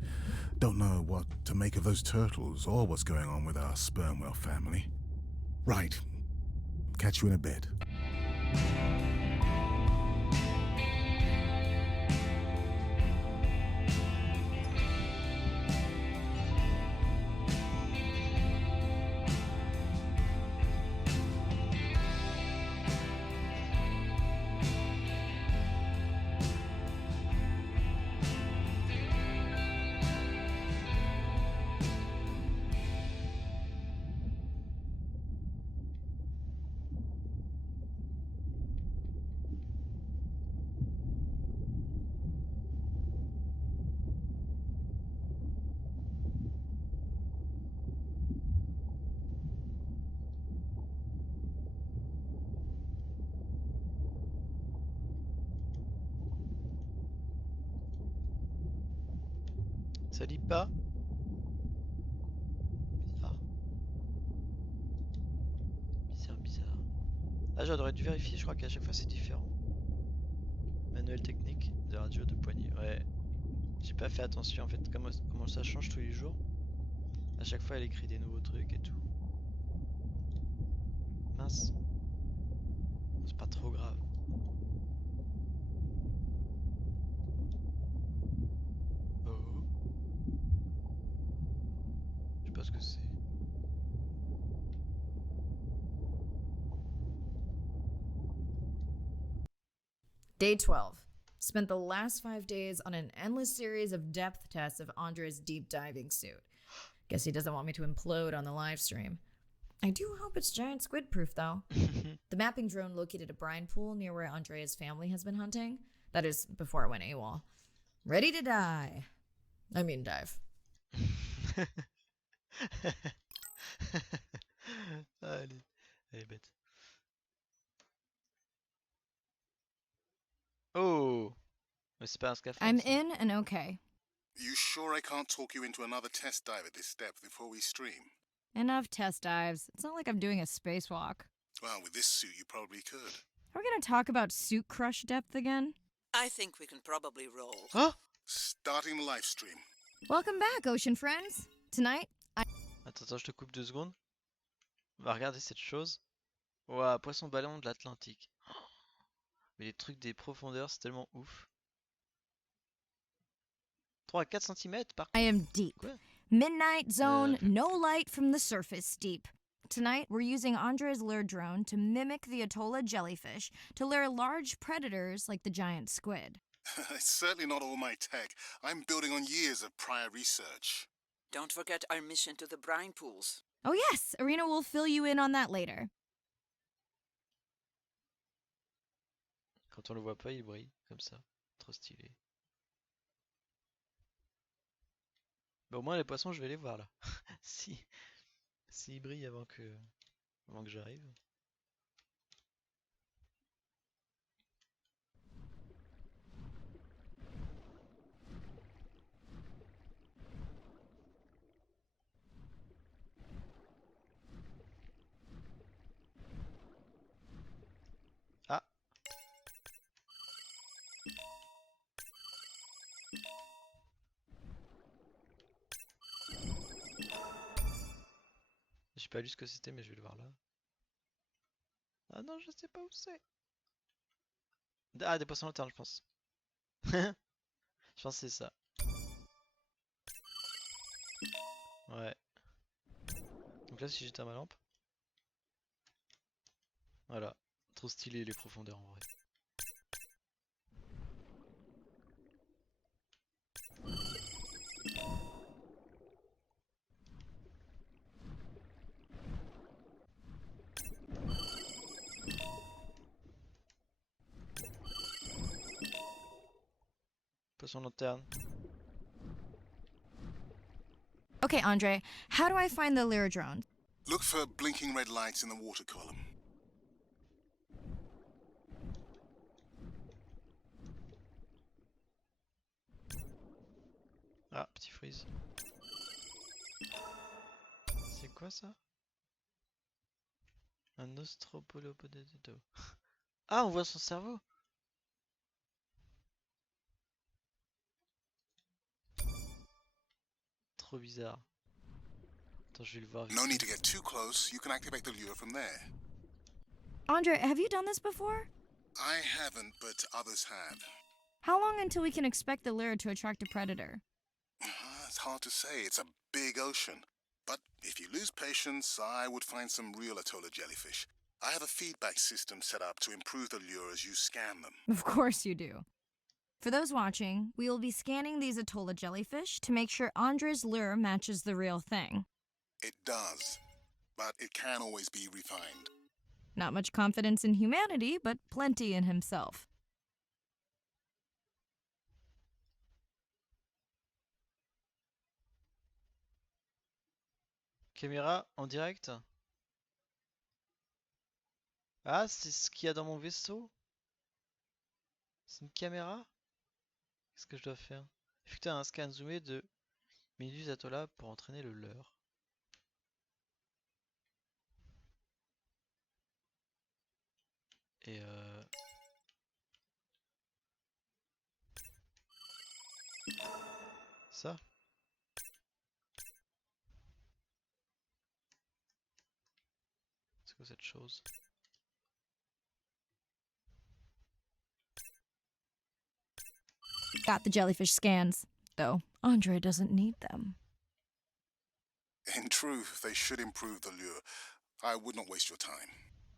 Don't know what to make of those turtles or what's going on with our sperm whale family. Right. Catch you in a bit. Ça lit pas. Bizarre. Bizarre. Ah, j'aurais dû vérifier, je crois qu'à chaque fois c'est différent. Manuel technique de radio de poignée. Ouais. J'ai pas fait attention en fait, comment ça change tous les jours. À chaque fois elle écrit des nouveaux trucs et tout. Mince. C'est pas trop grave. Oh. Je sais pas ce que c'est. Day 12. Spent the last 5 days on an endless series of depth tests of Andre's deep diving suit. Guess he doesn't want me to implode on the live stream. I do hope it's giant squid proof, though. The mapping drone located a brine pool near where Andrea's family has been hunting. That is, before I went AWOL. Ready to die. I mean, dive. Allez, bête. Oh, mais c'est pas un scaphandre. I'm ça. in and okay. You sure I can't talk you into another test dive at this depth before we stream? Enough test dives. It's not like I'm doing a spacewalk. Well, with this suit, you probably could. Are we gonna talk about suit crush depth again? I think we can probably roll. Hein? Starting the live stream. Welcome back, ocean friends. Tonight, Attends, je te coupe 2 secondes. On va regarder cette chose. Ouah, poisson ballon de l'Atlantique. Mais les trucs des profondeurs, c'est tellement ouf. 3 à 4 cm par I am deep. Quoi? Midnight zone, no light from the surface deep. Tonight, we're using Andre's lure drone to mimic the Atolla jellyfish to lure large predators like the giant squid. It's certainly not all my tech. I'm building on years of prior research. Don't forget our mission to the brine pools. Oh yes, Arena will fill you in on that later. Quand on le voit pas, il brille comme ça. Trop stylé. Bah, au moins les poissons, je vais les voir là. si ils brillent avant que j'arrive. Ah. J'ai pas lu ce que c'était, mais je vais le voir là. Ah non, je sais pas où c'est. Ah, des poissons lanternes, je pense. Je pense que c'est ça. Ouais. Donc là, si j'éteins ma lampe. Voilà. Trop stylé les profondeurs en vrai. Poisson lanterne. Okay, Andre, how do I find the lure drone? Look for blinking red lights in the water column. Ah, petit freeze. C'est quoi ça? Un ostropolopodeto. Ah, on voit son cerveau. Trop bizarre. Attends, je vais le voir. No need to get too close. You can activate the lure from there. Andre, have you done this before? I haven't, but others have. How long until we can expect the lure to attract a predator? It's hard to say. It's a big ocean. But if you lose patience, I would find some real Atolla jellyfish. I have a feedback system set up to improve the lure as you scan them. Of course you do. For those watching, we will be scanning these Atolla jellyfish to make sure Andre's lure matches the real thing. It does, but it can always be refined. Not much confidence in humanity, but plenty in himself. Caméra en direct. Ah, c'est ce qu'il y a dans mon vaisseau. C'est une caméra. Qu'est-ce que je dois faire? Effectuer un scan zoomé de méduses atola pour entraîner le leurre. Et ça. C'est quoi cette chose? Got the jellyfish scans, though Andre doesn't need them. In truth, they should improve the lure. I would not waste your time.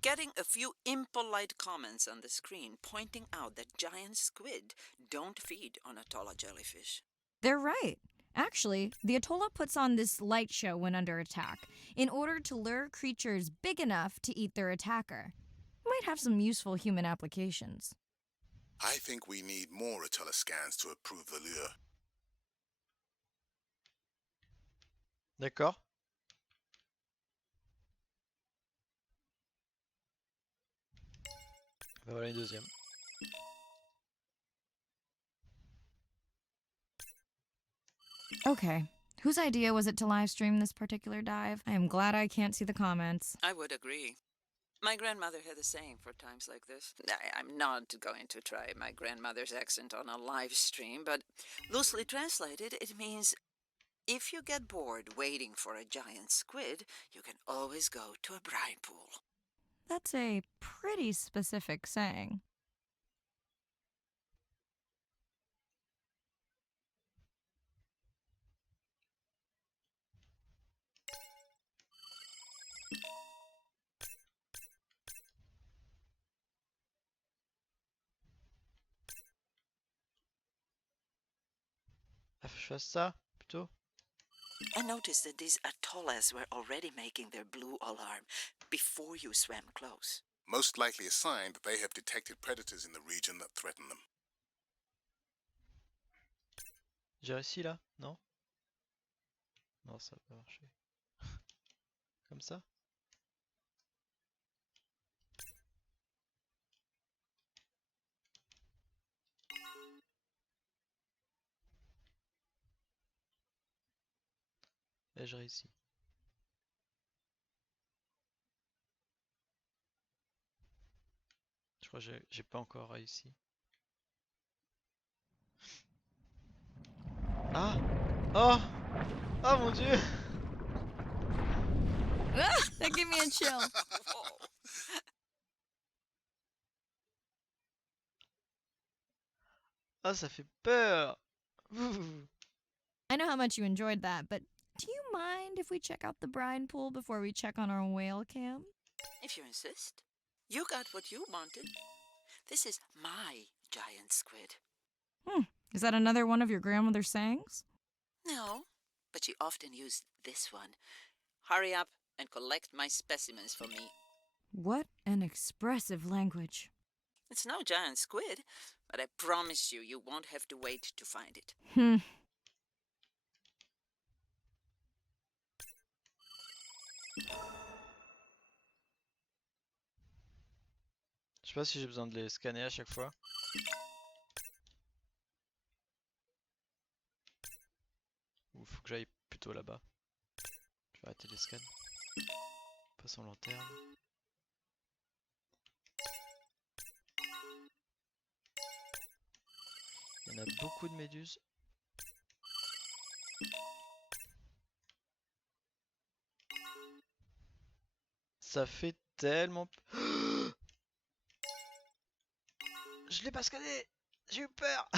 Getting a few impolite comments on the screen pointing out that giant squid don't feed on Atolla jellyfish. They're right. Actually, the Atolla puts on this light show when under attack, in order to lure creatures big enough to eat their attacker. Might have some useful human applications. I think we need more Atolla scans to approve the lure. D'accord. Ben voilà une deuxième. Okay, whose idea was it to live stream this particular dive? I am glad I can't see the comments. I would agree. My grandmother had a saying for times like this. I'm not going to try my grandmother's accent on a live stream, but loosely translated, it means if you get bored waiting for a giant squid, you can always go to a brine pool. That's a pretty specific saying. Ah, faut que je fasse ça, plutôt. I noticed that these atollas were already making their blue alarm before you swam close. Most likely a sign that they have detected predators in the region that threaten them. J'ai réussi là? Non? Non, ça va pas marcher. Comme ça? Là, j'ai réussi. Je crois que j'ai pas encore réussi. Ah! Oh! Oh mon dieu! Ah, that gave me a chill. Ah, ça fait peur! I know how much you enjoyed that, but do you mind if we check out the brine pool before we check on our whale cam? If you insist. You got what you wanted. This is my giant squid. Is that another one of your grandmother's sayings? No, but she often used this one. Hurry up and collect my specimens for me. What an expressive language. It's no giant squid, but I promise you, you won't have to wait to find it. Je sais pas si j'ai besoin de les scanner à chaque fois. Ou faut que j'aille plutôt là-bas. Je vais arrêter les scans. Passons lanterne. Il y en a beaucoup de méduses. Ça fait tellement... Je l'ai pas scanné! J'ai eu peur!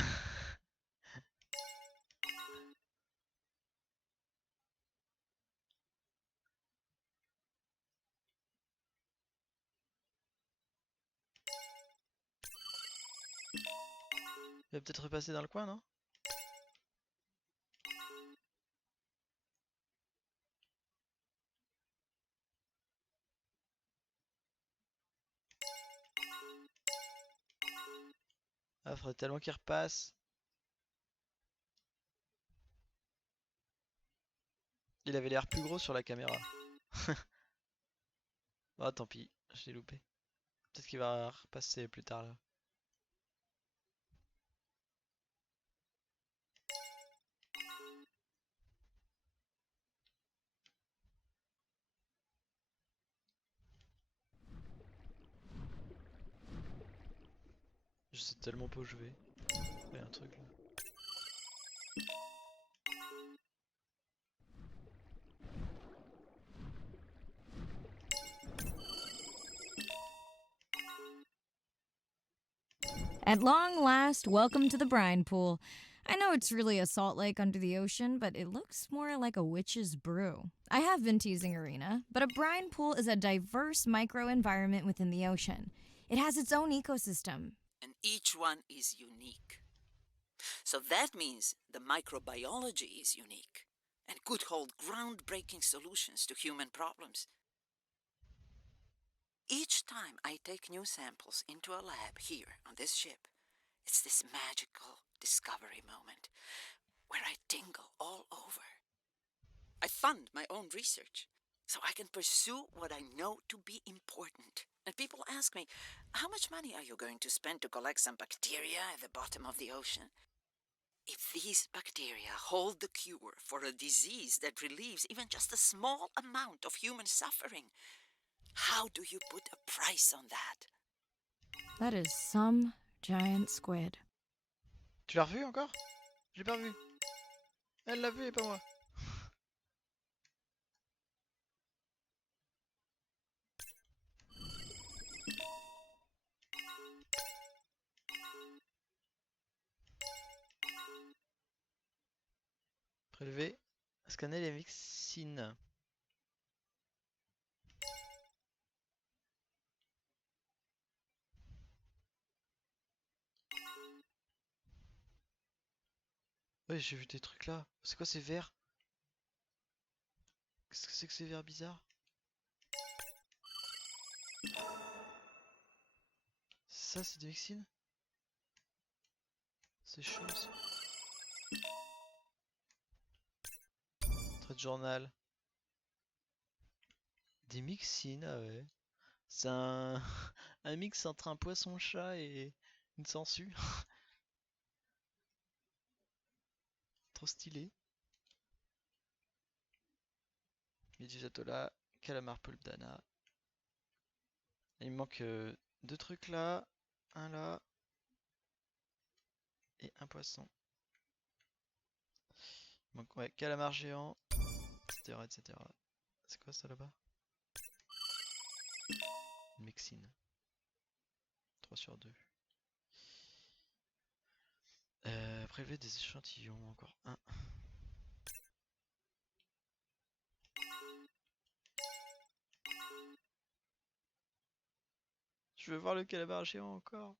Il va peut-être repasser dans le coin, non? Ah, faudrait tellement qu'il repasse. Il avait l'air plus gros sur la caméra. Ah, tant pis, je l'ai loupé. Peut-être qu'il va repasser plus tard là. tellement pas où je vais. Il y a un truc là. At long last, welcome to the brine pool. I know it's really a salt lake under the ocean, but it looks more like a witch's brew. I have been teasing Arena, but a brine pool is a diverse microenvironment within the ocean. It has its own ecosystem. And each one is unique. So that means the microbiology is unique and could hold groundbreaking solutions to human problems. Each time I take new samples into a lab here on this ship, it's this magical discovery moment where I tingle all over. I fund my own research so I can pursue what I know to be important. And people ask me, how much money are you going to spend to collect some bacteria at the bottom of the ocean? If these bacteria hold the cure for a disease that relieves even just a small amount of human suffering, how do you put a price on that? That is some giant squid. Tu l'as revu encore? Je l'ai pas revu. Elle l'a vu et pas moi. Prélever, scanner les myxines. Ouais, j'ai vu des trucs là. C'est quoi ces verres? Qu'est-ce que c'est que ces verres bizarres? Ça, c'est des myxines? C'est chaud ça. Trait de journal. Des myxines, ah ouais. C'est un... un mix entre un poisson-chat et une sangsue. Trop stylé. Médusatola, calamar pulpdana. Il me manque deux trucs là, un là et un poisson. Il manque ouais, calamar géant, etc. etc. C'est quoi ça là-bas? Une myxine. 3 sur 2. Prélever des échantillons, encore un. Je veux voir le calamar géant encore.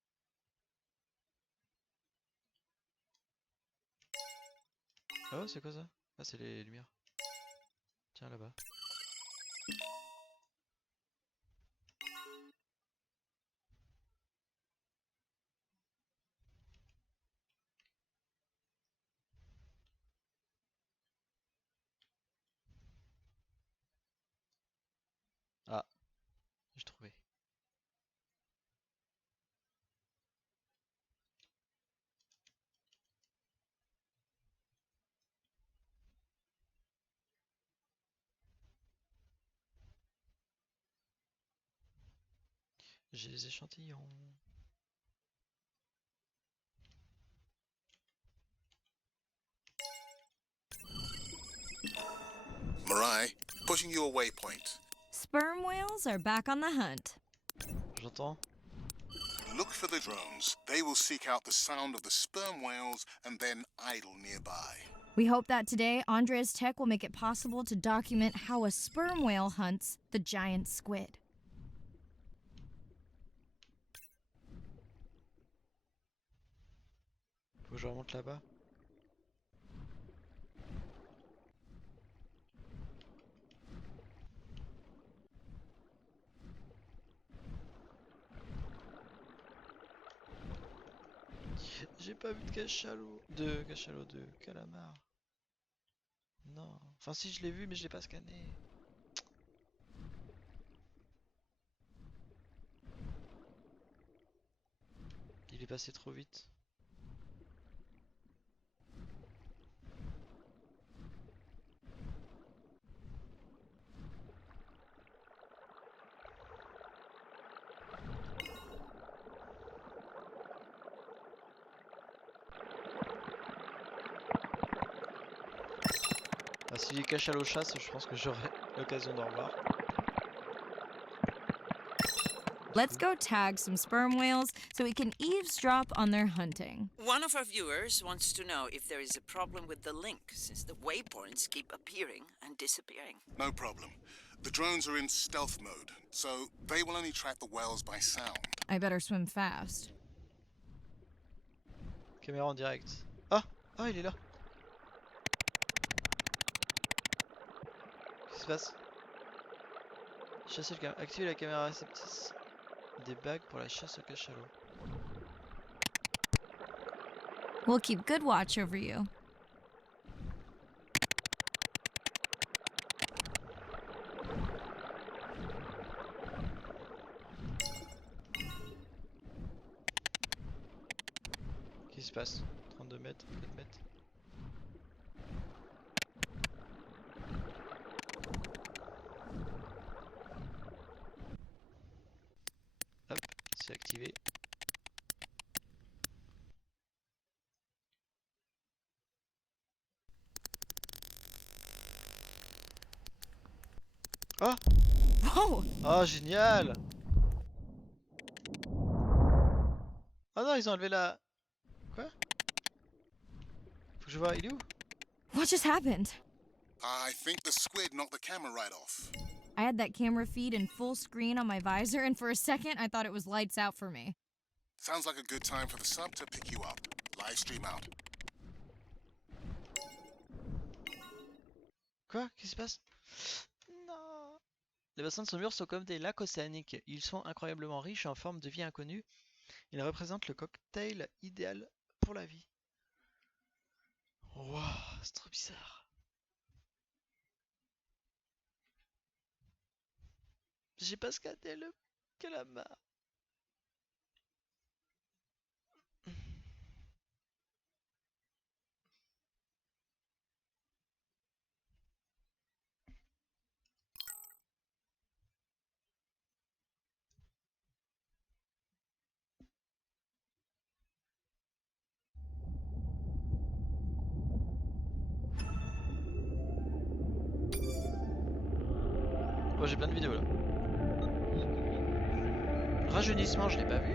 Oh, c'est quoi ça? Ah, c'est les lumières. Tiens, là-bas. Ah, j'ai trouvé. J'ai les échantillons. Marai, pushing your waypoint. Sperm whales are back on the hunt. J'entends. Look for the drones. They will seek out the sound of the sperm whales and then idle nearby. We hope that today, Andrea's tech will make it possible to document how a sperm whale hunts the giant squid. Faut que je remonte là-bas. J'ai pas vu de cachalot. De calamar. Non. Enfin si je l'ai vu mais je l'ai pas scanné. Il est passé trop vite. Si les cachalots chassent, je pense que j'aurai l'occasion d'en revoir. Let's go tag some sperm whales so we can eavesdrop on their hunting. One of our viewers wants to know if there is a problem with the link, since the waypoints keep appearing and disappearing. No problem. The drones are in stealth mode, so they will only track the whales by sound. I better swim fast. Caméra en direct. Ah! Ah, il est là! Qu'est-ce qui se passe? Chasser le caméra. Activer la caméra réceptrice. Des bagues pour la chasse au cachalot. We'll keep good watch over you. Qu'est-ce qui se passe? 32 mètres, 4 mètres. Hop, c'est activé. Ah! Whoa! Oh, génial! Ah non, ils ont enlevé la... Quoi? Faut que je vois, il est où? What just happened? I think the squid knocked the camera right off. I had that camera feed in full screen on my visor, and for a second I thought it was lights out for me. Sounds like a good time for the sub to pick you up. Live stream out. Quoi? Qu'est-ce qui se passe? Non! Les bassins de saumure sont comme des lacs océaniques. Ils sont incroyablement riches en formes de vie inconnues. Ils représentent le cocktail idéal pour la vie. Waouh, c'est trop bizarre. J'ai pas scanné le calamar. Oh, j'ai plein de vidéos là. Rajeunissement, je l'ai pas vu.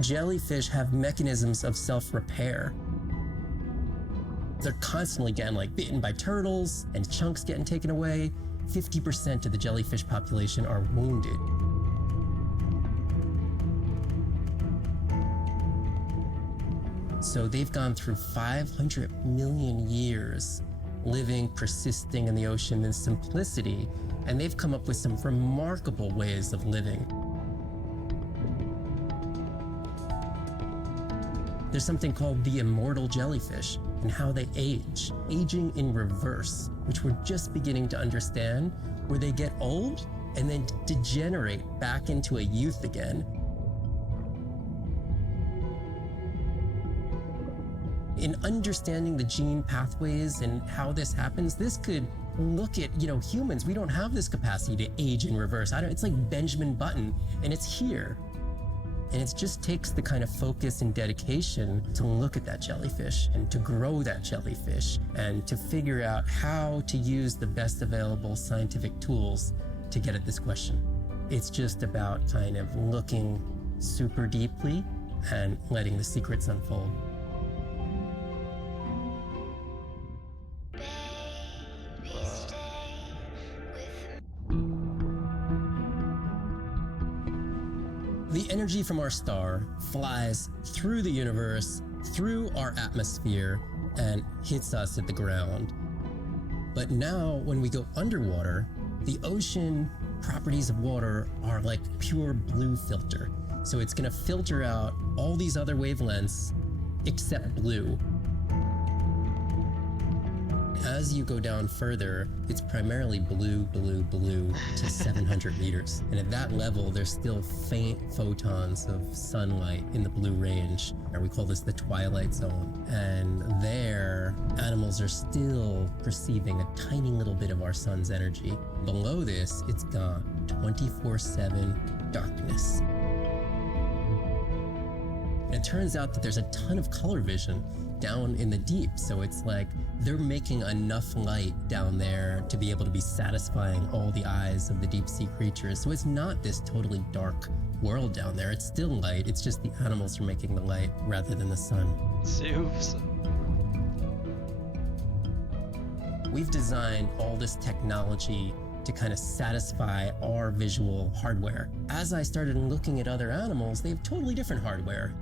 Jellyfish have mechanisms of self-repair. They're constantly getting bitten by turtles and chunks getting taken away. 50% of the jellyfish population are wounded. So they've gone through 500 million years living, persisting in the ocean in simplicity, and they've come up with some remarkable ways of living. There's something called the immortal jellyfish and how they age, aging in reverse, which we're just beginning to understand, where they get old and then degenerate back into a youth again. In understanding the gene pathways and how this happens, this could look at, humans. We don't have this capacity to age in reverse. It's like Benjamin Button, and it's here. And it just takes the kind of focus and dedication to look at that jellyfish and to grow that jellyfish and to figure out how to use the best available scientific tools to get at this question. It's just about kind of looking super deeply and letting the secrets unfold. The energy from our star flies through the universe, through our atmosphere, and hits us at the ground. But now, when we go underwater, the ocean properties of water are like pure blue filter. So it's gonna filter out all these other wavelengths except blue. As you go down further, it's primarily blue, blue, blue to 700 meters. And at that level, there's still faint photons of sunlight in the blue range, or we call this the twilight zone. And there, animals are still perceiving a tiny little bit of our sun's energy. Below this, it's gone. 24/7 darkness. And it turns out that there's a ton of color vision down in the deep. So it's like they're making enough light down there to be able to be satisfying all the eyes of the deep sea creatures. So it's not this totally dark world down there. It's still light. It's just the animals are making the light rather than the sun. C'est ouf ça. We've designed all this technology to kind of satisfy our visual hardware. As I started looking at other animals, they have totally different hardware.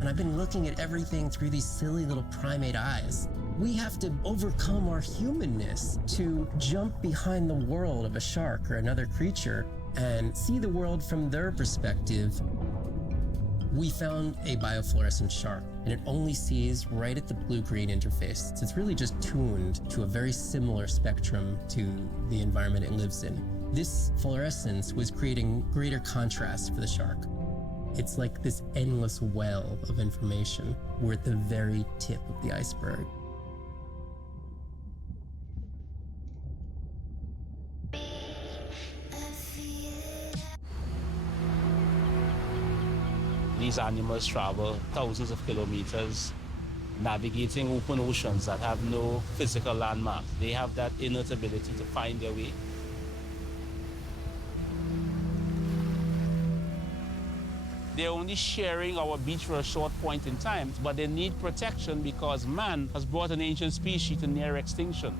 And I've been looking at everything through these silly little primate eyes. We have to overcome our humanness to jump behind the world of a shark or another creature and see the world from their perspective. We found a biofluorescent shark, and it only sees right at the blue-green interface. So it's really just tuned to a very similar spectrum to the environment it lives in. This fluorescence was creating greater contrast for the shark. It's like this endless well of information. We're at the very tip of the iceberg. These animals travel thousands of kilometers, navigating open oceans that have no physical landmarks. They have that innate ability to find their way. They're only sharing our beach for a short point in time, but they need protection because man has brought an ancient species to near extinction.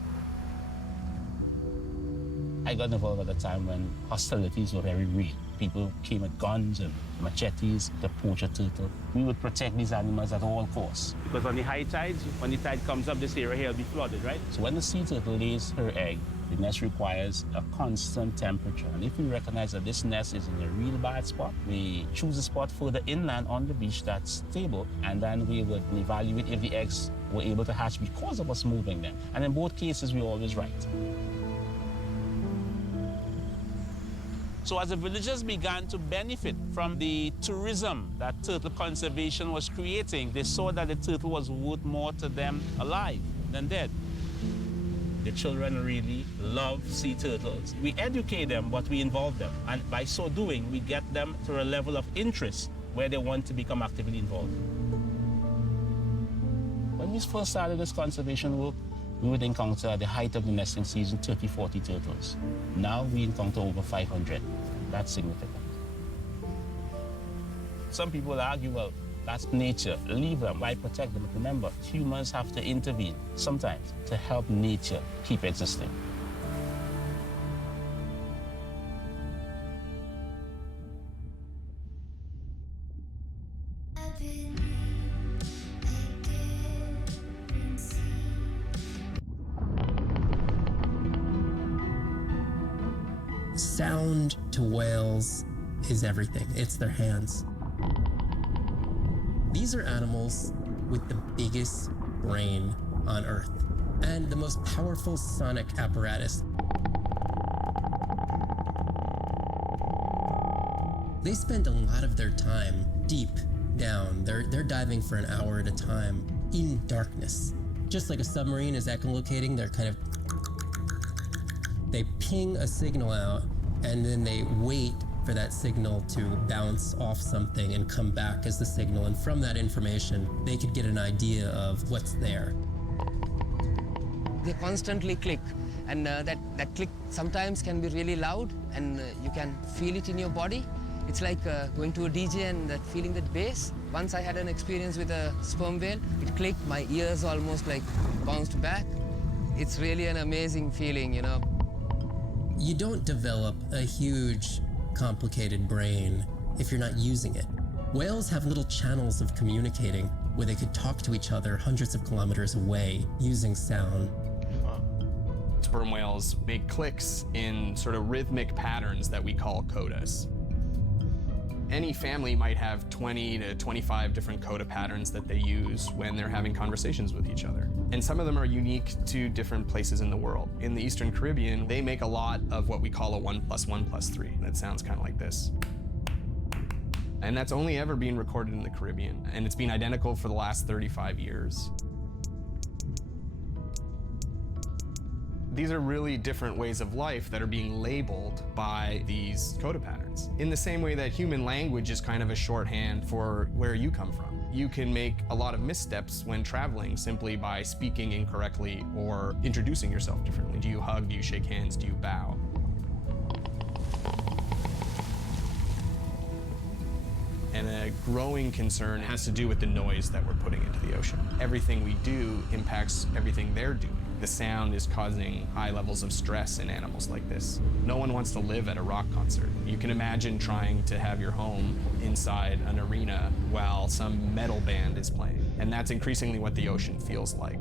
I got involved at a time when hostilities were very real. People came with guns and machetes to poach a turtle. We would protect these animals at all costs. Because on the high tides, when the tide comes up, this area here will be flooded, right? So when the sea turtle lays her egg, the nest requires a constant temperature. And if we recognize that this nest is in a real bad spot, we choose a spot further inland on the beach that's stable, and then we would evaluate if the eggs were able to hatch because of us moving them. And in both cases, we're always right. So as the villagers began to benefit from the tourism that turtle conservation was creating, they saw that the turtle was worth more to them alive than dead. The children really love sea turtles. We educate them, but we involve them. And by so doing, we get them to a level of interest where they want to become actively involved. When we first started this conservation work, we would encounter at the height of the nesting season 30, 40 turtles. Now we encounter over 500. That's significant. Some people argue, well, that's nature. Leave them. Why protect them? But remember, humans have to intervene sometimes to help nature keep existing. Sound to whales is everything. It's their hands. These are animals with the biggest brain on Earth and the most powerful sonic apparatus. They spend a lot of their time deep down. They're diving for an hour at a time in darkness. Just like a submarine is echolocating, they ping a signal out, and then they wait for that signal to bounce off something and come back as the signal. And from that information, they could get an idea of what's there. They constantly click, and that click sometimes can be really loud, and you can feel it in your body. It's like going to a DJ and feeling that bass. Once I had an experience with a sperm whale. It clicked, my ears almost like bounced back. It's really an amazing feeling, you know. You don't develop a huge, complicated brain if you're not using it. Whales have little channels of communicating where they could talk to each other hundreds of kilometers away using sound. Sperm whales make clicks in sort of rhythmic patterns that we call codas. Any family might have 20 to 25 different coda patterns that they use when they're having conversations with each other. And some of them are unique to different places in the world. In the Eastern Caribbean, they make a lot of what we call a 1 + 1 + 3. That sounds kind of like this. And that's only ever been recorded in the Caribbean. And it's been identical for the last 35 years. These are really different ways of life that are being labeled by these coda patterns. In the same way that human language is kind of a shorthand for where you come from. You can make a lot of missteps when traveling simply by speaking incorrectly or introducing yourself differently. Do you hug? Do you shake hands? Do you bow? And a growing concern has to do with the noise that we're putting into the ocean. Everything we do impacts everything they're doing. The sound is causing high levels of stress in animals like this. No one wants to live at a rock concert. You can imagine trying to have your home inside an arena while some metal band is playing. And that's increasingly what the ocean feels like.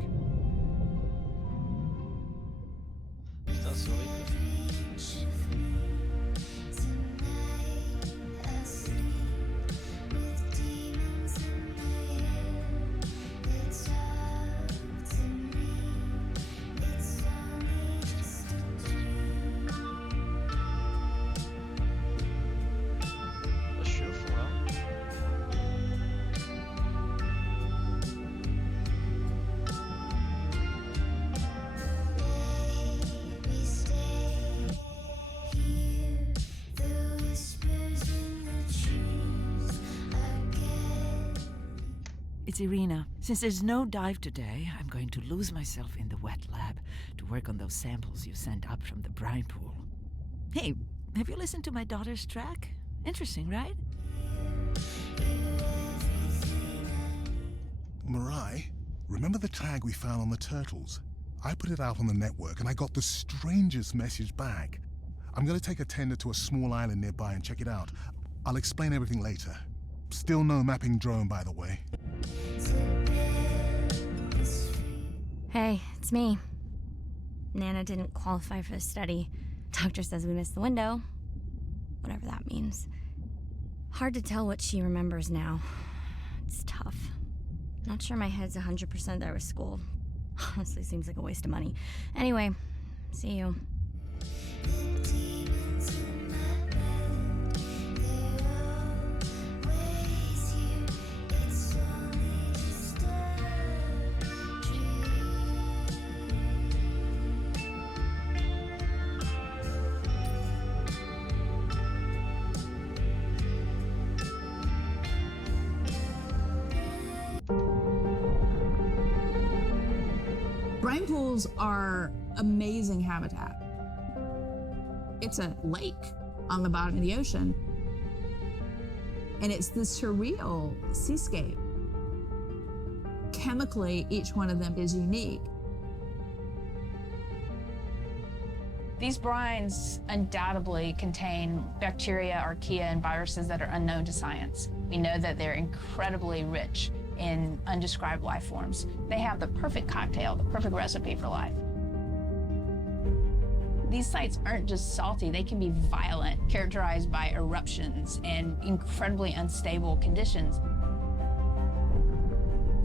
It's Irina. Since there's no dive today, I'm going to lose myself in the wet lab to work on those samples you sent up from the brine pool. Hey, have you listened to my daughter's track? Interesting, right? Marai, remember the tag we found on the turtles? I put it out on the network and I got the strangest message back. I'm going to take a tender to a small island nearby and check it out. I'll explain everything later. Still no mapping drone, by the way. Hey, it's me. Nana didn't qualify for the study. Doctor says we missed the window. Whatever that means. Hard to tell what she remembers now. It's tough. Not sure my head's 100% there with school. Honestly, seems like a waste of money. Anyway, see you. Brine pools are amazing habitat. It's a lake on the bottom of the ocean, and it's this surreal seascape. Chemically, each one of them is unique. These brines undoubtedly contain bacteria, archaea, and viruses that are unknown to science. We know that they're incredibly rich in undescribed life forms. They have the perfect cocktail, the perfect recipe for life. These sites aren't just salty, they can be violent, characterized by eruptions and incredibly unstable conditions.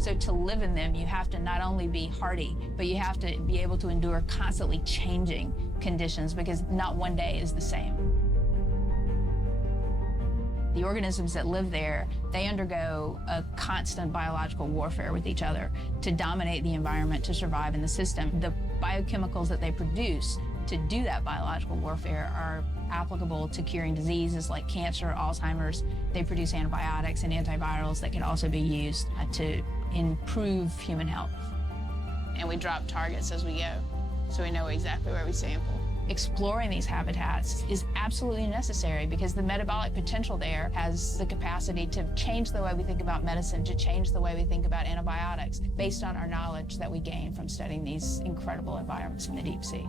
So to live in them, you have to not only be hardy, but you have to be able to endure constantly changing conditions because not one day is the same. The organisms that live there, they undergo a constant biological warfare with each other to dominate the environment, to survive in the system. The biochemicals that they produce to do that biological warfare are applicable to curing diseases like cancer, Alzheimer's. They produce antibiotics and antivirals that can also be used to improve human health. And we drop targets as we go, so we know exactly where we sample. Exploring these habitats is absolutely necessary because the metabolic potential there has the capacity to change the way we think about medicine, to change the way we think about antibiotics, based on our knowledge that we gain from studying these incredible environments in the deep sea.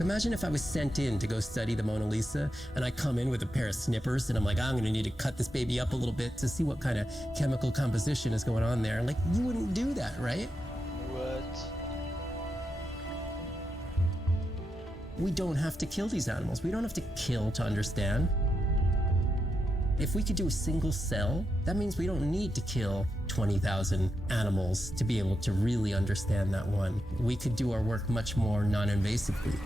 Imagine if I was sent in to go study the Mona Lisa and I come in with a pair of snippers and I'm like, I'm gonna need to cut this baby up a little bit to see what kind of chemical composition is going on there. Like, you wouldn't do that, right? What? We don't have to kill these animals. We don't have to kill to understand. If we could do a single cell, that means we don't need to kill 20,000 animals to be able to really understand that one. We could do our work much more non-invasively.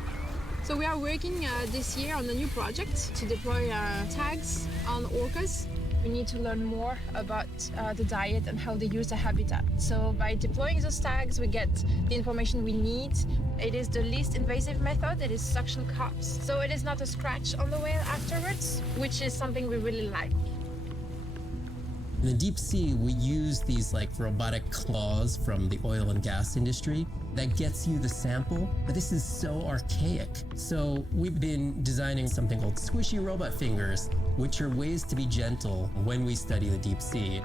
So we are working this year on a new project to deploy tags on orcas we need to learn more about the diet and how they use the habitat. So by deploying those tags, we get the information we need. It is the least invasive method. It is suction cups. So it is not a scratch on the whale afterwards, which is something we really like. In the deep sea, we use these like robotic claws from the oil and gas industry that gets you the sample, but this is so archaic. So we've been designing something called squishy robot fingers, which are ways to be gentle when we study the deep sea.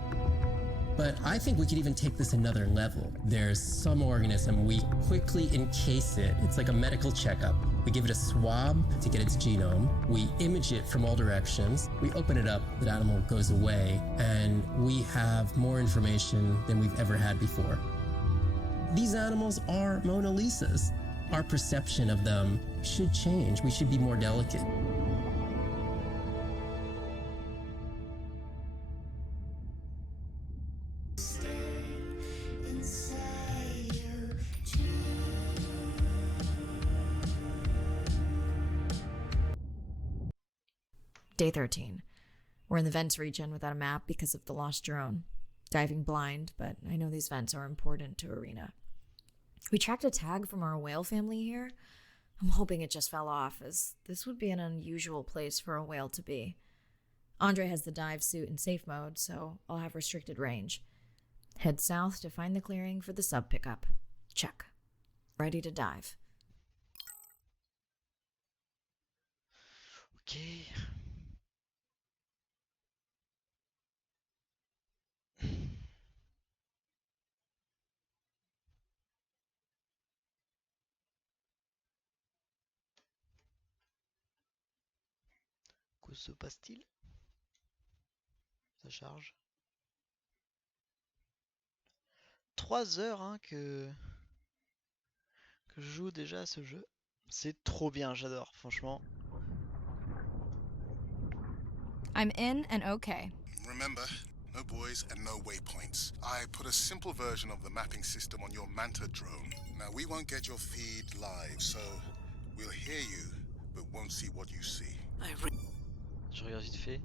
But I think we could even take this another level. There's some organism, we quickly encase it. It's like a medical checkup. We give it a swab to get its genome. We image it from all directions. We open it up, the animal goes away, and we have more information than we've ever had before. These animals are Mona Lisas. Our perception of them should change. We should be more delicate. Day 13. We're in the vents region without a map because of the lost drone. Diving blind, but I know these vents are important to Arena. We tracked a tag from our whale family here. I'm hoping it just fell off, as this would be an unusual place for a whale to be. Andre has the dive suit in safe mode, so I'll have restricted range. Head south to find the clearing for the sub pickup. Check. Ready to dive. Okay. Que se passe-t-il? Ça charge. 3 heures hein, que je joue déjà à ce jeu. C'est trop bien, j'adore, franchement. I'm in and okay. Remember, no buoys and no waypoints. I put a simple version of the mapping system on your Manta drone. Now, we won't get your feed live, so we'll hear you, but won't see what you see. Je regarde vite fait.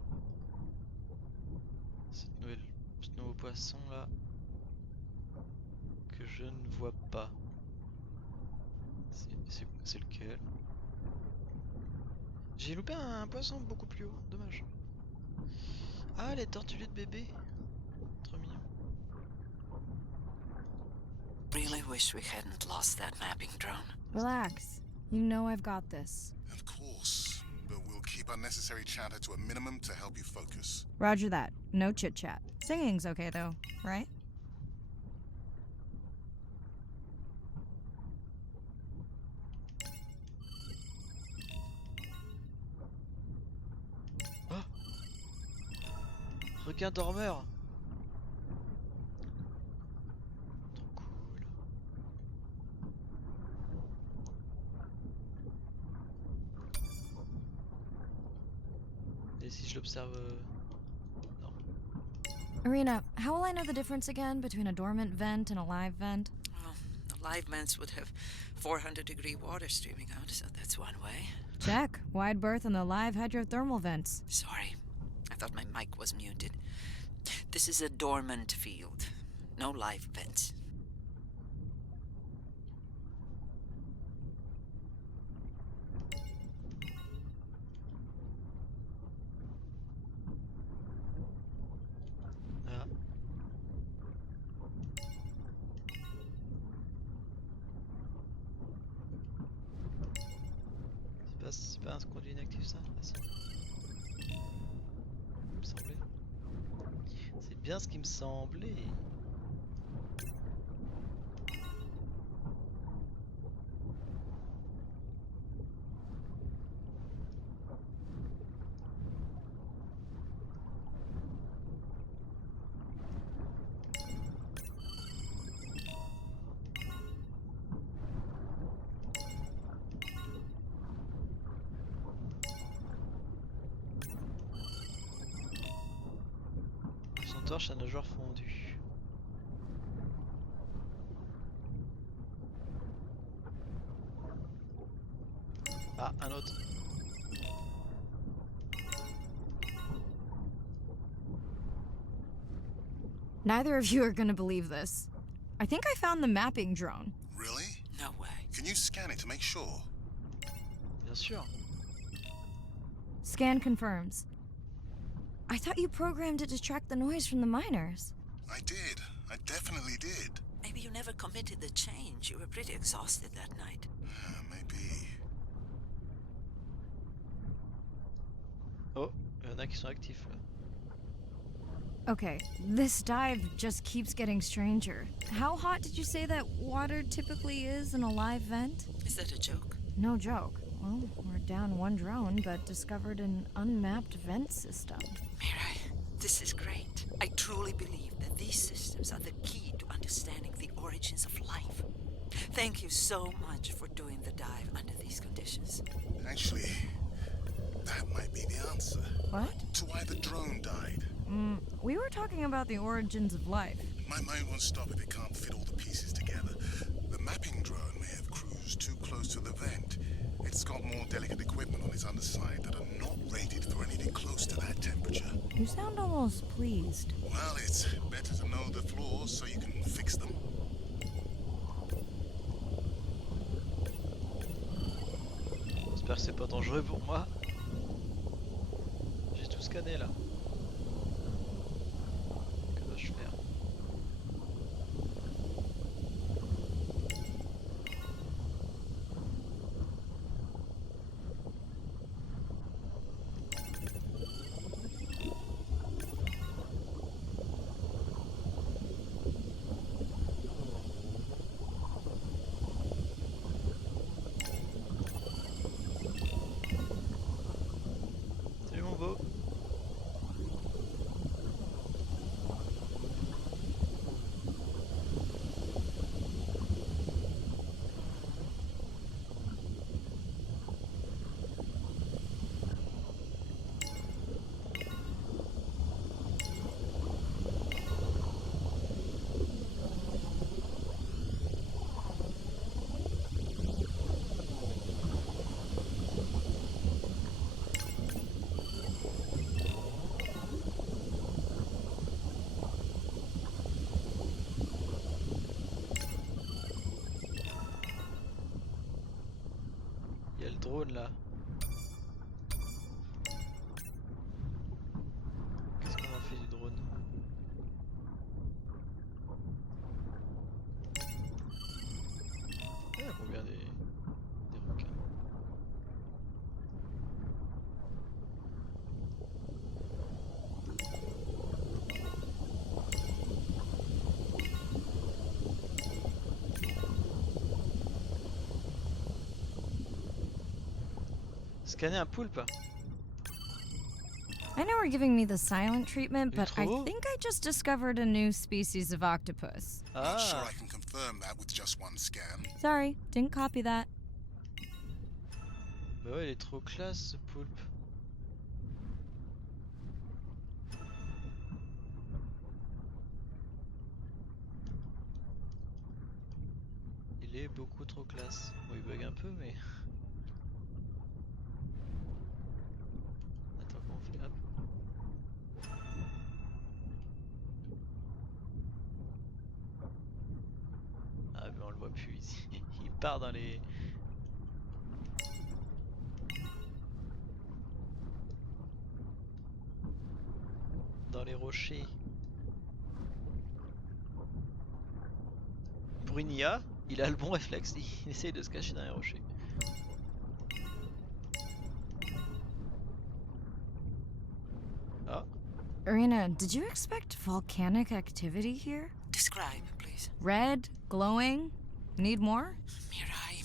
Ce nouveau poisson là que je ne vois pas. C'est lequel? J'ai loupé un poisson beaucoup plus haut, dommage. Ah, les tortues de bébé. Trop mignon. Really wish we hadn't lost that mapping drone. Relax. You know I've got this. Of course, but we'll keep unnecessary chatter to a minimum to help you focus. Roger that. No chit-chat. Singing's okay though, right? Oh, requin dormeur. Trop cool. Et si je l'observe... Non. Arena, how will I know the difference again between a dormant vent and a live vent? Well, the live vents would have 400-degree water streaming out, so that's one way. Check. Wide berth on the live hydrothermal vents. Sorry, I thought my mic was muted. This is a dormant field. No live vents. C'est pas un conduit inactif ça? Ah si. Il me semblait. C'est bien ce qui me semblait. Torche à nageoire fondue. Ah, un autre. Neither of you are gonna believe this. I think I found the mapping drone. Really? No way. Can you scan it to make sure? Bien sûr. Scan confirms. I thought you programmed it to track the noise from the miners. I did. I definitely did. Maybe you never committed the change. You were pretty exhausted that night. Maybe. Oh, il y en a qui sont actifs là. Okay, this dive just keeps getting stranger. How hot did you say that water typically is in a live vent? Is that a joke? No joke. Well, we're down one drone, but discovered an unmapped vent system. Mirai, this is great. I truly believe that these systems are the key to understanding the origins of life. Thank you so much for doing the dive under these conditions. Actually, that might be the answer. What? To why the drone died. We were talking about the origins of life. My mind won't stop if it can't fit all the pieces together. The mapping drone may have cruised too close to the vent. It's got more delicate equipment on its underside that are not rated for anything close to that temperature. You sound almost pleased. Well, it's better to know the flaws so you can fix them. J'espère que c'est pas dangereux pour moi. J'ai tout scanné là. Que dois-je faire? Salut mon beau. Il y a le drone là. Qu'est-ce qu'on en fait du drone? Il y a combien des requins? Scanner un poulpe. I know we're giving me the silent treatment, but I trop. think I just discovered a new species of octopus. Not sure I can confirm that with just one scan. Sorry, didn't copy that. Bah ouais, il est trop classe ce poulpe. Il est beaucoup trop classe. Bon, il bug un peu, mais. Attends, comment on fait? Hop. Ah, mais on le voit plus ici. Il part dans les. Dans les rochers. Pour une IA, il a le bon réflexe, il essaye de se cacher dans les rochers. Ah. Irina, did you expect volcanic activity here? Describe, please. Red, glowing. Need more? Mirai,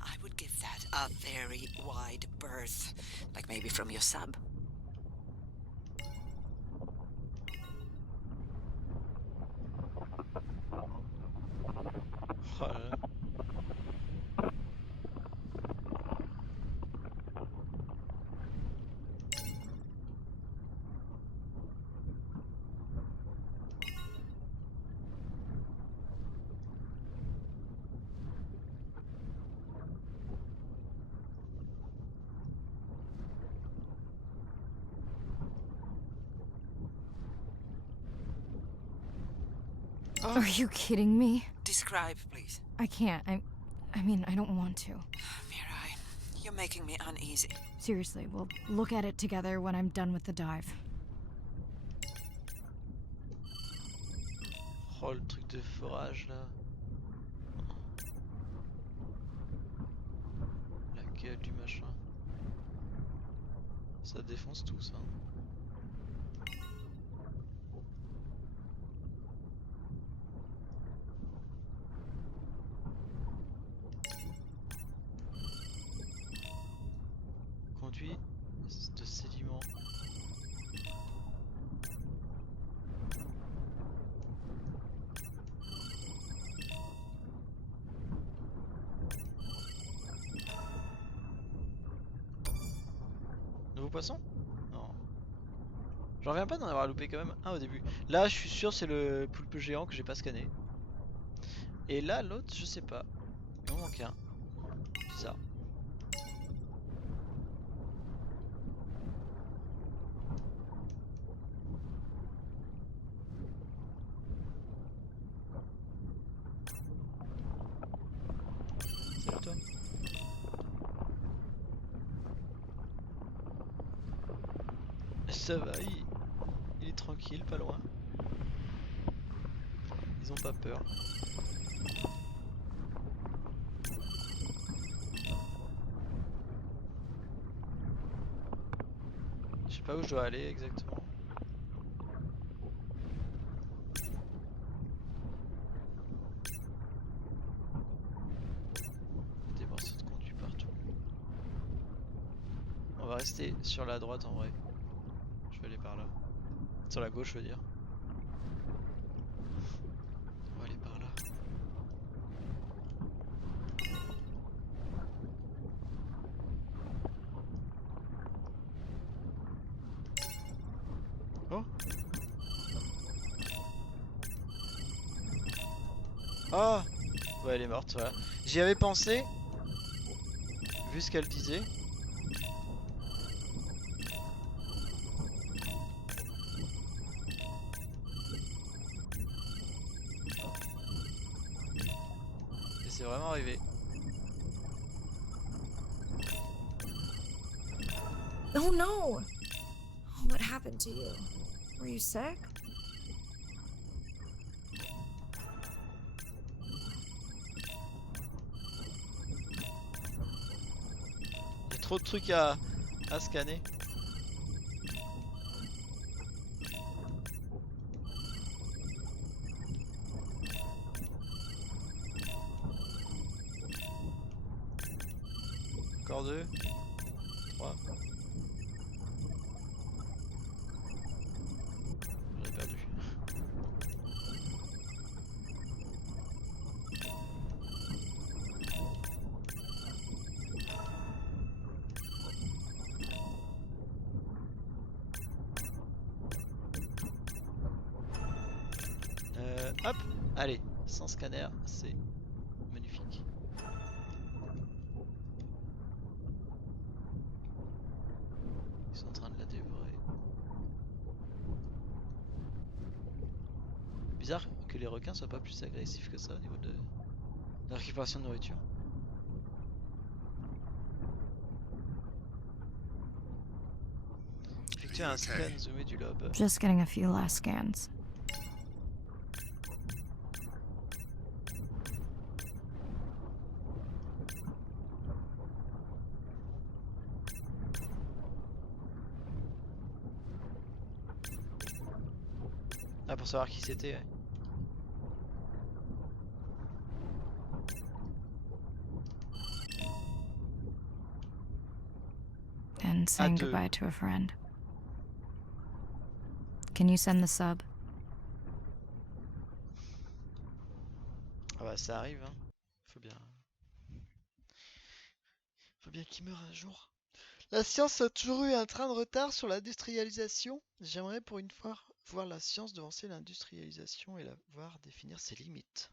I would give that a very wide berth. Like maybe from your sub. Oh là là. Oh. Are you kidding me? Describe, please. I can't. I mean, I don't want to. Mirai, you're making me uneasy. Seriously, we'll look at it together when I'm done with the dive. Oh, le truc de forage là. La gueule du machin. Ça défonce tout ça. Conduit de sédiments. Nouveau poisson? Non. J'en reviens pas d'en avoir loupé quand même un au début. Là, je suis sûr c'est le poulpe géant que j'ai pas scanné. Et là, l'autre, je sais pas. Il m'en manque un. Bizarre. Salut toi. Ça va, il est tranquille, pas loin. Ils ont pas peur. Je sais pas où je dois aller exactement. Des morceaux de conduit partout. On va rester sur la droite en vrai. Je vais aller par là. Sur la gauche, je veux dire. On va aller par là. Oh! Ah! Ouais, elle est morte, voilà. J'y avais pensé, vu ce qu'elle disait. Et c'est vraiment arrivé. Oh no! What happened to you? Were you sick? Il y a trop de trucs à scanner. Encore 2, 3. J'en ai perdu. Hop, allez, sans scanner, c'est magnifique. Ils sont en train de la dévorer. Bizarre que les requins soient pas plus agressifs que ça au niveau de la récupération de nourriture. Effectuer un scan zoomé du lobe. Just getting a few last scans. Ah, pour savoir qui c'était, ouais. And saying goodbye to a friend. Can you send the sub? Ah bah ça arrive, hein. Faut bien qu'il meure un jour. La science a toujours eu un train de retard sur l'industrialisation. J'aimerais pour une fois voir la science devancer l'industrialisation et la voir définir ses limites.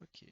Ok.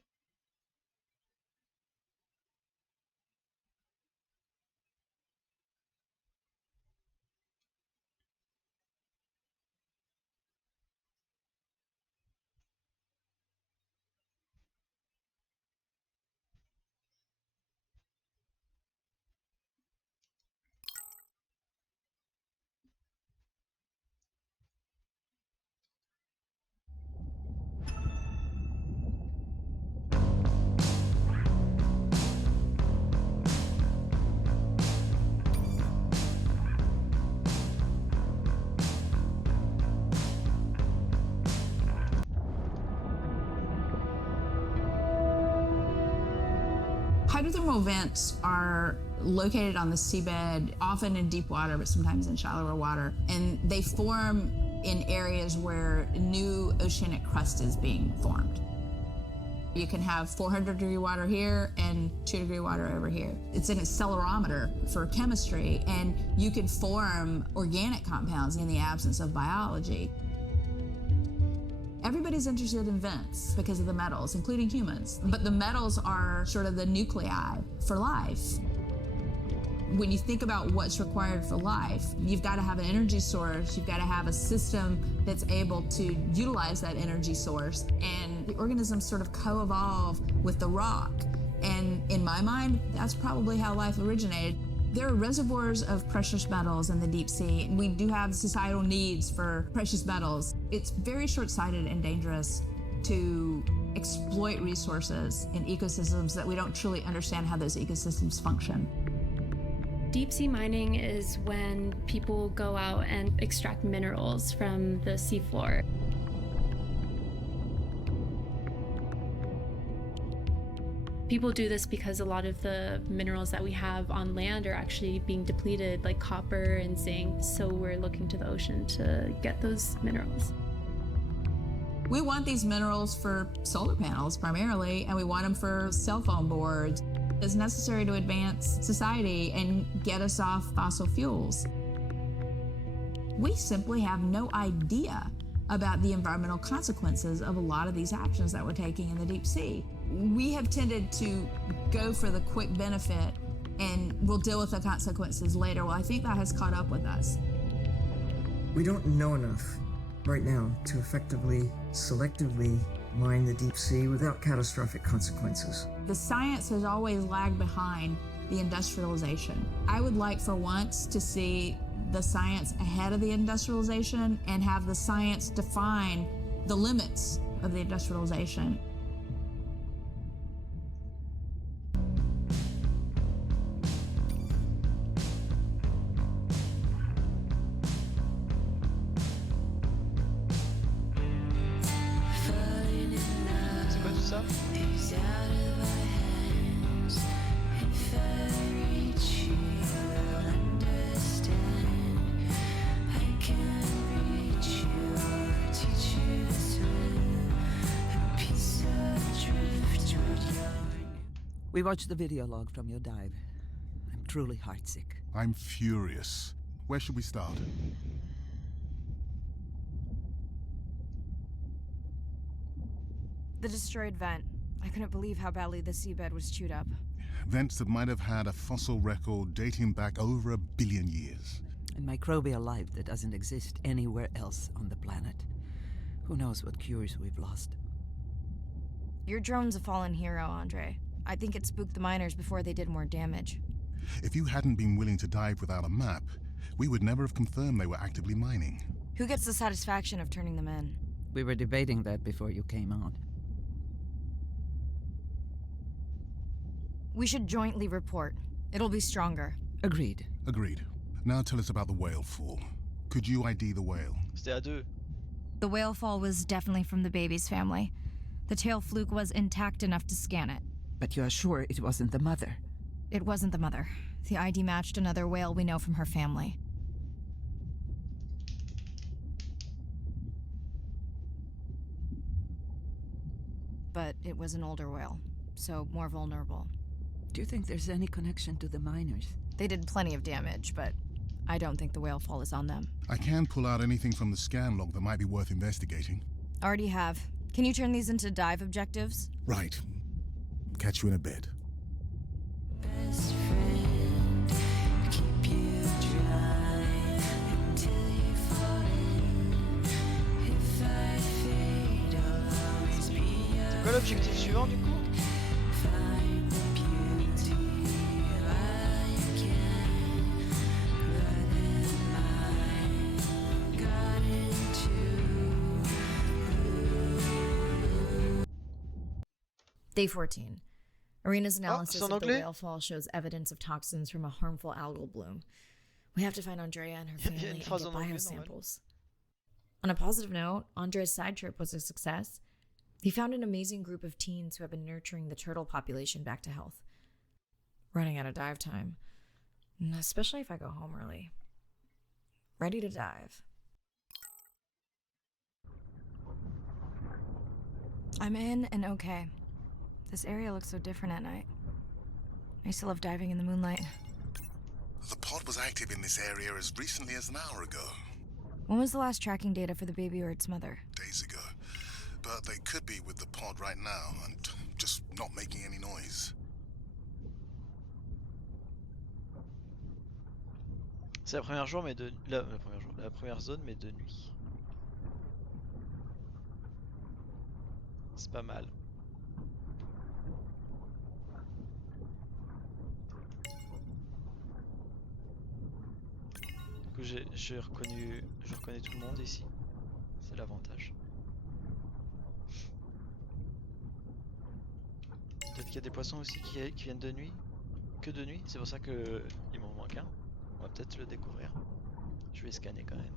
Hydrothermal vents are located on the seabed, often in deep water, but sometimes in shallower water. And they form in areas where new oceanic crust is being formed. You can have 400-degree water here and 2-degree water over here. It's an accelerometer for chemistry, and you can form organic compounds in the absence of biology. Everybody's interested in vents because of the metals, including humans. But the metals are sort of the nuclei for life. When you think about what's required for life, you've got to have an energy source, you've got to have a system that's able to utilize that energy source, and the organisms sort of co-evolve with the rock. And in my mind, that's probably how life originated. There are reservoirs of precious metals in the deep sea, and we do have societal needs for precious metals. It's very short-sighted and dangerous to exploit resources in ecosystems that we don't truly understand how those ecosystems function. Deep sea mining is when people go out and extract minerals from the seafloor. People do this because a lot of the minerals that we have on land are actually being depleted, like copper and zinc, so we're looking to the ocean to get those minerals. We want these minerals for solar panels primarily, and we want them for cell phone boards. It's necessary to advance society and get us off fossil fuels. We simply have no idea about the environmental consequences of a lot of these actions that we're taking in the deep sea. We have tended to go for the quick benefit and we'll deal with the consequences later. Well, I think that has caught up with us. We don't know enough right now to effectively, selectively mine the deep sea without catastrophic consequences. The science has always lagged behind the industrialization. I would like for once to see the science ahead of the industrialization and have the science define the limits of the industrialization. We watched the video log from your dive. I'm truly heartsick. I'm furious. Where should we start? The destroyed vent. I couldn't believe how badly the seabed was chewed up. Vents that might have had a fossil record dating back over 1 billion years. And microbial life that doesn't exist anywhere else on the planet. Who knows what cures we've lost. Your drone's a fallen hero, Andre. I think it spooked the miners before they did more damage. If you hadn't been willing to dive without a map, we would never have confirmed they were actively mining. Who gets the satisfaction of turning them in? We were debating that before you came on. We should jointly report. It'll be stronger. Agreed. Agreed. Now tell us about the whale fall. Could you ID the whale? C'était à deux. The whale fall was definitely from the baby's family. The tail fluke was intact enough to scan it. But you are sure it wasn't the mother? It wasn't the mother. The ID matched another whale we know from her family. But it was an older whale, so more vulnerable. Do you think there's any connection to the miners? They did plenty of damage, but I don't think the whale fall is on them. I can pull out anything from the scan log that might be worth investigating. Already have. Can you turn these into dive objectives? Right. Catch you in a bit. Best friend, keep you dry until you fall in. If I fade, I'll always be C'est quoi l'objectif suivant du coup? Find the beauty while you can. Running mine, got into. Day 14. Arena's analysis c'est en of the anglais? whale fall shows evidence of toxins from a harmful algal bloom. We have to find Andrea and her Il y a family une and phrase get en anglais, biosamples. On a positive note, Andrea's side trip was a success. He found an amazing group of teens who have been nurturing the turtle population back to health. running out of dive time, especially if I go home early. Ready to dive. I'm in and okay. This area looks so different at night. I used to love diving in the moonlight. The pod was active in this area as recently as an hour ago. When was the last tracking data for the baby or its mother? Days ago. But they could be with the pod right now and just not making any noise. C'est la première zone, mais de nuit. C'est pas mal. Du coup, je reconnais tout le monde ici. C'est l'avantage. Peut-être qu'il y a des poissons aussi qui viennent de nuit. Que de nuit, c'est pour ça que il m'en manque un. On va peut-être le découvrir. Je vais scanner quand même.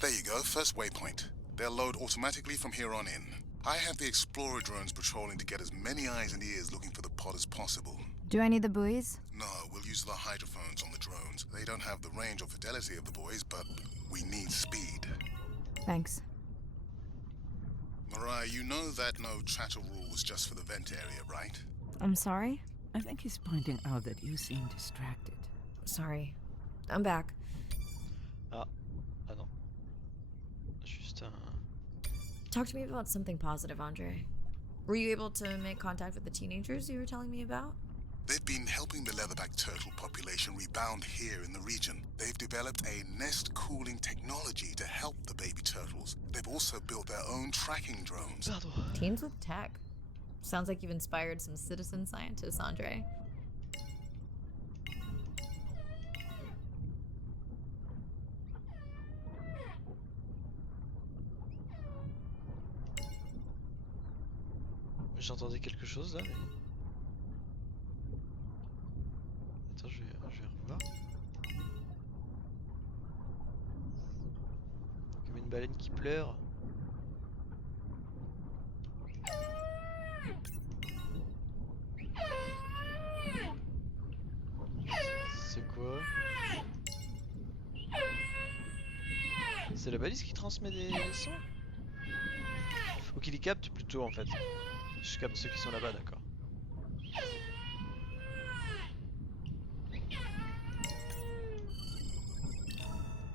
There you go, first waypoint. They'll load automatically from here on in. I have the Explorer drones patrolling to get as many eyes and ears looking for the pod as possible. Do I need the buoys? No, we'll use the hydrophones on the drones. They don't have the range or fidelity of the buoys, but we need speed. Thanks. Mariah, you know that no chatter rule was just for the vent area, right? I'm sorry? I think he's pointing out that you seem distracted. Sorry. I'm back. Ah non. Juste un... Talk to me about something positive, Andre. Were you able to make contact with the teenagers you were telling me about? They've been helping the leatherback turtle population rebound here in the region. They've developed a nest cooling technology to help the baby turtles. They've also built their own tracking drones. Teams with tech. Sounds like you've inspired some citizen scientists, Andre. J'entendais quelque chose là, mais... Attends, je vais revoir. Comme une baleine qui pleure. C'est quoi? C'est la balise qui transmet des sons? Faut qu'il y capte plutôt en fait. Je capte ceux qui sont là-bas, d'accord.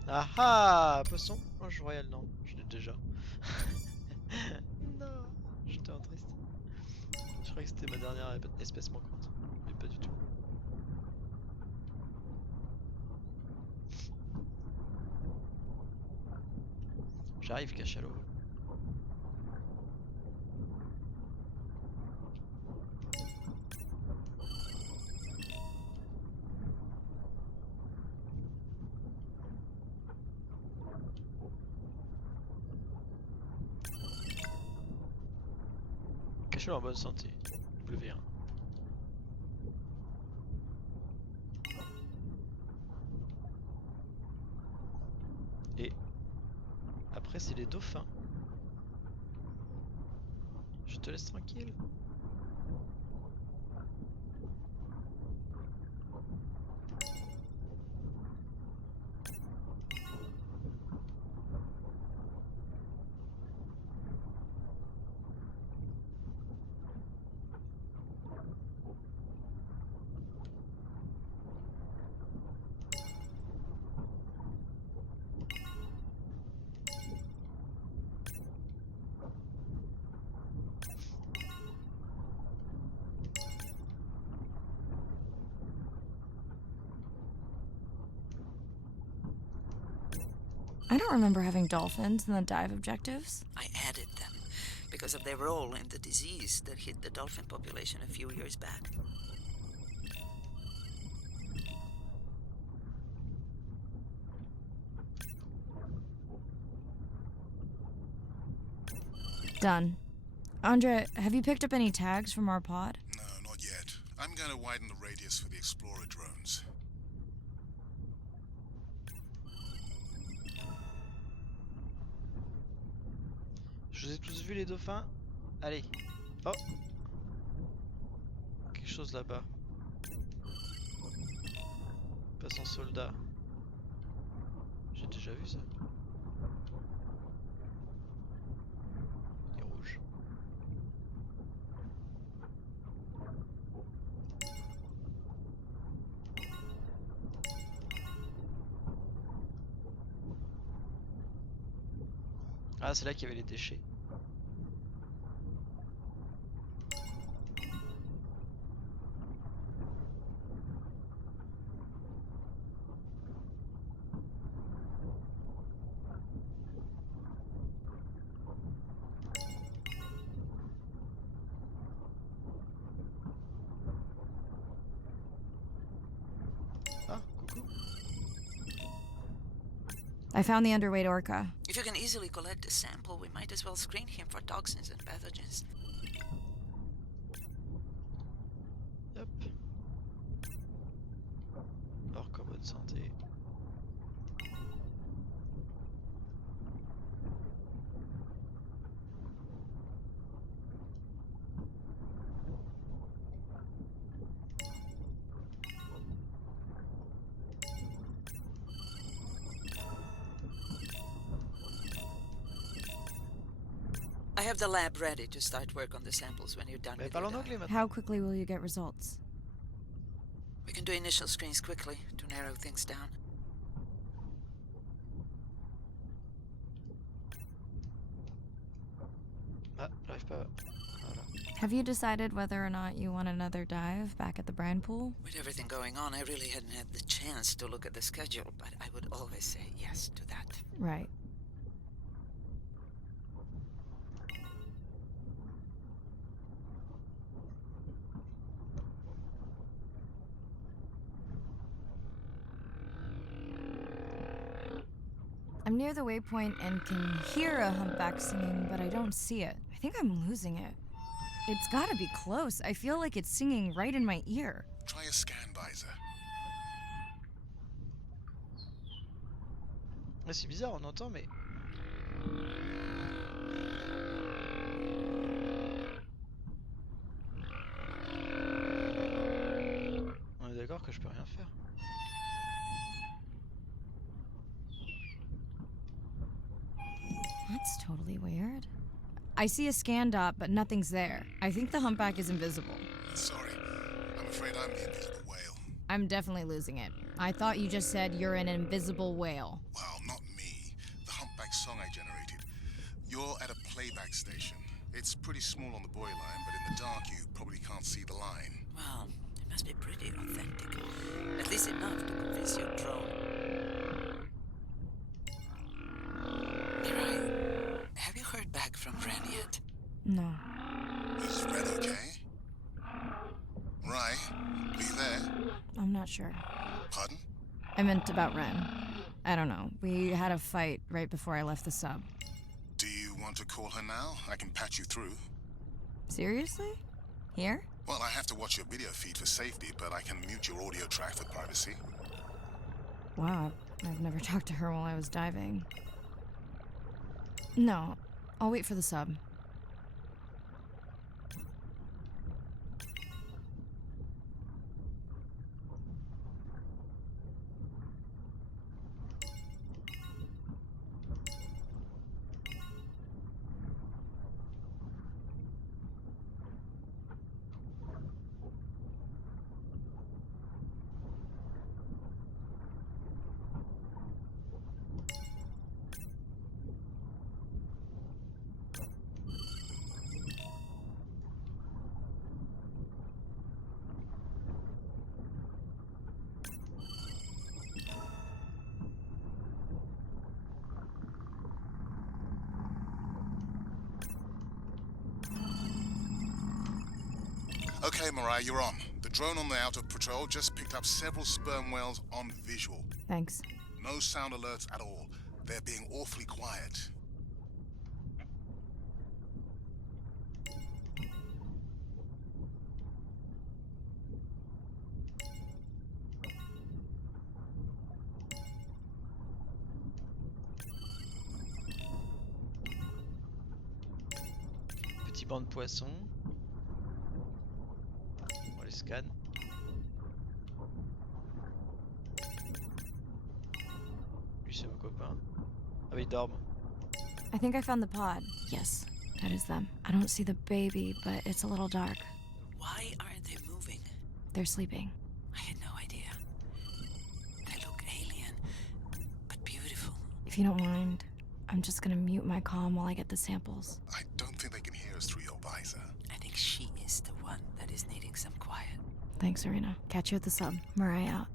Ah ah, poisson. Oh, je royal, non, je l'ai déjà. Non, j'étais en triste. Je croyais que c'était ma dernière espèce manquante, mais pas du tout. J'arrive, cachalot. Cachalot en bonne santé. W1. Et après c'est les dauphins. Je te laisse tranquille. I don't remember having dolphins in the dive objectives. I added them because of their role in the disease that hit the dolphin population a few years back. Done. Andre, have you picked up any tags from our pod? No, not yet. I'm going to widen the radius for the Explorer drones. Je vous ai tous vus les dauphins. Allez. Oh. Quelque chose là-bas. Passe en soldat. J'ai déjà vu ça. Il est rouge. Ah, c'est là qu'il y avait les déchets. Ah, coucou. I found the underweight orca. If you can easily collect a sample, we might as well screen him for toxins and pathogens. Yep. Orque en bonne santé. I have the lab ready to start work on the samples when you're done with your dive. How quickly will you get results? We can do initial screens quickly to narrow things down. Ah, j'arrive pas. Voilà. Have you decided whether or not you want another dive back at the brine pool? With everything going on, I really hadn't had the chance to look at the schedule, but I would always say yes to that. Right. I'm near the waypoint and can hear a humpback singing, but I don't see it. I think I'm losing it. It's gotta be close. I feel like it's singing right in my ear. Try a scan visor. Ouais, c'est bizarre, on entend, mais. On est d'accord que je peux rien faire. That's totally weird. I see a scan dot, but nothing's there. I think the humpback is invisible. Sorry, I'm afraid I'm the invisible whale. I'm definitely losing it. I thought you just said you're an invisible whale. Well, not me. The humpback song I generated. You're at a playback station. It's pretty small on the buoy line, but in the dark you probably can't see the line. Well, it must be pretty authentic. At least enough to convince your drone. Mirai, have you heard back from Ren yet? No. Is Ren okay? Rai, are you there? I'm not sure. Pardon? I meant about Ren. I don't know. We had a fight right before I left the sub. Do you want to call her now? I can patch you through. Seriously? Here? Well, I have to watch your video feed for safety, but I can mute your audio track for privacy. Wow, I've never talked to her while I was diving. No, I'll wait for the sub. Okay, Mirai, you're on. The drone on the out of patrol just picked up several sperm whales on visual. Thanks. No sound alerts at all. They're being awfully quiet. bancs de poissons. On les scanne. Lui c'est mon copain. Ah mais ils dorment. I think I found the pod. Yes, that is them. I don't see the baby, but it's a little dark. Why aren't they moving? They're sleeping. I had no idea. They look alien, but beautiful. If you don't mind, I'm just gonna mute my comm while I get the samples. I don't think they can hear us through your visor. I think she is the one that is needing some quiet. Thanks, Arena. Catch you at the sub. Mariah out.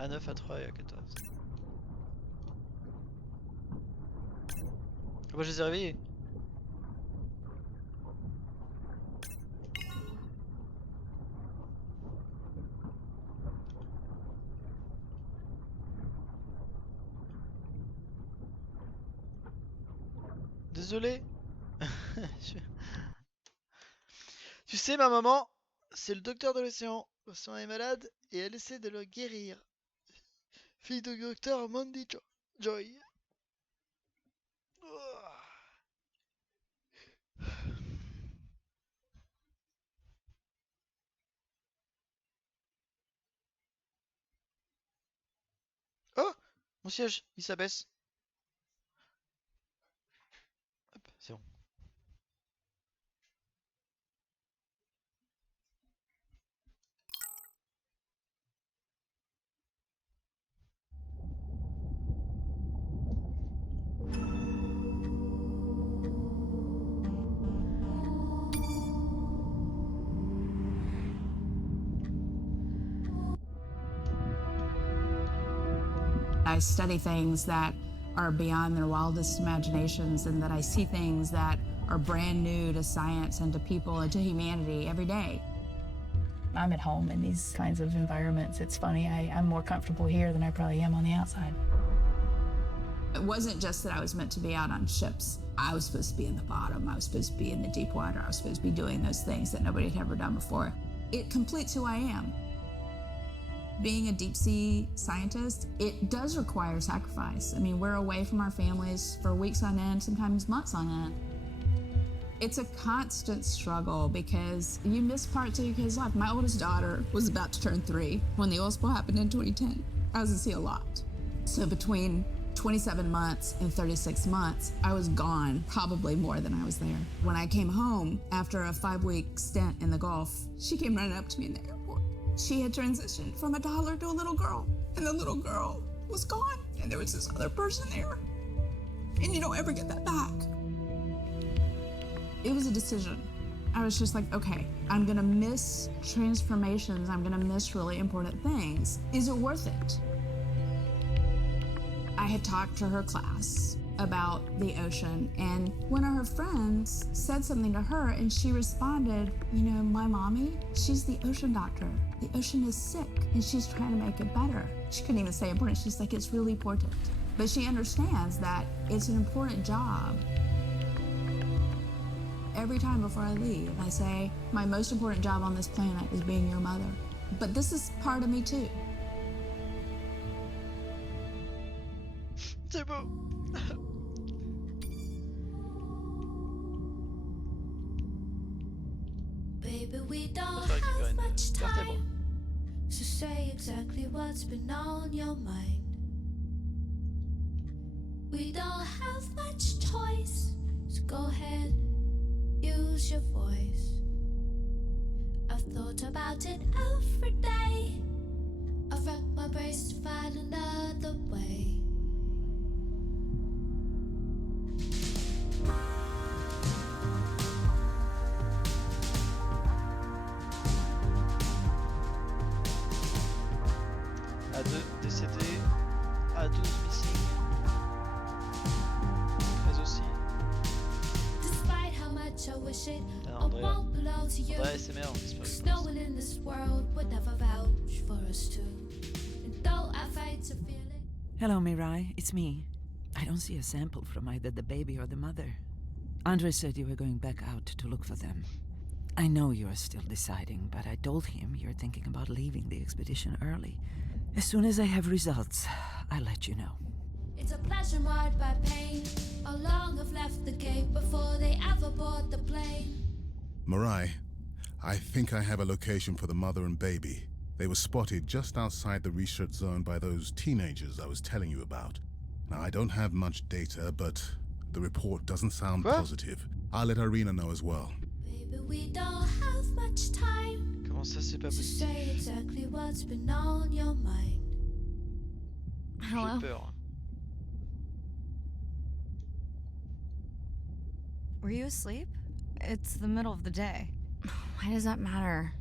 A9, A3 et A14. Ah bah je les ai réveillés. Désolé. Tu sais ma maman, c'est le docteur de l'océan. L'océan est malade et elle essaie de le guérir. Fille du docteur Mandy Joy. Oh, mon siège, il s'abaisse. Hop, c'est bon. I study things that are beyond their wildest imaginations, and that I see things that are brand new to science and to people and to humanity every day. I'm at home in these kinds of environments. It's funny, I'm more comfortable here than I probably am on the outside. It wasn't just that I was meant to be out on ships. I was supposed to be in the bottom. I was supposed to be in the deep water. I was supposed to be doing those things that nobody had ever done before. It completes who I am. Being a deep sea scientist, it does require sacrifice. I mean, we're away from our families for weeks on end, sometimes months on end. It's a constant struggle because you miss parts of your kid's life. My oldest daughter was about to turn 3 when the oil spill happened in 2010. I was at sea a lot. So between 27 months and 36 months, I was gone probably more than I was there. When I came home after a 5-week stint in the Gulf, she came running up to me in the airport. She had transitioned from a toddler to a little girl, and the little girl was gone, and there was this other person there, and you don't ever get that back. It was a decision. I was just like, okay, I'm gonna miss transformations, I'm gonna miss really important things. Is it worth it? I had talked to her class about the ocean, and one of her friends said something to her, and she responded, you know, my mommy, she's the ocean doctor. The ocean is sick, and she's trying to make it better. She couldn't even say important. She's like, it's really important. But she understands that it's an important job. Every time before I leave, I say, my most important job on this planet is being your mother. But this is part of me too. C'est beau. Baby, we don't have much time to say exactly what's been on your mind. We don't have much choice, so go ahead, use your voice. I've thought about it every day. I've wrapped my brains to find another way. A2 décédé, A12 missing. aussi. Despite how much I wish it, Putain, I won't belong to you. Andrea ASMR, on espère Cause que no one in this world would ever vouch for us two. And though I fight to feel it. Hello, Mirai. It's me. I don't see a sample from either the baby or the mother. Andre said you were going back out to look for them. I know you are still deciding, but I told him you're thinking about leaving the expedition early. As soon as I have results, I'll let you know. It's a pleasure marred by pain. How long have left the Cape before they ever board the plane? Marai, I think I have a location for the mother and baby. They were spotted just outside the research zone by those teenagers I was telling you about. Now, I don't have much data, but the report doesn't sound positive. I'll let Irina know as well. Baby, we don't have much time. Comment ça, c'est pas to possible? say exactly what's been on your mind. J'ai peur. Were you asleep? It's the middle of the day. Why does that matter?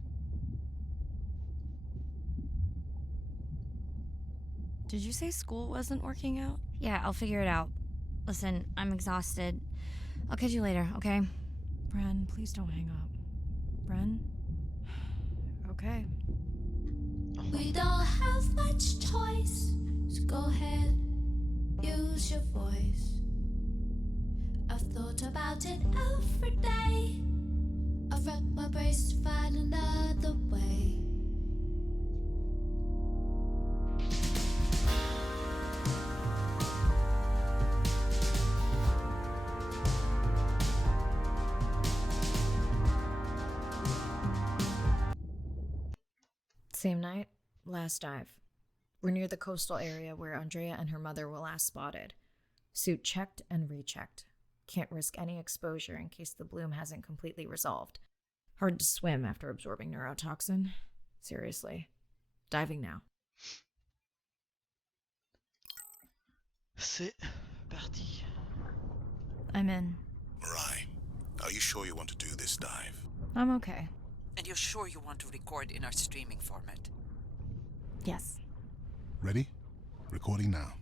Did you say school wasn't working out? Yeah, I'll figure it out. Listen, I'm exhausted. I'll catch you later, okay? Bren, please don't hang up. Bren? Okay. We don't have much choice, so go ahead, use your voice. I've thought about it every day. I've wrecked my brace to find another way. Same night, last dive. We're near the coastal area where Andrea and her mother were last spotted. Suit checked and rechecked. Can't risk any exposure in case the bloom hasn't completely resolved. Hard to swim after absorbing neurotoxin. Seriously. Diving now. C'est parti. I'm in. Marai, are you sure you want to do this dive? I'm okay. And you're sure you want to record in our streaming format? Yes. Ready? Recording now.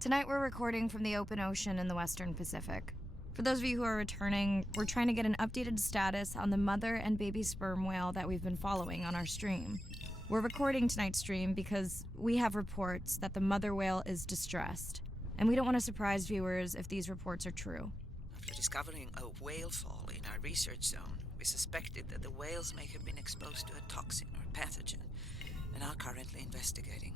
Tonight we're recording from the open ocean in the Western Pacific. For those of you who are returning, we're trying to get an updated status on the mother and baby sperm whale that we've been following on our stream. We're recording tonight's stream because we have reports that the mother whale is distressed, and we don't want to surprise viewers if these reports are true. After discovering a whale fall in our research zone, we suspected that the whales may have been exposed to a toxin or pathogen, and are currently investigating.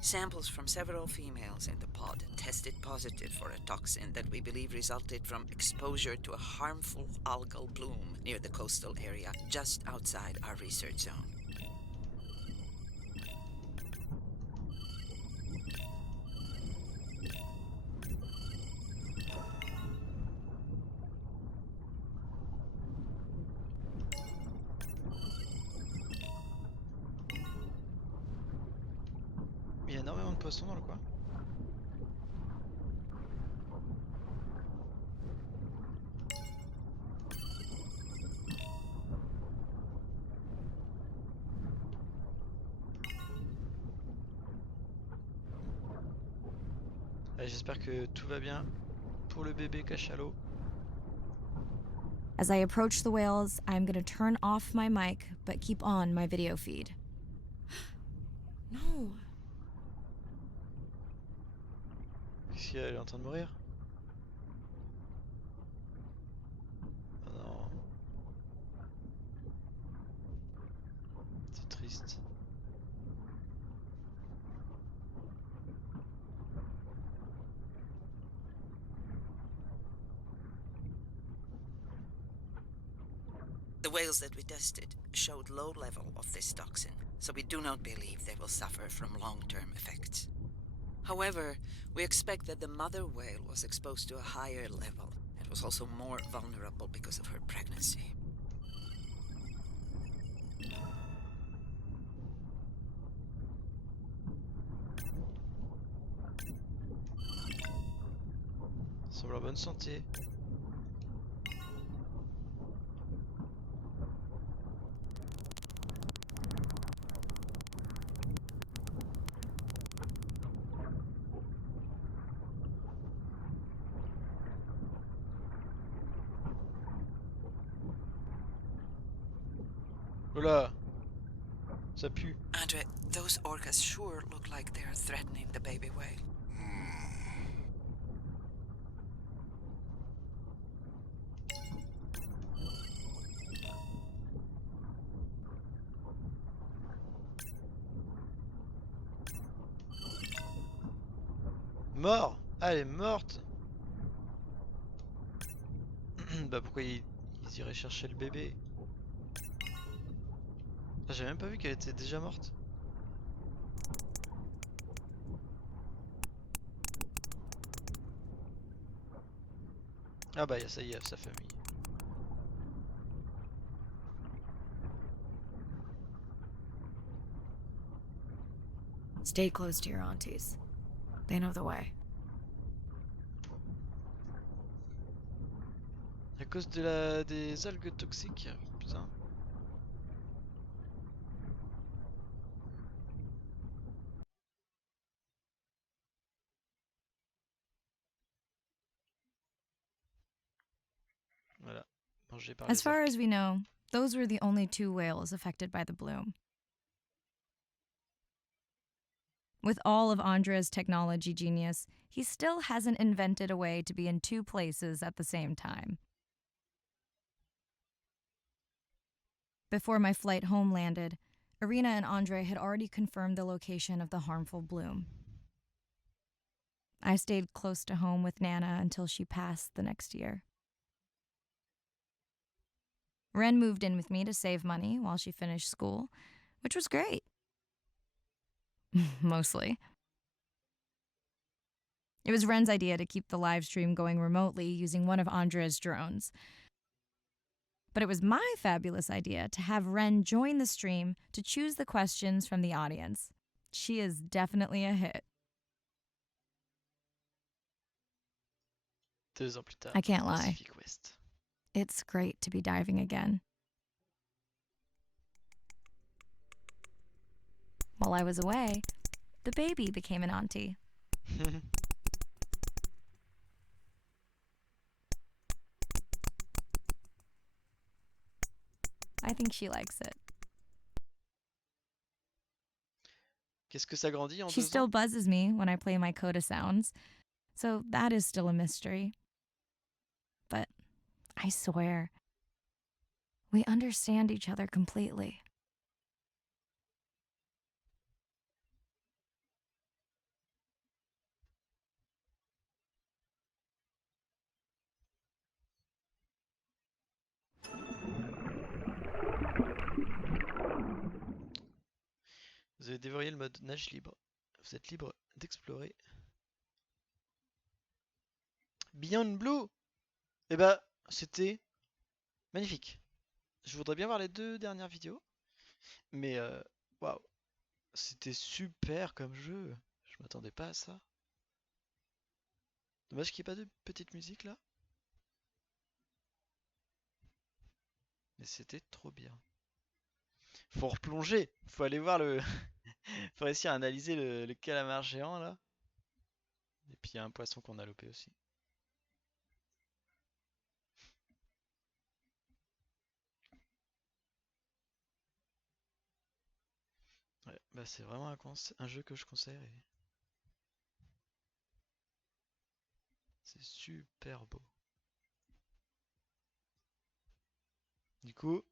Samples from several females in the pod tested positive for a toxin that we believe resulted from exposure to a harmful algal bloom near the coastal area just outside our research zone. Il y a énormément de poissons dans le coin. Allez, j'espère que tout va bien pour le bébé cachalot. As I approach the whales, I'm going to turn off my mic, but keep on my video feed. No. Qu'est-ce qu'il y a? Elle est en train de mourir? Oh non. C'est triste. The whales that we tested showed low level of this toxin, so we do not believe they will suffer from long-term effects. However, we expect that the mother whale was exposed to a higher level and was also more vulnerable because of her pregnancy. Semble en bonne santé. Oh là, ça pue. Andre, those orcas sure look like they're threatening the baby whale. Mort. Ah, elle est morte. Bah pourquoi ils iraient chercher le bébé? Ah, j'ai même pas vu qu'elle était déjà morte. Ah bah ça y est, sa famille. Stay close to your aunties. They know the way. À cause des algues toxiques, putain. Voilà, mangé par As les far orques. as we know, those were the only 2 whales affected by the bloom. With all of Andre's technology genius, he still hasn't invented a way to be in 2 places at the same time. Before my flight home landed, Irina and Andre had already confirmed the location of the harmful bloom. I stayed close to home with Nana until she passed the next year. Ren moved in with me to save money while she finished school, which was great. Mostly. It was Ren's idea to keep the live stream going remotely using one of Andre's drones. But it was my fabulous idea to have Ren join the stream to choose the questions from the audience. She is definitely a hit. 2 ans plus tard, I can't lie. Pacific West. It's great to be diving again. While I was away, the baby became an auntie. I think she likes it. Qu'est-ce que ça grandit en She 2 still ans? buzzes me when I play my coda sounds, so that is still a mystery. But I swear, we understand each other completely. Vous avez déverrouillé le mode nage libre. Vous êtes libre d'explorer. Beyond Blue! Eh bah, c'était magnifique. Je voudrais bien voir les 2 dernières vidéos. Mais waouh, c'était super comme jeu. Je m'attendais pas à ça. Dommage qu'il n'y ait pas de petite musique là. Mais c'était trop bien. Faut replonger. Faut aller voir le. Faut réussir à analyser le calamar géant là. Et puis il y a un poisson qu'on a lopé aussi. Ouais, bah c'est vraiment un jeu que je conseille. C'est super beau. Du coup,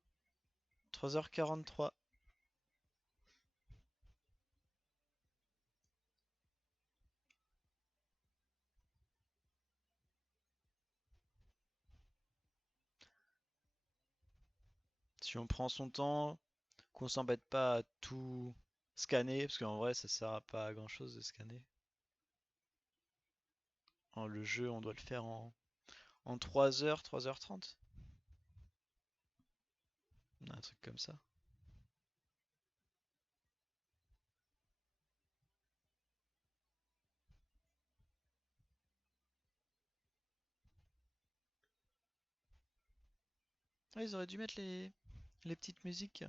3h43. Si on prend son temps, qu'on s'embête pas à tout scanner, parce qu'en vrai ça sert pas à grand chose de scanner. Le jeu on doit le faire en 3h, 3h30. Un truc comme ça. Ah, ils auraient dû mettre les petites musiques.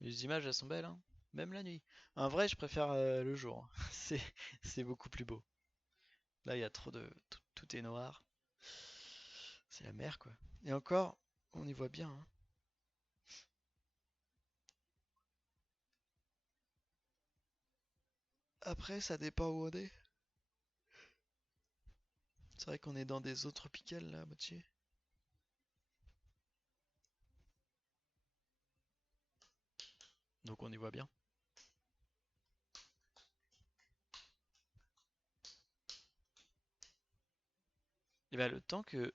Les images elles sont belles, hein, même la nuit. En vrai, je préfère le jour. C'est beaucoup plus beau. Là, il y a trop de tout est noir. C'est la mer quoi. Et encore, on y voit bien. Hein. Après, ça dépend où on est. C'est vrai qu'on est dans des eaux tropicales là, à moitié. Donc on y voit bien. Et bah le temps que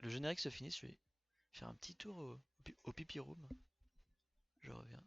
le générique se finisse, je vais faire un petit tour au pipi room. Je reviens.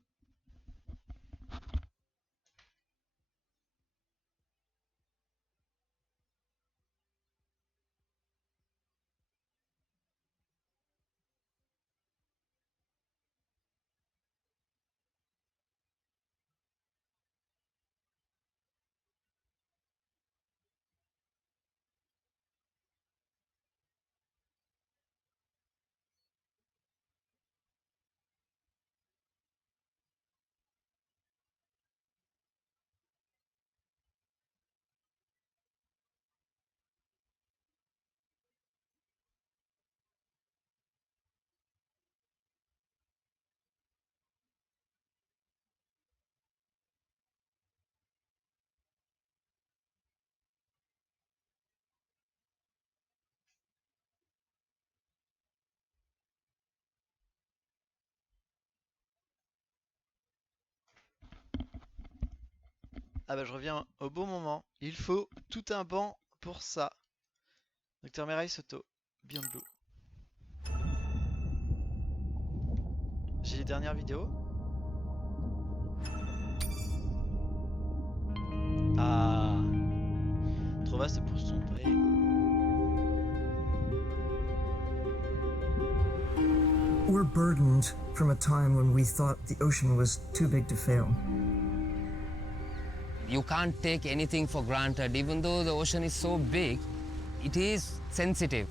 Ah bah je reviens au bon moment. Il faut tout un banc pour ça. Docteur Mirai Soto, Beyond Blue. J'ai les dernières vidéos. Ah, trop vaste pour sombrer. We're burdened from a time when we thought the ocean was too big to fail. You can't take anything for granted. Even though the ocean is so big, it is sensitive.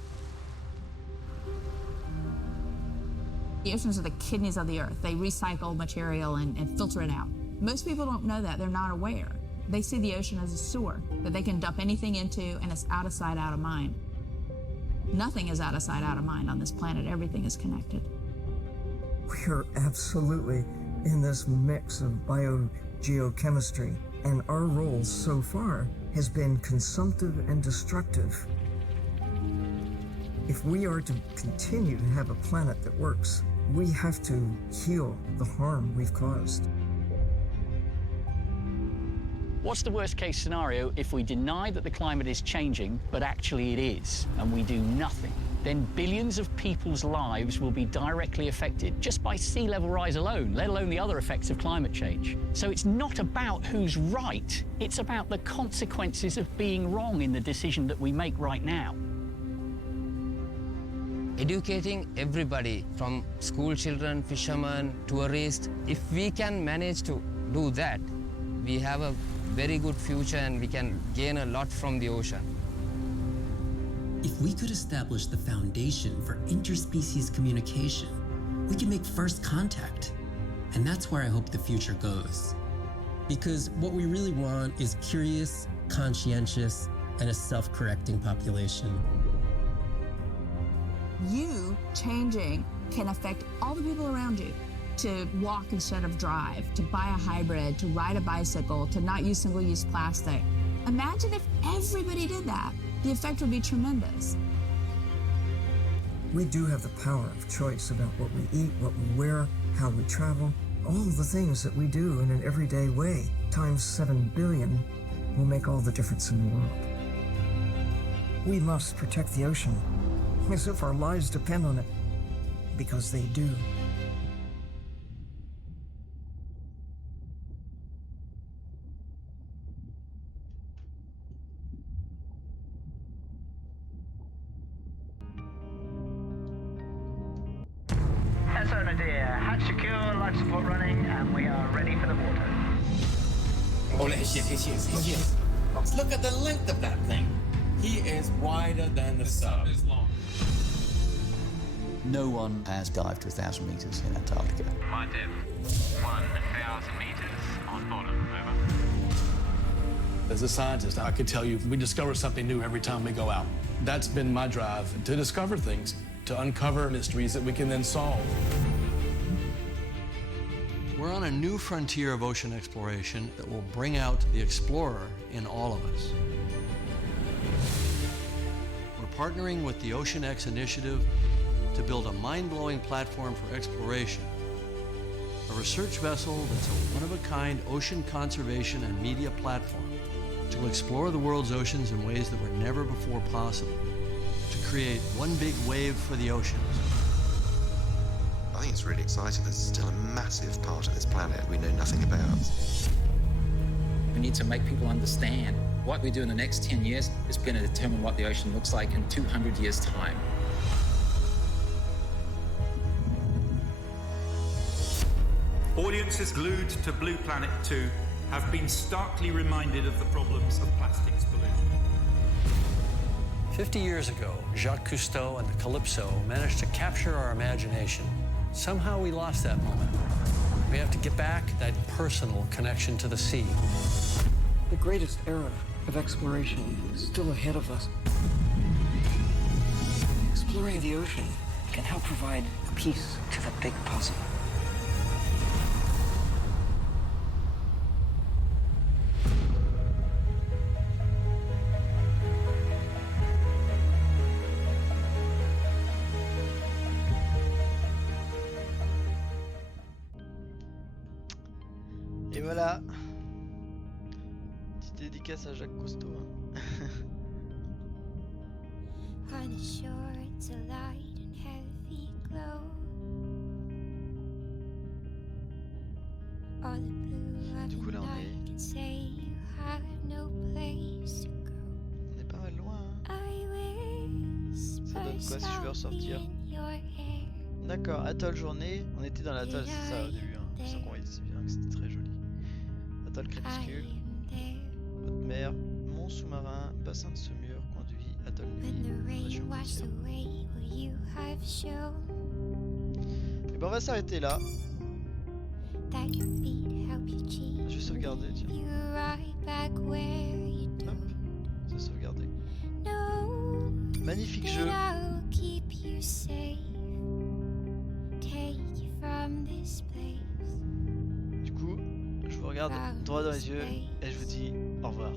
The oceans are the kidneys of the earth. They recycle material and filter it out. Most people don't know that. They're not aware. They see the ocean as a sewer that they can dump anything into, and it's out of sight, out of mind. Nothing is out of sight, out of mind on this planet. Everything is connected. We are absolutely in this mix of biogeochemistry, and our role so far has been consumptive and destructive. If we are to continue to have a planet that works, we have to heal the harm we've caused. What's the worst case scenario if we deny that the climate is changing, but actually it is, and we do nothing? Then billions of people's lives will be directly affected just by sea level rise alone, let alone the other effects of climate change. So it's not about who's right, it's about the consequences of being wrong in the decision that we make right now. Educating everybody, from school children, fishermen, tourists, if we can manage to do that, we have a very good future and we can gain a lot from the ocean. If we could establish the foundation for interspecies communication, we can make first contact. And that's where I hope the future goes. Because what we really want is curious, conscientious, and a self-correcting population. You changing can affect all the people around you. To walk instead of drive, to buy a hybrid, to ride a bicycle, to not use single-use plastic. Imagine if everybody did that. The effect would be tremendous. We do have the power of choice about what we eat, what we wear, how we travel. All of the things that we do in an everyday way, times 7 billion, will make all the difference in the world. We must protect the ocean, as if our lives depend on it, because they do. Hands on, dear. Hatch secure, life support running, and we are ready for the water. Oh, yes. Look at the length of that thing. He is wider than the sub. No one has dived to 1,000 meters in Antarctica. My depth. 1,000 meters on bottom, over. As a scientist, I could tell you we discover something new every time we go out. That's been my drive, to discover things, to uncover mysteries that we can then solve. We're on a new frontier of ocean exploration that will bring out the explorer in all of us. We're partnering with the Ocean X initiative to build a mind-blowing platform for exploration. A research vessel that's a one-of-a-kind ocean conservation and media platform to explore the world's oceans in ways that were never before possible, to create one big wave for the oceans. I think it's really exciting. There's still a massive part of this planet we know nothing about. We need to make people understand what we do in the next 10 years is going to determine what the ocean looks like in 200 years' time. Audiences glued to Blue Planet 2 have been starkly reminded of the problems of plastics pollution. 50 years ago, Jacques Cousteau and the Calypso managed to capture our imagination. Somehow we lost that moment. We have to get back that personal connection to the sea. The greatest era of exploration is still ahead of us. Exploring the ocean can help provide a piece to the big puzzle. Et voilà. Petite dédicace à Jacques Cousteau. On the shore, it's a light and heavy glow. All the blue of the night can say you have no place to go. On est pas mal loin. I Ça donne quoi si je veux ressortir? D'accord, atoll journée. On était dans l'atoll, c'est ça au début. Hein. C'est ça qu'on voyait, c'est bien que c'était très joli. Atoll crépuscule. Haute mer, mont sous-marin, bassin de saumure, conduit, atoll nuit, région côtière. Et ben on va s'arrêter là. Je vais sauvegarder, tiens. Hop, c'est sauvegardé. Magnifique jeu. Du coup, je vous regarde droit dans les yeux et je vous dis au revoir.